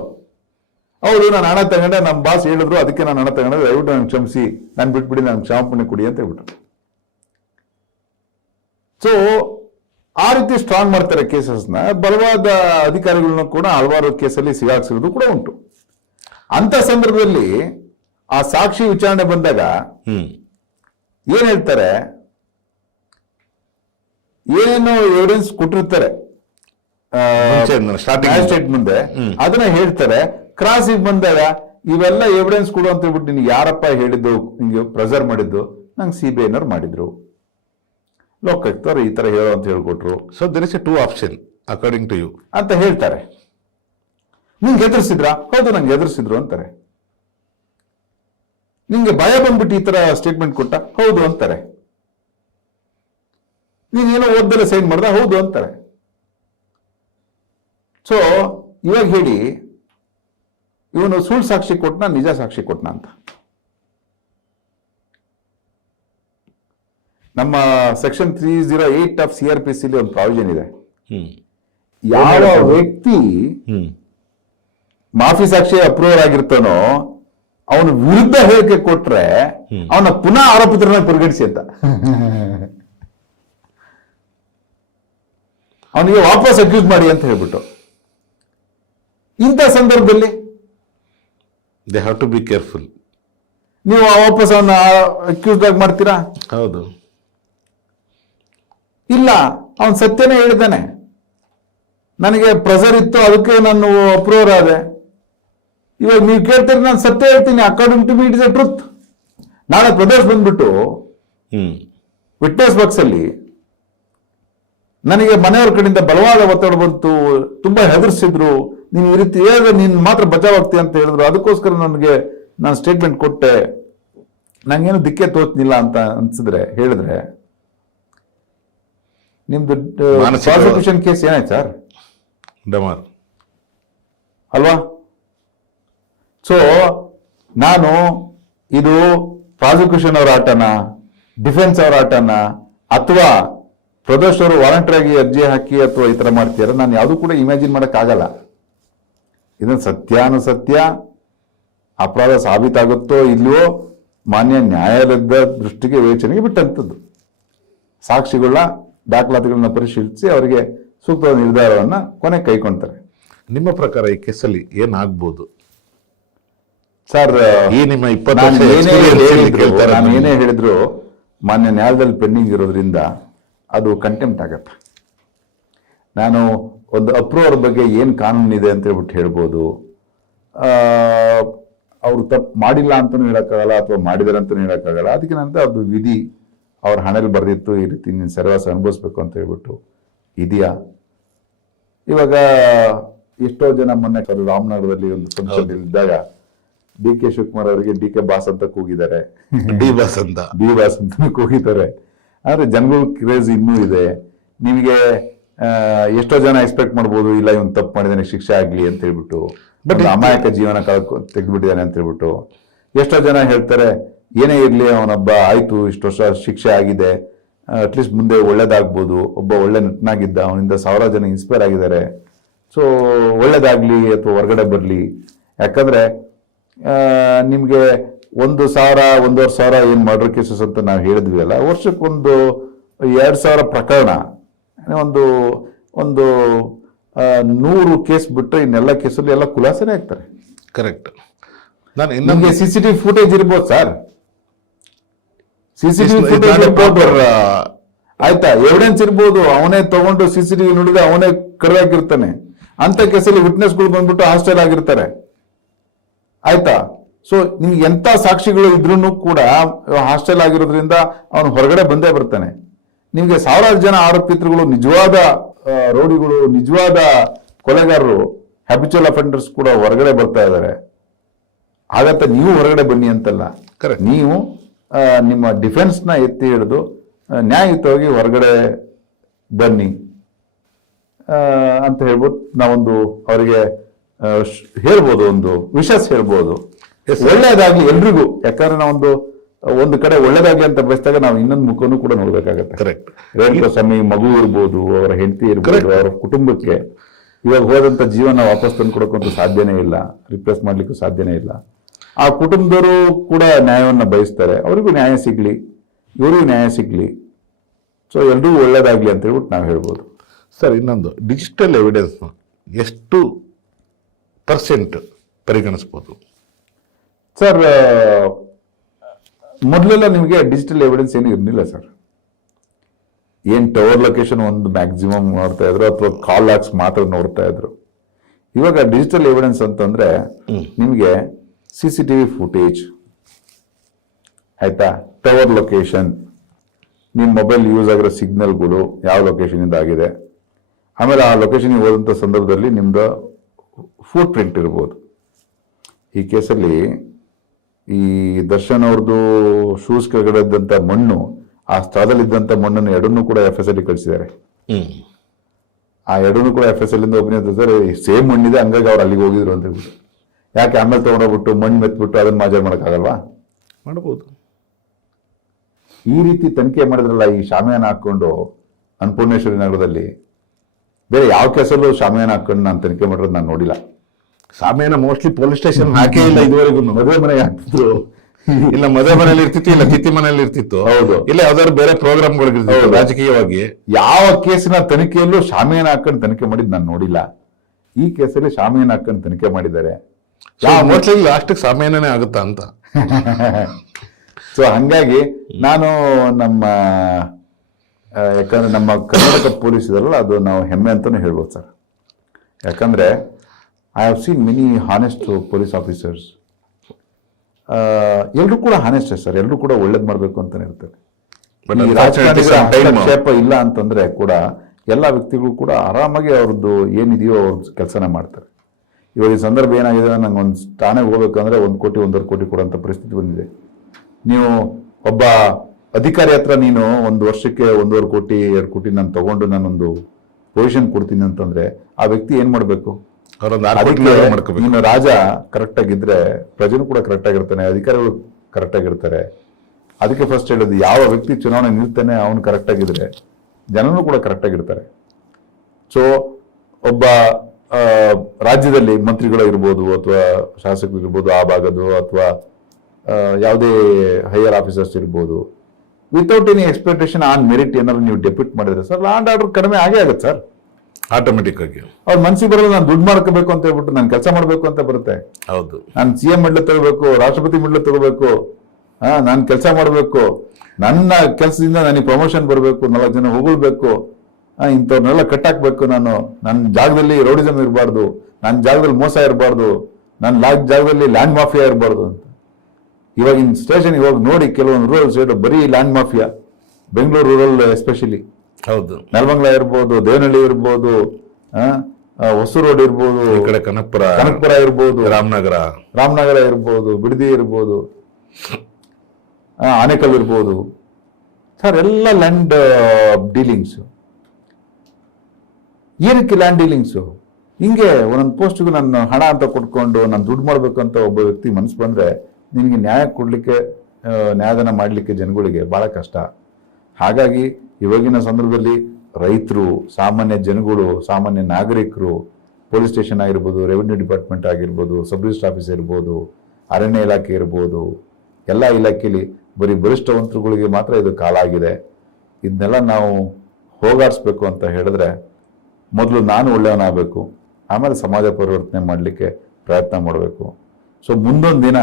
ಹೌದು ನಾನು ಹಣ ತಗೊಂಡೆ, ನಮ್ಮ ಬಾಸ್ ಹೇಳಿದ್ರು ಅದಕ್ಕೆ ನಾನು ಹಣ ತಗೊಂಡೆ, ದಯವಿಟ್ಟು ನಂಗೆ ಕ್ಷಮಿಸಿ, ನಾನು ಬಿಟ್ಬಿಡಿ, ನಂಗೆ ಕ್ಷಮಾಪಣೆ ಕೊಡಿ ಅಂತ ಹೇಳ್ಬಿಟ್ಟು. ಸೊ ಆ ರೀತಿ ಸ್ಟ್ರಾಂಗ್ ಮಾಡ್ತಾರೆ ಕೇಸಸ್ನ. ಬಲವಾದ ಅಧಿಕಾರಿಗಳನ್ನ ಕೂಡ ಹಲವಾರು ಕೇಸಲ್ಲಿ ಸಿಗಾಕ್ಸಿರೋದು ಕೂಡ ಉಂಟು. ಅಂತ ಸಂದರ್ಭದಲ್ಲಿ ಆ ಸಾಕ್ಷಿ ವಿಚಾರಣೆ ಬಂದಾಗ ಏನ್ ಹೇಳ್ತಾರೆ, ಏನೇನು ಎವಿಡೆನ್ಸ್ ಕೊಟ್ಟಿರ್ತಾರೆ ಮ್ಯಾಜಿಸ್ಟ್ರೇಟ್ ಮುಂದೆ, ಅದನ್ನ ಹೇಳ್ತಾರೆ. ಕ್ರಾಸಿಗೆ ಬಂದಾಗ ಇವೆಲ್ಲ ಎವಿಡೆನ್ಸ್ ಕೊಡು ಅಂತ ಹೇಳ್ಬಿಟ್ಟು ನಿನ್ಗೆ ಯಾರಪ್ಪ ಹೇಳಿದ್ದು, ನಿಂಗೆ ಪ್ರೆಸರ್ ಮಾಡಿದ್ದು, ನಂಗೆ CBIನವ್ರು ಮಾಡಿದ್ರು, ಲೋಕಾಯುಕ್ತವ್ರು ಈ ತರ ಹೇಳೋ ಅಂತ ಹೇಳ್ಕೊಟ್ರು. So there is a 2 option according to you ಅಂತ ಹೇಳ್ತಾರೆ. ನಿಂಗೆ ಎದುರಿಸಿದ್ರಾ? ಹೌದು, ನಂಗೆ ಎದುರಿಸಿದ್ರು ಅಂತಾರೆ. ನಿಂಗೆ ಭಯ ಬಂದ್ಬಿಟ್ಟು ಈ ತರ ಸ್ಟೇಟ್ಮೆಂಟ್ ಕೊಟ್ಟ? ಹೌದು ಅಂತಾರೆ. ನೀನೇನೋ ಓದ್ದಲ್ಲ ಸೈನ್ ಮಾಡ್ದ? ಹೌದು ಅಂತಾರೆ. ಸೊ ಇವಾಗ ಹೇಳಿ, ಇವನು ಸುಳ್ಳು ಸಾಕ್ಷಿ ಕೊಟ್ನ, ನಿಜ ಸಾಕ್ಷಿ ಕೊಟ್ನ ಅಂತ? ನಮ್ಮ ಸೆಕ್ಷನ್ 308 ಆಫ್ CRPC ಒಂದು ಪ್ರಾವಿಷನ್ ಇದೆ. ಯಾವ ವ್ಯಕ್ತಿ ಮಾಫಿ ಸಾಕ್ಷಿ ಅಪ್ರೂವರ್ ಆಗಿರ್ತಾನೋ ಅವನ ವಿರುದ್ಧ ಹೇಳಿಕೆ ಕೊಟ್ರೆ ಅವನ ಪುನಃ ಆರೋಪಿತರನ್ನ ಪರಿಗಣಿಸಿ ಅಂತ. ಅವನಿಗೆ ವಾಪಸ್ ಅಕ್ಯೂಸ್ ಮಾಡಿ ಅಂತ ಹೇಳ್ಬಿಟ್ಟು. ಇಂಥ ಸಂದರ್ಭದಲ್ಲಿ they have to be careful. ನೀವು ವಾಪಸ್ ಅವನ್ನ ಅಕ್ಯೂಸ್ಡ್ ಆಗಿ ಮಾಡ್ತೀರಾ? ಹೌದು. ಇಲ್ಲ, ಅವನ್ ಸತ್ಯನೇ ಹೇಳಿದ್ದಾನೆ, ನನಗೆ ಪ್ರೆಸರ್ ಇತ್ತು ಅದಕ್ಕೆ ನಾನು ಅಪ್ರೂವರ್ ಆದೆ. ಇವಾಗ ನೀವು ಕೇಳ್ತೀರಿ, ನಾನು ಸತ್ಯ ಹೇಳ್ತೀನಿ, according to me it is a truth. ನಾಳೆ ಪ್ರದೇಶ್ ಬಂದ್ಬಿಟ್ಟು ವಿಟ್ನೆಸ್ ಬಾಕ್ಸ್ ಅಲ್ಲಿ ನನಗೆ ಮನೆಯವ್ರ ಕಡೆಯಿಂದ ಬಲವಾದ ಒತ್ತಡ ಬಂತು, ತುಂಬಾ ಹೆದರ್ಸಿದ್ರು, ನೀನು ಈ ರೀತಿ ಹೇಳಿದ್ರೆ ನೀನ್ ಮಾತ್ರ ಬಚಾವಾಗ್ತೀಯ ಅಂತ ಹೇಳಿದ್ರು, ಅದಕ್ಕೋಸ್ಕರ ನಾನು ಸ್ಟೇಟ್ಮೆಂಟ್ ಕೊಟ್ಟೆ, ನಂಗೇನು ದಿಕ್ಕೆ ತೋಚ್ನಿಲ್ಲ ಅಂತ ಅನ್ಸಿದ್ರೆ ಹೇಳಿದ್ರೆ ನಿಮ್ದು ಪ್ರಾಸಿಕ್ಯೂಷನ್ ಕೇಸ್ ಏನಾಯ್ತು ಸರ್? ಡಮಾರ್ ಅಲ್ವಾ? ಸೊ ನಾನು ಇದು ಪ್ರಾಸಿಕ್ಯೂಷನ್ ಅವರ ಆಟನ, ಡಿಫೆನ್ಸ್ ಅವರ ಆಟನ, ಅಥವಾ ಪ್ರದೋಷ್ ಅವರು ವಾಲಂಟರಿ ಆಗಿ ಅರ್ಜಿ ಹಾಕಿ ಅಥವಾ ಈ ತರ ಮಾಡ್ತೀರ, ನಾನು ಯಾವುದು ಕೂಡ ಇಮ್ಯಾಜಿನ್ ಮಾಡಕ್ ಆಗಲ್ಲ. ಇದನ್ನ ಸತ್ಯಾನುಸತ್ಯ ಅಪರಾಧ ಸಾಬೀತಾಗುತ್ತೋ ಇಲ್ವೋ ಮಾನ್ಯ ನ್ಯಾಯಾಲಯದ ದೃಷ್ಟಿಗೆ ವಿವೇಚನೆಗೆ ಬಿಟ್ಟಂಥದ್ದು. ಸಾಕ್ಷಿಗಳನ್ನ ದಾಖಲಾತಿಗಳನ್ನ ಪರಿಶೀಲಿಸಿ ಅವರಿಗೆ ಸೂಕ್ತವಾದ ನಿರ್ಧಾರವನ್ನ ಕೊನೆ ಕೈಗೊಳ್ತಾರೆ. ನಿಮ್ಮ ಪ್ರಕಾರ ಈ ಕೇಸಲ್ಲಿ ಏನಾಗ್ಬೋದು ಸರ್? ಈ ನಿಮ್ಮ ನಾನು ಏನೇ ಹೇಳಿದ್ರು ಮಾನ್ಯ ನ್ಯಾಯಾಲಯದಲ್ಲಿ ಪೆಂಡಿಂಗ್ ಇರೋದ್ರಿಂದ ಅದು ಕಂಟೆಂಪ್ಟ್ ಆಗತ್ತೆ. ನಾನು ಒಂದು ಅಪ್ರೂವರ್ ಬಗ್ಗೆ ಏನು ಕಾನೂನಿದೆ ಅಂತ ಹೇಳ್ಬಿಟ್ಟು ಹೇಳ್ಬೋದು. ಅವರು ತಪ್ಪು ಮಾಡಿಲ್ಲ ಅಂತಲೂ ಹೇಳೋಕ್ಕಾಗಲ್ಲ, ಅಥವಾ ಮಾಡಿದಾರೆ ಅಂತಲೂ ಹೇಳೋಕ್ಕಾಗಲ್ಲ. ಅದಕ್ಕೆ ನಂತರ ಅದು ವಿಧಿ ಅವ್ರ ಹಣೆಯಲ್ಲಿ ಬರೆದಿತ್ತು, ಈ ರೀತಿ ನೀನು ಸರ್ವಾಸ ಅನುಭವಿಸ್ಬೇಕು ಅಂತ ಹೇಳ್ಬಿಟ್ಟು ಇದೆಯಾ. ಇವಾಗ ಎಷ್ಟೋ ಜನ ಮೊನ್ನೆ ರಾಮನಗರದಲ್ಲಿ ಒಂದು ಫಂಕ್ಷನ್ ಇದ್ದಾಗ DK ಶಿವಕುಮಾರ್ ಅವರಿಗೆ DK ಬಾಸ್ ಅಂತ ಕೂಗಿದ್ದಾರೆ, ಡಿ ಬಾಸ್ ಅಂತ ಕೂಗಿದ್ದಾರೆ. ಆದ್ರೆ ಜನಗಳ ಕ್ರೇಜ್ ಇನ್ನೂ ಇದೆ. ನಿಮಗೆ ಎಷ್ಟೋ ಜನ ಎಕ್ಸ್ಪೆಕ್ಟ್ ಮಾಡ್ಬೋದು, ಇಲ್ಲ ಇವನು ತಪ್ಪು ಮಾಡಿದಾನೆ ಶಿಕ್ಷೆ ಆಗ್ಲಿ ಅಂತ ಹೇಳ್ಬಿಟ್ಟು, ಬಟ್ ಅಮಾಯಕ ಜೀವನ ತೆಗೆದ್ಬಿಟ್ಟಿದ್ದಾನೆ ಅಂತ ಹೇಳ್ಬಿಟ್ಟು. ಎಷ್ಟೋ ಜನ ಹೇಳ್ತಾರೆ ಏನೇ ಇರ್ಲಿ ಅವನೊಬ್ಬ ಆಯ್ತು, ಇಷ್ಟು ವರ್ಷ ಶಿಕ್ಷೆ ಆಗಿದೆ, ಅಟ್ಲೀಸ್ಟ್ ಮುಂದೆ ಒಳ್ಳೇದಾಗ್ಬೋದು, ಒಬ್ಬ ಒಳ್ಳೆ ನಟನಾಗಿದ್ದ, ಅವನಿಂದ 1000 ಜನ ಇನ್ಸ್ಪೈರ್ ಆಗಿದ್ದಾರೆ, ಸೊ ಒಳ್ಳೇದಾಗ್ಲಿ ಅಥವಾ ಹೊರಗಡೆ ಬರಲಿ. ಯಾಕಂದ್ರೆ ನಿಮ್ಗೆ 1,000 1,500 ಏನ್ ಮರ್ಡರ್ ಕೇಸಸ್ ಅಂತ ನಾವು ಹೇಳಿದ್ವಿ ಅಲ್ಲ, ವರ್ಷಕ್ಕೊಂದು 2,000 ಪ್ರಕರಣ, ಒಂದು 100 ಕೇಸ್ ಬಿಟ್ಟರೆ ಇನ್ನೆಲ್ಲ ಕೇಸಲ್ಲಿ ಎಲ್ಲ ಖುಲಾಸನೆ ಆಗ್ತಾರೆ. ಕರೆಕ್ಟ್. ನಮ್ಗೆ CCTV ಫುಟೇಜ್ ಇರ್ಬೋದು ಸರ್, CCTV ಫುಟೇಜ್ ಇರ್ಬೋದು, ಆಯ್ತಾ, ಎವಿಡೆನ್ಸ್ ಇರ್ಬೋದು, ಅವನೇ ತಗೊಂಡು CCTV ನೋಡಿದ್ರೆ ಅವನೇ ಕರೆದಾಕಿರ್ತಾನೆ. ಅಂತ ಕೇಸಲ್ಲಿ ವಿಟ್ನೆಸ್ಗಳು ಬಂದ್ಬಿಟ್ಟು ಹಾಸ್ಟೆಲ್ ಆಗಿರ್ತಾರೆ, ಆಯ್ತಾ. ಸೊ ನಿಮ್ಗೆ ಎಂತ ಸಾಕ್ಷಿಗಳು ಇದ್ರೂ ಕೂಡ ಹಾಸ್ಟೆಲ್ ಆಗಿರೋದ್ರಿಂದ ಅವನು ಹೊರಗಡೆ ಬಂದೇ ಬರ್ತಾನೆ. ನಿಮ್ಗೆ 1000 ಜನ ಆರೋಪಿತರುಗಳು, ನಿಜವಾದ ರೌಡಿಗಳು, ನಿಜವಾದ ಕೊಲೆಗಾರರು, ಹ್ಯಾಬಿಚುವಲ್ ಅಫೆಂಡರ್ಸ್ ಕೂಡ ಹೊರಗಡೆ ಬರ್ತಾ ಇದ್ದಾರೆ. ಆಗತ್ತೆ ನೀವು ಹೊರಗಡೆ ಬನ್ನಿ ಅಂತಲ್ಲ, ನೀವು ನಿಮ್ಮ ಡಿಫೆನ್ಸ್ ನ ಎತ್ತಿ ಹಿಡಿದು ನ್ಯಾಯಯುತವಾಗಿ ಹೊರಗಡೆ ಬನ್ನಿ ಅಂತ ಹೇಳ್ಬೋದು. ನಾವೊಂದು ಅವರಿಗೆ ಹೇಳ್ಬೋದು, ಒಂದು ವಿಶಸ್ ಹೇಳ್ಬೋದು, ಒಳ್ಳೇದಾಗ್ಲಿ ಎಲ್ರಿಗೂ. ಯಾಕಂದ್ರೆ ನಾವೊಂದು ಒಂದು ಕಡೆ ಒಳ್ಳೇದಾಗ್ಲಿ ಅಂತ ಬಯಸಿದಾಗ ನಾವು ಇನ್ನೊಂದು ಮುಖನೂ ಕೂಡ ನೋಡ್ಬೇಕಾಗತ್ತೆ. ಕರೆಕ್ಟ್. ರೇಣುಕಾ ಸ್ವಾಮಿ ಮಗು ಇರ್ಬೋದು, ಅವರ ಹೆಂಡತಿ ಇರ್ಬೋದು, ಅವರ ಕುಟುಂಬಕ್ಕೆ ಇವಾಗ ಹೋದಂತ ಜೀವನ ವಾಪಸ್ ತಂದು ಕೊಡೋಕ್ಕಂತೂ ಸಾಧ್ಯನೇ ಇಲ್ಲ, ರಿಪ್ಲೇಸ್ ಮಾಡ್ಲಿಕ್ಕೂ ಸಾಧ್ಯನೇ ಇಲ್ಲ. ಆ ಕುಟುಂಬದವರು ಕೂಡ ನ್ಯಾಯವನ್ನ ಬಯಸ್ತಾರೆ, ಅವರಿಗೂ ನ್ಯಾಯ ಸಿಗ್ಲಿ, ಇವರಿಗೂ ನ್ಯಾಯ ಸಿಗ್ಲಿ, ಸೊ ಎಲ್ರಿಗೂ ಒಳ್ಳೇದಾಗ್ಲಿ ಅಂತ ಹೇಳ್ಬಿಟ್ಟು ನಾವು ಹೇಳ್ಬೋದು. ಸರ್, ಇನ್ನೊಂದು ಡಿಜಿಟಲ್ ಎವಿಡೆನ್ಸ್ ಎಷ್ಟು % ಪರಿಗಣಿಸ್ಬೋದು ಸರ್? ಮೊದಲೆಲ್ಲ ನಿಮಗೆ ಡಿಜಿಟಲ್ ಎವಿಡೆನ್ಸ್ ಏನು ಇರಲಿಲ್ಲ ಸರ್. ಏನ್ ಟವರ್ ಲೊಕೇಶನ್ ಒಂದು ಮ್ಯಾಕ್ಸಿಮಮ್ ನೋಡ್ತಾ ಇದ್ರು, ಅಥವಾ ಕಾಲ್ ಲಾಕ್ಸ್ ಮಾತ್ರ ನೋಡ್ತಾ ಇದ್ರು. ಇವಾಗ ಡಿಜಿಟಲ್ ಎವಿಡೆನ್ಸ್ ಅಂತಂದ್ರೆ ನಿಮಗೆ CCTV ಫುಟೇಜ್, ಆಯ್ತಾ, ಟವರ್ ಲೊಕೇಶನ್, ನಿಮ್ಮ ಮೊಬೈಲ್ ಯೂಸ್ ಆಗಿರೋ ಸಿಗ್ನಲ್ಗಳು ಯಾವ ಲೊಕೇಶನ್ ಇಂದ ಆಗಿದೆ, ಆಮೇಲೆ ಆ ಲೊಕೇಶನ್ಗೆ ಹೋದಂಥ ಸಂದರ್ಭದಲ್ಲಿ ನಿಮ್ದು ಫುಟ್ ಪ್ರಿಂಟ್ ಇರ್ಬೋದು. ಈ ಕೇಸಲ್ಲಿ ಈ ದರ್ಶನ್ ಅವ್ರದ್ದು ಶೂಸ್ ಕೆಳಗಡೆ ಇದ್ದಂಥ ಮಣ್ಣು, ಆ ಸ್ಥಳದಲ್ಲಿದ್ದಂಥ ಮಣ್ಣನ್ನು ಎರಡನ್ನೂ ಕೂಡ FSL ಕಳಿಸಿದ್ದಾರೆ. ಆ ಎರಡನ್ನೂ ಕೂಡ FSL ಇಂದ ಒಬ್ಬನೇ ಸರ್ ಸೇಮ್ ಮಣ್ಣಿದೆ, ಹಂಗಾಗಿ ಅವ್ರು ಅಲ್ಲಿಗೆ ಹೋಗಿದ್ರು ಅಂತ ಹೇಳ್ಬಿಟ್ಟು. ಯಾಕೆ ಆಮೇಲೆ ತೊಗೊಂಡೋಗ್ಬಿಟ್ಟು ಮಣ್ಣು ಮೆತ್ಬಿಟ್ಟು ಅದನ್ನು ಮಾಜರ್ ಮಾಡೋಕ್ಕಾಗಲ್ವಾ? ಮಾಡ್ಬೋದು. ಈ ರೀತಿ ತನಿಖೆ ಮಾಡಿದ್ರಲ್ಲ ಈ ಶಾಮಿಯಾನ ಹಾಕೊಂಡು ಅನ್ನಪೂರ್ಣೇಶ್ವರಿ ನಗರದಲ್ಲಿ. ಬೇರೆ ಯಾವ ಕೇಸಲ್ಲೂ ಶಾಮಿಯಾನ ಹಾಕೊಂಡು ನಾನು ತನಿಖೆ ಮಾಡಿರೋದು ನಾನು ನೋಡಿಲ್ಲ. ಶಾಮಿಯಾನ ಮೋಸ್ಟ್ಲಿ ಪೊಲೀಸ್ ಸ್ಟೇಷನ್ ಹಾಕೇ ಇಲ್ಲ ಇದುವರೆಗೂ. ಮದುವೆ ಮನೆಗೆ ಹಾಕ್ತಿದ್ರು, ಇಲ್ಲ ಮದುವೆ ಮನೇಲಿ ಇರ್ತಿತ್ತು, ಇಲ್ಲ ತಿಥಿ ಮನೇಲಿ ಇರ್ತಿತ್ತು. ಹೌದು. ಇಲ್ಲ ಯಾವ್ದಾದ್ರು ಬೇರೆ ಪ್ರೋಗ್ರಾಮ್ಗಳಿರ್ತಿತ್ತು ರಾಜಕೀಯವಾಗಿ. ಯಾವ ಕೇಸಿನ ತನಿಖೆಯಲ್ಲೂ ಶಾಮಿಯಾನ ಹಾಕೊಂಡು ತನಿಖೆ ಮಾಡಿದ್ ನಾನು ನೋಡಿಲ್ಲ. ಈ ಕೇಸಲ್ಲಿ ಶಾಮಿಯಾನ ಹಾಕೊಂಡು ತನಿಖೆ ಮಾಡಿದ್ದಾರೆ. ಮೋಸ್ಟ್ಲಿ ಲಾಸ್ಟಿಗೆ ಶಾಮಿಯಾನನೇ ಆಗುತ್ತಾ ಅಂತ. ಸೊ ಹಂಗಾಗಿ ನಾನು ಯಾಕಂದ್ರೆ ನಮ್ಮ ಕರ್ನಾಟಕ ಪೊಲೀಸ್ ಇದರಲ್ಲ, ಅದು ನಾವು ಹೆಮ್ಮೆ ಅಂತಾನೆ ಹೇಳ್ಬೋದು ಸರ್. ಯಾಕಂದ್ರೆ I have seen many honest police officers. ಎಲ್ಲರೂ ಕೂಡ ಹಾನೆಸ್ಟೇ ಸರ್, ಎಲ್ಲರೂ ಕೂಡ ಒಳ್ಳೇದು ಮಾಡಬೇಕು ಅಂತಾನೆ ಇರ್ತಾರೆ. ಈ ರಾಜಕಾರಣಿಗಳ ಹಸ್ತಕ್ಷೇಪ ಇಲ್ಲ ಅಂತಂದ್ರೆ ಕೂಡ ಎಲ್ಲ ವ್ಯಕ್ತಿಗಳು ಕೂಡ ಆರಾಮಾಗಿ ಅವ್ರದ್ದು ಏನಿದೆಯೋ ಅವ್ರ ಕೆಲಸನ ಮಾಡ್ತಾರೆ. ಇವಾಗ ಈ ಸಂದರ್ಭ ಏನಾಗಿದೆ, ನಂಗೆ ಒಂದು ಠಾಣೆಗೆ ಹೋಗ್ಬೇಕಂದ್ರೆ 1 ಕೋಟಿ 1.5 ಕೋಟಿ ಕೊಡೋಂಥ ಪರಿಸ್ಥಿತಿ ಬಂದಿದೆ. ನೀವು ಒಬ್ಬ ಅಧಿಕಾರಿ ಹತ್ರ ನೀನು 1 ವರ್ಷಕ್ಕೆ 1.5 ಕೋಟಿ 2 ಕೋಟಿ ನಾನು ತಗೊಂಡು ನಾನೊಂದು ಪೊಸಿಷನ್ ಕೊಡ್ತೀನಿ ಅಂತಂದ್ರೆ ಆ ವ್ಯಕ್ತಿ ಏನ್ ಮಾಡ್ಬೇಕು? ನೀನು ರಾಜ ಕರೆಕ್ಟ್ ಆಗಿದ್ರೆ ಪ್ರಜೆನೂ ಕೂಡ ಕರೆಕ್ಟ್ ಆಗಿರ್ತಾನೆ, ಅಧಿಕಾರಿಗಳು ಕರೆಕ್ಟ್ ಆಗಿರ್ತಾರೆ. ಅದಕ್ಕೆ ಫಸ್ಟ್ ಹೇಳೋದು, ಯಾವ ವ್ಯಕ್ತಿ ಚುನಾವಣೆ ನಿಲ್ತಾನೆ ಅವನು ಕರೆಕ್ಟ್ ಆಗಿದ್ರೆ ಜನನೂ ಕೂಡ ಕರೆಕ್ಟ್ ಆಗಿರ್ತಾರೆ. ಸೊ ಒಬ್ಬ ರಾಜ್ಯದಲ್ಲಿ ಮಂತ್ರಿಗಳು ಇರ್ಬೋದು ಅಥವಾ ಶಾಸಕರು ಇರ್ಬೋದು, ಆ ಭಾಗದ್ದು ಅಥವಾ ಯಾವುದೇ ಹೈಯರ್ ಆಫೀಸರ್ಸ್ ಇರ್ಬೋದು, without any expectation on merit ಏನಾದ್ರು ನೀವು ಡೆಪ್ಯೂಟ್ ಮಾಡಿದ್ರೆ ಸರ್ ಲಾ ಅಂಡ್ ಆರ್ಡರ್ ಕಡಿಮೆ ಆಗೇ ಆಗುತ್ತೆ ಸರ್. ಆಟೋಮೆಟಿಕ್ ಆಗಿ ಅವ್ರ ಮನ್ಸಿಗೆ ಬರೋದು ನಾನು ದುಡ್ಡು ಮಾಡ್ಕೋಬೇಕು ಅಂತ ಹೇಳ್ಬಿಟ್ಟು ನಾನು ಕೆಲಸ ಮಾಡಬೇಕು ಅಂತ ಬರುತ್ತೆ. ಹೌದು, ನಾನು CM ಮೆಡ್ಲ್ ತಗೋಬೇಕು, ರಾಷ್ಟ್ರಪತಿ ಮೆಡ್ಲ್ ತಗೋಬೇಕು, ನಾನು ಕೆಲಸ ಮಾಡಬೇಕು, ನನ್ನ ಕೆಲಸದಿಂದ ನನಗೆ ಪ್ರಮೋಷನ್ ಬರಬೇಕು, 4 ಜನ ಹೊಗಳ್ಬೇಕು, ಇಂಥವ್ರನ್ನೆಲ್ಲ ಕಟ್ಟಾಕ್ಬೇಕು, ನಾನು ನನ್ನ ಜಾಗದಲ್ಲಿ ರೌಡಿಸಮ್ ಇರಬಾರ್ದು, ನನ್ನ ಜಾಗದಲ್ಲಿ ಮೋಸ ಇರಬಾರ್ದು, ನನ್ನ ಜಾಗದಲ್ಲಿ ಲ್ಯಾಂಡ್ ಮಾಫಿಯಾ ಇರಬಾರ್ದು ಅಂತ. ಇವಾಗಿನ ಸ್ಟೇಷನ್ ಇವಾಗ ನೋಡಿ, ಕೆಲವೊಂದು ರೂರಲ್ ಸೈಡ್ ಬರೀ land mafia, Bengaluru rural especially. ಹೌದು, ನೆಲಮಂಗಲ ಇರ್ಬೋದು, ದೇವನಹಳ್ಳಿ ಇರ್ಬೋದು, ಹೊಸೂರು ರೋಡ್ ಇರ್ಬೋದು, ಈ ಕಡೆ ಕನಕಪುರ ಇರ್ಬೋದು, ರಾಮನಗರ ಇರ್ಬೋದು, ಬಿಡದಿ ಇರ್ಬೋದು, ಆನೇಕಲ್ ಇರ್ಬೋದು ಸರ್, ಎಲ್ಲ ಲ್ಯಾಂಡ್ ಡೀಲಿಂಗ್ಸು. ಏನಕ್ಕೆ ಲ್ಯಾಂಡ್ ಡೀಲಿಂಗ್ಸು? ಹಿಂಗೆ ಒಂದೊಂದು ಪೋಸ್ಟ್ಗೂ ನಾನು ಹಣ ಅಂತ ಕೊಟ್ಕೊಂಡು ನಾನು ದುಡ್ಡು ಮಾಡಬೇಕು ಅಂತ ಒಬ್ಬ ವ್ಯಕ್ತಿ ಮನಸ್ಸು ಬಂದರೆ ನಿನಗೆ ನ್ಯಾಯ ಕೊಡಲಿಕ್ಕೆ, ನ್ಯಾಯದಾನ ಮಾಡಲಿಕ್ಕೆ ಜನಗಳಿಗೆ ಭಾಳ ಕಷ್ಟ. ಹಾಗಾಗಿ ಇವಾಗಿನ ಸಂದರ್ಭದಲ್ಲಿ ರೈತರು, ಸಾಮಾನ್ಯ ಜನಗಳು, ಸಾಮಾನ್ಯ ನಾಗರಿಕರು, ಪೊಲೀಸ್ ಸ್ಟೇಷನ್ ಆಗಿರ್ಬೋದು, ರೆವಿನ್ಯೂ ಡಿಪಾರ್ಟ್ಮೆಂಟ್ ಆಗಿರ್ಬೋದು, ಸಬ್ ರಿಜಿಸ್ಟರ್ ಆಫೀಸ್ ಇರ್ಬೋದು, ಅರಣ್ಯ ಇಲಾಖೆ ಇರ್ಬೋದು, ಎಲ್ಲ ಇಲಾಖೆಯಲ್ಲಿ ಬರೀ ಬಲಿಷ್ಠವಂತರುಗಳಿಗೆ ಮಾತ್ರ ಇದು ಕಾಲ ಆಗಿದೆ. ಇದನ್ನೆಲ್ಲ ನಾವು ಹೋಗಾಡಿಸ್ಬೇಕು ಅಂತ ಹೇಳಿದ್ರೆ ಮೊದಲು ನಾನು ಒಳ್ಳೆಯವನಾಗಬೇಕು, ಆಮೇಲೆ ಸಮಾಜ ಪರಿವರ್ತನೆ ಮಾಡಲಿಕ್ಕೆ ಪ್ರಯತ್ನ ಮಾಡಬೇಕು. ಸೊ ಮುಂದೊಂದು ದಿನ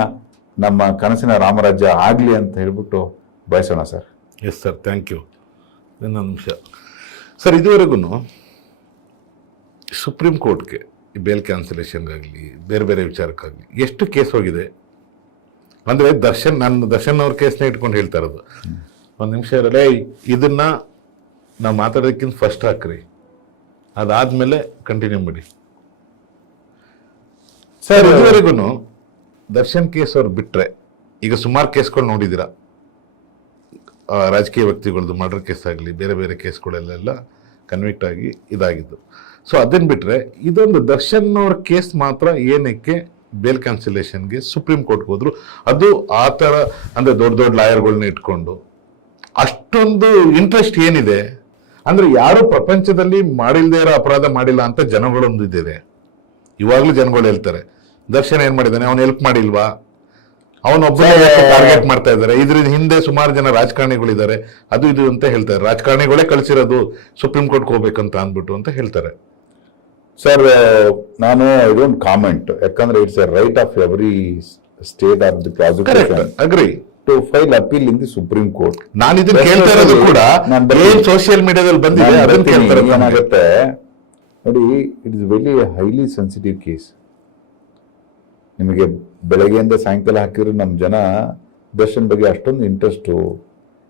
ನಮ್ಮ ಕನಸಿನ ರಾಮರಾಜ್ಯ ಆಗಲಿ ಅಂತ ಹೇಳ್ಬಿಟ್ಟು ಬಯಸೋಣ sir. Yes sir, thank you. ಇನ್ನೊಂದು ನಿಮಿಷ ಸರ್, ಇದುವರೆಗೂ ಸುಪ್ರೀಂ ಕೋರ್ಟ್ಗೆ ಬೇಲ್ ಕ್ಯಾನ್ಸಲೇಷನ್ಗಾಗಲಿ ಬೇರೆ ಬೇರೆ ವಿಚಾರಕ್ಕಾಗಲಿ ಎಷ್ಟು ಕೇಸ್ ಹೋಗಿದೆ? ಅಂದರೆ ದರ್ಶನ್ ಅವ್ರ ಕೇಸ್ನ ಇಟ್ಕೊಂಡು ಹೇಳ್ತಾ ಇರೋದು. ಒಂದು ನಿಮಿಷ ಇರಲೇ, ಇದನ್ನು ನಾವು ಮಾತಾಡೋದಕ್ಕಿಂತ ಫಸ್ಟ್ ಹಾಕ್ರಿ, ಅದಾದಮೇಲೆ ಕಂಟಿನ್ಯೂ ಮಾಡಿ ಸರ್. ಇದುವರೆಗೂ ದರ್ಶನ್ ಕೇಸ್ ಅವ್ರು ಬಿಟ್ಟರೆ ಈಗ ಸುಮಾರು ಕೇಸ್ಗಳು ನೋಡಿದ್ದೀರಾ, ರಾಜಕೀಯ ವ್ಯಕ್ತಿಗಳದ್ದು ಮರ್ಡರ್ ಕೇಸ್ ಆಗಲಿ ಬೇರೆ ಬೇರೆ ಕೇಸ್ಗಳೆಲ್ಲ ಕನ್ವಿಕ್ಟ್ ಆಗಿ ಇದಾಗಿದ್ದು. ಸೊ ಅದನ್ನು ಬಿಟ್ಟರೆ ಇದೊಂದು ದರ್ಶನ್ ಅವ್ರ ಕೇಸ್ ಮಾತ್ರ ಏನಕ್ಕೆ ಬೇಲ್ ಕ್ಯಾನ್ಸಲೇಷನ್ಗೆ ಸುಪ್ರೀಂ ಕೋರ್ಟ್ಗೆ ಹೋದ್ರು? ಅದು ಆ ಥರ ಅಂದರೆ ದೊಡ್ಡ ದೊಡ್ಡ ಲಾಯರ್ಗಳನ್ನ ಇಟ್ಕೊಂಡು ಅಷ್ಟೊಂದು ಇಂಟ್ರೆಸ್ಟ್ ಏನಿದೆ? ಅಂದರೆ ಯಾರು ಪ್ರಪಂಚದಲ್ಲಿ ಮಾಡಿಲ್ಲದೆ ಇರೋ ಅಪರಾಧ ಮಾಡಿಲ್ಲ ಅಂತ ಜನಗಳೊಂದು ಇದ್ದೇವೆ. ಇವಾಗಲೂ ಜನಗಳು ಹೇಳ್ತಾರೆ ದರ್ಶನ್ ಏನು ಮಾಡಿದ್ದಾನೆ, ಅವನು ಹೆಲ್ಪ್ ಮಾಡಿಲ್ವಾ, ಅವನೊಬ್ಬ ಟಾರ್ಗೆಟ್ ಮಾಡ್ತಾ ಇದ್ದಾರೆ. ಇದ್ರ ಹಿಂದೆ ಸುಮಾರು ಜನ ರಾಜಕಾರಣಿಗಳಿದ್ದಾರೆ, ಅದು ಇದು ಅಂತ ಹೇಳ್ತಾರೆ. ರಾಜಕಾರಣಿಗಳೇ ಕಳಿಸಿರೋದು ಸುಪ್ರೀಂ ಕೋರ್ಟ್ಗೆ ಹೋಗ್ಬೇಕಂತ ಅಂದ್ಬಿಟ್ಟು ಅಂತ ಹೇಳ್ತಾರೆ. ಸರ್ ನಾನು ಇದೊಂದು ಕಾಮೆಂಟ್, ಯಾಕಂದ್ರೆ it's a right of every state of the prosecution agree to file appeal in the supreme court. ನಾನು ಇದನ್ನ ಕೇಳ್ತಾ ಇರೋದು ಕೂಡ ಸೋಷಿಯಲ್ ಮೀಡಿಯಾದಲ್ಲಿ ಬಂದಿದೆ. ಏನಾಗುತ್ತೆ ನೋಡಿ, it is very highly sensitive case. ನಿಮಗೆ ಬೆಳಗ್ಗೆಯಿಂದ ಸಾಯಂಕಾಲ ಹಾಕಿದ್ರು ನಮ್ಮ ಜನ ದರ್ಶನ್ ಬಗ್ಗೆ ಅಷ್ಟೊಂದು ಇಂಟ್ರೆಸ್ಟು,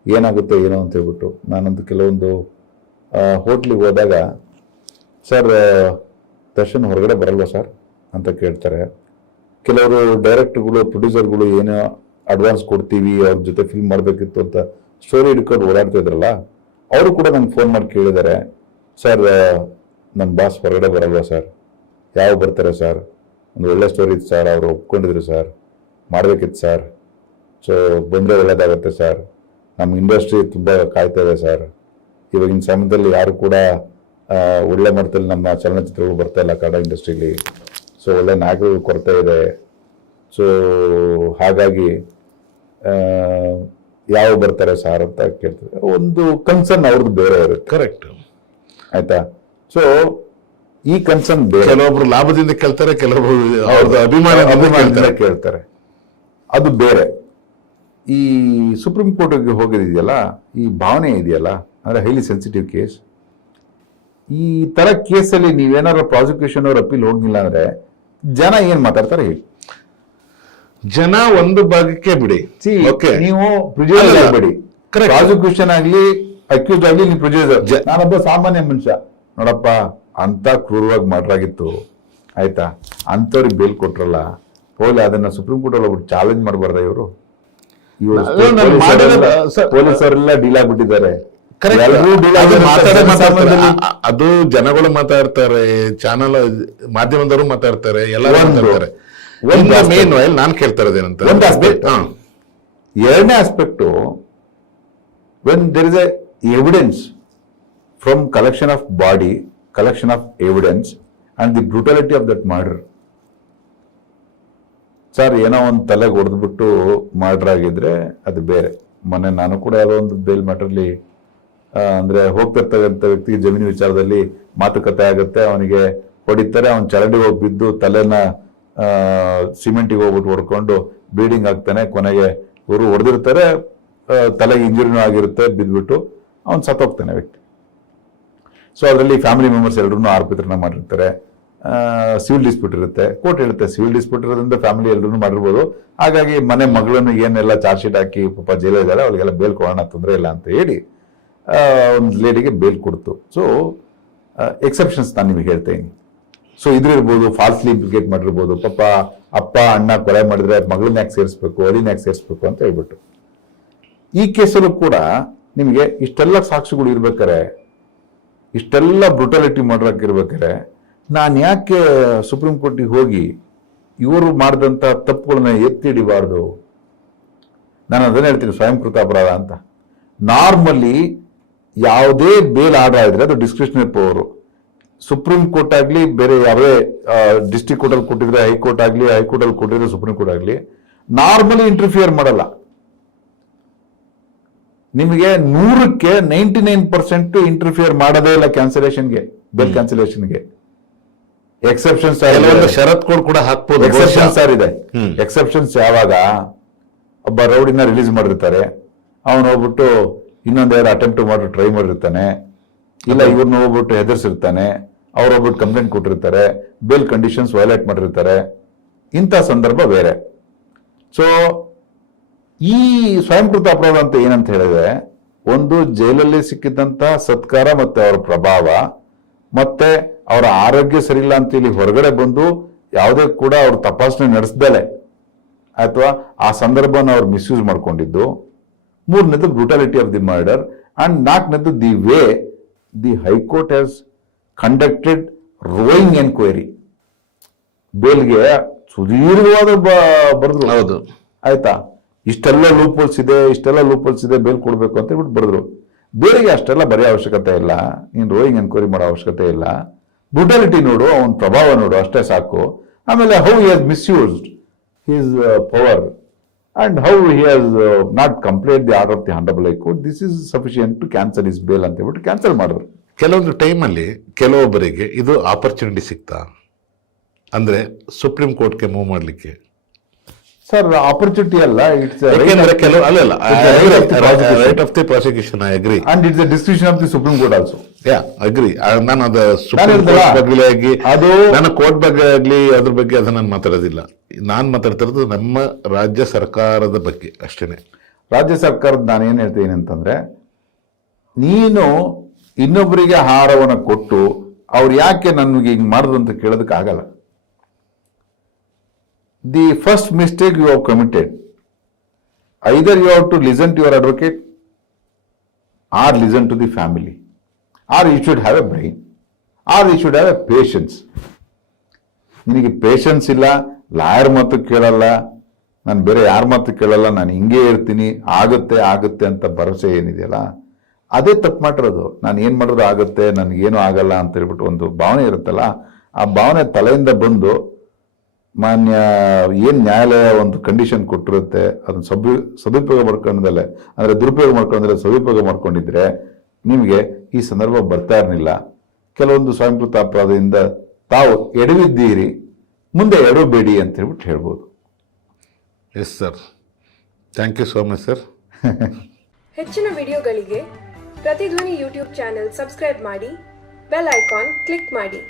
ಏನಾಗುತ್ತೆ ಏನೋ ಅಂತ ಹೇಳ್ಬಿಟ್ಟು. ನಾನಂತೂ ಕೆಲವೊಂದು ಹೋಟ್ಲಿಗೆ ಹೋದಾಗ, ಸರ್ ದರ್ಶನ್ ಹೊರಗಡೆ ಬರಲ್ವಾ ಸರ್ ಅಂತ ಕೇಳ್ತಾರೆ. ಕೆಲವರು ಡೈರೆಕ್ಟರ್ಗಳು ಪ್ರೊಡ್ಯೂಸರ್ಗಳು ಏನೋ ಅಡ್ವಾನ್ಸ್ ಕೊಡ್ತೀವಿ ಅವ್ರ ಜೊತೆ ಫಿಲ್ಮ್ ಮಾಡಬೇಕಿತ್ತು ಅಂತ ಸ್ಟೋರಿ ಹಿಡ್ಕೊಂಡು ಓಡಾಡ್ತಾ ಇದ್ರಲ್ಲ, ಅವರು ಕೂಡ ನಂಗೆ ಫೋನ್ ಮಾಡಿ ಕೇಳಿದ್ದಾರೆ, ಸರ್ ನಮ್ಮ ಬಾಸ್ ಹೊರಗಡೆ ಬರಲ್ವಾ ಸರ್, ಯಾವ ಬರ್ತಾರೆ ಸರ್, ಒಂದು ಒಳ್ಳೆ ಸ್ಟೋರಿ ಇತ್ತು ಸರ್, ಅವರು ಒಪ್ಕೊಂಡಿದ್ರು ಸರ್, ಮಾಡಬೇಕಿತ್ತು ಸರ್, ಸೊ ಬಂದರೆ ಒಳ್ಳೇದಾಗತ್ತೆ ಸರ್, ನಮ್ಮ ಇಂಡಸ್ಟ್ರಿ ತುಂಬ ಕಾಯ್ತಾ ಇದೆ ಸರ್, ಇವಾಗಿನ ಸಮಯದಲ್ಲಿ ಯಾರು ಕೂಡ ಒಳ್ಳೆ ಮಟ್ಟದಲ್ಲಿ ನಮ್ಮ ಚಲನಚಿತ್ರಗಳು ಬರ್ತಾ ಇಲ್ಲ ಕನ್ನಡ ಇಂಡಸ್ಟ್ರಿಲಿ, ಸೊ ಒಳ್ಳೆ ನಾಯಕರು ಕೊರತೆ ಇದೆ, ಸೊ ಹಾಗಾಗಿ ಯಾವ ಬರ್ತಾರೆ ಸರ್ ಅಂತ ಕೇಳ್ತಾರೆ. ಒಂದು ಕನ್ಸರ್ನ್ ಅವ್ರದ್ದು ಬೇರೆ ಇರುತ್ತೆ. ಕರೆಕ್ಟ್. ಆಯ್ತಾ? ಸೊ ಈ ಕನ್ಸರ್ನ್ ಬೇರೆ. ಕೆಲವೊಬ್ರು ಲಾಭದಿಂದ ಕೇಳ್ತಾರೆ, ಕೆಲವೊಬ್ರು ಅವ್ರದ್ದು ಅಭಿಮಾನದಿಂದ ಕೇಳ್ತಾರೆ, ಅದು ಬೇರೆ. ಈ ಸುಪ್ರೀಂ ಕೋರ್ಟ್ಗೆ ಹೋಗೋದಿದೆಯಲ್ಲ, ಈ ಭಾವನೆ ಇದೆಯಲ್ಲ, ಅಂದರೆ ಹೈಲಿ ಸೆನ್ಸಿಟಿವ್ ಕೇಸ್. ಈ ಥರ ಕೇಸಲ್ಲಿ ನೀವೇನಾದ್ರು ಪ್ರಾಸಿಕ್ಯೂಷನ್ ಅವ್ರ ಅಪೀಲ್ ಹೋಗಿಲ್ಲ ಅಂದರೆ ಜನ ಏನು ಮಾತಾಡ್ತಾರೆ ಹೇಳಿ? ಜನ ಒಂದು ಭಾಗಕ್ಕೆ ಬಿಡಿ, ನೀವು ಪ್ರಿಜುಡೈಸ್ ಆಗಬೇಡಿ. ಪ್ರಾಸಿಕ್ಯೂಷನ್ ಆಗಲಿ ಅಕ್ಯೂಸ್ಡ್ ಆಗಲಿ ನೀವು ಪ್ರಿಜುಡೈಸ್. ನಾನೊಬ್ಬ ಸಾಮಾನ್ಯ ಮನುಷ್ಯ, ನೋಡಪ್ಪ ಅಂತ ಕ್ರೂರವಾಗಿ ಮಾಡ್ರಾಗಿತ್ತು, ಆಯ್ತಾ, ಅಂಥವ್ರಿಗೆ ಬೇಲ್ ಕೊಟ್ರಲ್ಲ, ಹೋಗ್ಲಿ ಅದನ್ನ ಸುಪ್ರೀಂ ಕೋರ್ಟ್ ಅಲ್ಲಿ ಹೋಗ್ಬಿಟ್ಟು ಚಾಲೆಂಜ್ ಮಾಡಬಾರ್ದ ಇವರು? ಪೊಲೀಸರೆಲ್ಲ ಡೀಲ್ ಆಗ್ಬಿಟ್ಟಿದ್ದಾರೆ. ಅದು ಜನಗಳು ಮಾತಾಡ್ತಾರೆ, ಚಾನಲ್ ಮಾಧ್ಯಮದವರು ಮಾತಾಡ್ತಾರೆ, ಎಲ್ಲರೂ ಮಾತಾಡ್ತಾರೆ. ಮೇನ್ ನಾನು ಕೇಳ್ತಾ ಇರೋದೇನಂತ ಒಂದು ಆಸ್ಪೆಕ್ಟ್. ಎರಡನೇ aspect, when there is evidence from collection of body, collection of evidence and the brutality of that murder. Sir ಏನೋ ಒಂದು ತಲೆಗೆ ಹೊಡೆದ್ಬಿಟ್ಟು ಮರ್ಡರ್ ಆಗಿದ್ರೆ ಅದು ಬೇರೆ. ಮೊನ್ನೆ ನಾನು ಕೂಡ ಯಾವುದೋ ಒಂದು ಬೇಲ್ ಮ್ಯಾಟರ್ಲಿ ಅಂದ್ರೆ ಹೋಗ್ತಿರ್ತಕ್ಕಂಥ ವ್ಯಕ್ತಿಗೆ ಜಮೀನು ವಿಚಾರದಲ್ಲಿ ಮಾತುಕತೆ ಆಗುತ್ತೆ, ಅವನಿಗೆ ಹೊಡಿತಾರೆ, ಅವನ ಚರಂಡಿಗೆ ಹೋಗಿ ಬಿದ್ದು ತಲೆನ ಸಿಮೆಂಟಿಗೆ ಹೋಗ್ಬಿಟ್ಟು ಹೊಡ್ಕೊಂಡು ಬ್ಲೀಡಿಂಗ್ ಆಗ್ತಾನೆ, ಕೊನೆಗೆ ಇವರು ಹೊಡೆದಿರ್ತಾರೆ, ತಲೆಗೆ ಇಂಜುರಿನೂ ಆಗಿರುತ್ತೆ, ಬಿದ್ದುಬಿಟ್ಟು ಅವ್ನು ಸತ್ತೋಗ್ತಾನೆ ವ್ಯಕ್ತಿ. ಸೊ ಅದರಲ್ಲಿ ಫ್ಯಾಮಿಲಿ ಮೆಂಬರ್ಸ್ ಎಲ್ಲರೂ ಆರೋಪಿತರನ್ನ ಮಾಡಿರ್ತಾರೆ, ಸಿವಿಲ್ ಡಿಸ್ಪ್ಯೂಟ್ ಇರುತ್ತೆ, ಕೋರ್ಟ್ ಇರುತ್ತೆ, ಸಿವಿಲ್ ಡಿಸ್ಪ್ಯೂಟ್ ಇರೋದ್ರಿಂದ ಫ್ಯಾಮಿಲಿ ಎಲ್ಲರೂ ಮಾಡಿರ್ಬೋದು. ಹಾಗಾಗಿ ಮನೆ ಮಗಳನ್ನು ಏನೆಲ್ಲ ಚಾರ್ಜ್ ಶೀಟ್ ಹಾಕಿ ಪಾಪ ಜೈಲಿದ್ದಾರೆ, ಅವಳಿಗೆಲ್ಲ ಬೇಲ್ ಕೊಡೋಣ, ತೊಂದರೆ ಇಲ್ಲ ಅಂತ ಹೇಳಿ ಒಂದು ಲೇಡಿಗೆ ಬೇಲ್ ಕೊಡ್ತು. ಸೊ ಎಕ್ಸೆಪ್ಷನ್ಸ್ ನಾನು ನಿಮಗೆ ಹೇಳ್ತೇನೆ. ಸೊ ಇದ್ರಿರ್ಬೋದು, ಫಾಲ್ಸ್ಲಿ ಇಂಪ್ಲಿಕೇಟ್ ಮಾಡಿರ್ಬೋದು, ಪಾಪ ಅಪ್ಪ ಅಣ್ಣ ಕೊಲೆ ಮಾಡಿದ್ರೆ ಮಗಳನ್ನ ಯಾಕೆ ಸೇರಿಸ್ಬೇಕು, ಅಳಿನ ಯಾಕೆ ಸೇರಿಸ್ಬೇಕು ಅಂತ ಹೇಳ್ಬಿಟ್ಟು. ಈ ಕೇಸಲ್ಲೂ ಕೂಡ ನಿಮಗೆ ಇಷ್ಟೆಲ್ಲ ಸಾಕ್ಷಿಗಳು ಇರ್ಬೇಕಾರೆ, ಇಷ್ಟೆಲ್ಲ ಬ್ರುಟಾಲಿಟಿ ಮಾಡೋಕ್ಕಿರ್ಬೇಕಾರೆ, ನಾನು ಯಾಕೆ ಸುಪ್ರೀಂ ಕೋರ್ಟಿಗೆ ಹೋಗಿ ಇವರು ಮಾಡಿದಂಥ ತಪ್ಪುಗಳನ್ನ ಎತ್ತಿ ಹಿಡಿಬಾರ್ದು? ನಾನು ಅದನ್ನೇ ಹೇಳ್ತೀನಿ, ಸ್ವಯಂಕೃತ ಅಪರಾಧ ಅಂತ. ನಾರ್ಮಲಿ ಯಾವುದೇ ಬೇಲ್ ಆರ್ಡರ್ ಇದ್ರೆ ಅದು ಡಿಸ್ಕ್ರಿಷನರಿ ಪವರ್. ಸುಪ್ರೀಂ ಕೋರ್ಟ್ ಆಗಲಿ, ಬೇರೆ ಯಾವುದೇ ಡಿಸ್ಟ್ರಿಕ್ಟ್ ಕೋರ್ಟಲ್ಲಿ ಕೊಟ್ಟಿದ್ರೆ, ಹೈಕೋರ್ಟ್ ಆಗಲಿ, ಹೈಕೋರ್ಟಲ್ಲಿ ಕೊಟ್ಟಿದ್ರೆ ಸುಪ್ರೀಂ ಕೋರ್ಟ್ ಆಗಲಿ, ನಾರ್ಮಲಿ ಇಂಟರ್ಫಿಯರ್ ಮಾಡಲ್ಲ. ನಿಮಗೆ 100ಕ್ಕೆ 99% ಇಂಟರ್ಫಿಯರ್ ಮಾಡೋದೇ ಇಲ್ಲ ಕ್ಯಾನ್ಸಲೇಷನ್ಗೆ, ಬೇಲ್ ಕ್ಯಾನ್ಸಲೇಷನ್ಗೆ. ಎಕ್ಸೆಪ್ಷನ್ಸ್ ಷರತ್ಗಳು ಕೂಡ ಹಾಕ್ಬೋದು. ಎಕ್ಸೆಪ್ಷನ್ಸ್ ಇದೆ. ಎಕ್ಸೆಪ್ಷನ್ಸ್ ಯಾವಾಗ ಒಬ್ಬ ರೌಡಿನ ರಿಲೀಸ್ ಮಾಡಿರ್ತಾರೆ, ಅವನು ಹೋಗ್ಬಿಟ್ಟು ಇನ್ನೊಂದು ಅಟೆಂಪ್ಟ್ ಮಾಡಿ ಟ್ರೈ ಮಾಡಿರ್ತಾನೆ, ಇಲ್ಲ ಇವ್ರನ್ನ ಹೋಗ್ಬಿಟ್ಟು ಹೆದರ್ಸಿರ್ತಾನೆ, ಅವ್ರು ಹೋಗ್ಬಿಟ್ಟು ಕಂಪ್ಲೇಂಟ್ ಕೊಟ್ಟಿರ್ತಾರೆ, ಬೇಲ್ ಕಂಡೀಷನ್ಸ್ ವೈಲೇಟ್ ಮಾಡಿರ್ತಾರೆ, ಇಂಥ ಸಂದರ್ಭ ಬೇರೆ. ಸೊ ಈ ಸ್ವಯಂಕೃತ ಅಪರಾಧ ಅಂತ ಏನಂತ ಹೇಳಿದ್ರೆ, ಒಂದು ಜೈಲಲ್ಲಿ ಸಿಕ್ಕಿದ್ದಂತ ಸತ್ಕಾರ ಮತ್ತೆ ಅವರ ಪ್ರಭಾವ, ಮತ್ತೆ ಅವರ ಆರೋಗ್ಯ ಸರಿಯಿಲ್ಲ ಅಂತ ಹೇಳಿ ಹೊರಗಡೆ ಬಂದು ಯಾವುದೇ ಕೂಡ ಅವ್ರ ತಪಾಸಣೆ ನಡೆಸ್ದಲೆ ಅಥವಾ ಆ ಸಂದರ್ಭನ ಅವ್ರು ಮಿಸ್ಯೂಸ್ ಮಾಡ್ಕೊಂಡಿದ್ದು. ಮೂರನೇದು brutality of the murder. And ನಾಲ್ಕನೇದು the way the high court has conducted roving enquiry. ಬೇಲ್ಗೆ ಸುದೀರ್ಘವಾದ ಬರೆದ್ರು. ಹೌದು, ಆಯ್ತಾ, ಇಷ್ಟೆಲ್ಲ ಲೂಪೋಲ್ಸ್ ಇದೆ, ಬೇಲ್ ಕೊಡ್ಬೇಕು ಅಂತ ಹೇಳ್ಬಿಟ್ಟು ಬರೆದ್ರು. ಬೇರೆಗೆ ಅಷ್ಟೆಲ್ಲ ಬರೆಯೋ ಅವಶ್ಯಕತೆ ಇಲ್ಲ, ನೀನು ರೋಯಿಂಗ್ ಎನ್ಕ್ವೈರಿ ಮಾಡೋ ಅವಶ್ಯಕತೆ ಇಲ್ಲ. ಬ್ರೂಟಾಲಿಟಿ ನೋಡು, ಅವನ ಪ್ರಭಾವ ನೋಡು, ಅಷ್ಟೇ ಸಾಕು. ಆಮೇಲೆ how he has misused his power and how he has not complete the order of the honourable high court, this is sufficient to cancel is bail ಅಂತ ಹೇಳ್ಬಿಟ್ಟು ಕ್ಯಾನ್ಸಲ್ ಮಾಡಿದ್ರು. ಕೆಲವೊಂದು ಟೈಮಲ್ಲಿ ಕೆಲವೊಬ್ಬರಿಗೆ ಇದು ಆಪರ್ಚುನಿಟಿ ಸಿಗ್ತಾ ಅಂದ್ರೆ ಸುಪ್ರೀಂ ಕೋರ್ಟ್ಗೆ ಮೂವ್ ಮಾಡಲಿಕ್ಕೆ? ಸರ್, ಆಪರ್ಚುನಿಟಿ ಅಲ್ಲ, it's right of the prosecution. I agree. And it's the discretion of the supreme court also. Yeah, agri. ನಾನು ಅದು ಸುಪ್ರೀಂ ಕೋರ್ಟ್ ಬಗ್ಗೆ ಆಗಿ, ನಾನು ಕೋರ್ಟ್ ಬಗ್ಗೆ ಆಗ್ಲಿ ಅದ್ರ ಬಗ್ಗೆ ಅದನ್ನ ನಾನು ಮಾತಾಡೋದಿಲ್ಲ. ನಾನು ಮಾತಾಡ್ತಿರೋದು ನಮ್ಮ ರಾಜ್ಯ ಸರ್ಕಾರದ ಬಗ್ಗೆ ಅಷ್ಟೇನೆ. ರಾಜ್ಯ ಸರ್ಕಾರದ ನಾನು ಏನ್ ಹೇಳ್ತೀನಿ ಅಂತಂದ್ರೆ, ನೀನು ಇನ್ನೊಬ್ಬರಿಗೆ ಆಹಾರವನ್ನು ಕೊಟ್ಟು ಅವ್ರು ಯಾಕೆ ನನಗೆ ಹಿಂಗ್ ಮಾಡಿದ್ರು ಅಂತ ಕೇಳೋದಕ್ಕೆ ಆಗಲ್ಲ. the first mistake you have committed, either you have to listen to your advocate or listen to the family, or you should have a brain, or you should have a patience. ನಿನಗೆ ಪೇಷನ್ಸ್ ಇಲ್ಲ, ಲಾಯರ್ ಮಾತು ಕೇಳಲ್ಲ, ನಾನು ಬೇರೆ ಯಾರ ಮಾತು ಕೇಳಲ್ಲ, ನಾನು ಹಿಂಗೆ ಇರ್ತೀನಿ, ಆಗುತ್ತೆ ಅಂತ ಭರವಸೆ ಏನಿದೆಯಲ್ಲ, ಅದೇ ತಪ್ಪು ಮಾಡಿರೋದು. ನಾನು ಏನು ಮಾಡೋದು ಆಗುತ್ತೆ, ನನಗೇನು ಆಗಲ್ಲ ಅಂತ ಹೇಳ್ಬಿಟ್ಟು ಒಂದು ಭಾವನೆ ಇರುತ್ತಲ್ಲ, ಆ ಭಾವನೆ ತಲೆಯಿಂದ ಬಂದು ಮಾನ್ಯ ಏನು ನ್ಯಾಯಾಲಯ ಒಂದು ಕಂಡೀಷನ್ ಕೊಟ್ಟಿರುತ್ತೆ ಅದನ್ನು ಸದುಪಯೋಗ ಮಾಡ್ಕೊಂಡಲ್ಲೇ, ಅಂದರೆ ದುರುಪಯೋಗ ಮಾಡ್ಕೊಂಡ್ರೆ ಸದುಪಯೋಗ ಮಾಡ್ಕೊಂಡಿದ್ರೆ ನಿಮಗೆ ಈ ಸಂದರ್ಭ ಬರ್ತಾ ಇರಲಿಲ್ಲ. ಕೆಲವೊಂದು ಸ್ವಯಂಕೃತ ಅಪರಾಧದಿಂದ ತಾವು ಎಡವಿದ್ದೀರಿ, ಮುಂದೆ ಎಡಬೇಡಿ ಅಂತ ಹೇಳ್ಬಿಟ್ಟು ಹೇಳ್ಬೋದು. Yes sir, thank you so much sir. ಹೆಚ್ಚಿನ ವಿಡಿಯೋಗಳಿಗೆ ಪ್ರತಿಧ್ವನಿ ಯೂಟ್ಯೂಬ್ ಚಾನೆಲ್ ಸಬ್ಸ್ಕ್ರೈಬ್ ಮಾಡಿ, ಬೆಲ್ ಐಕಾನ್ ಕ್ಲಿಕ್ ಮಾಡಿ.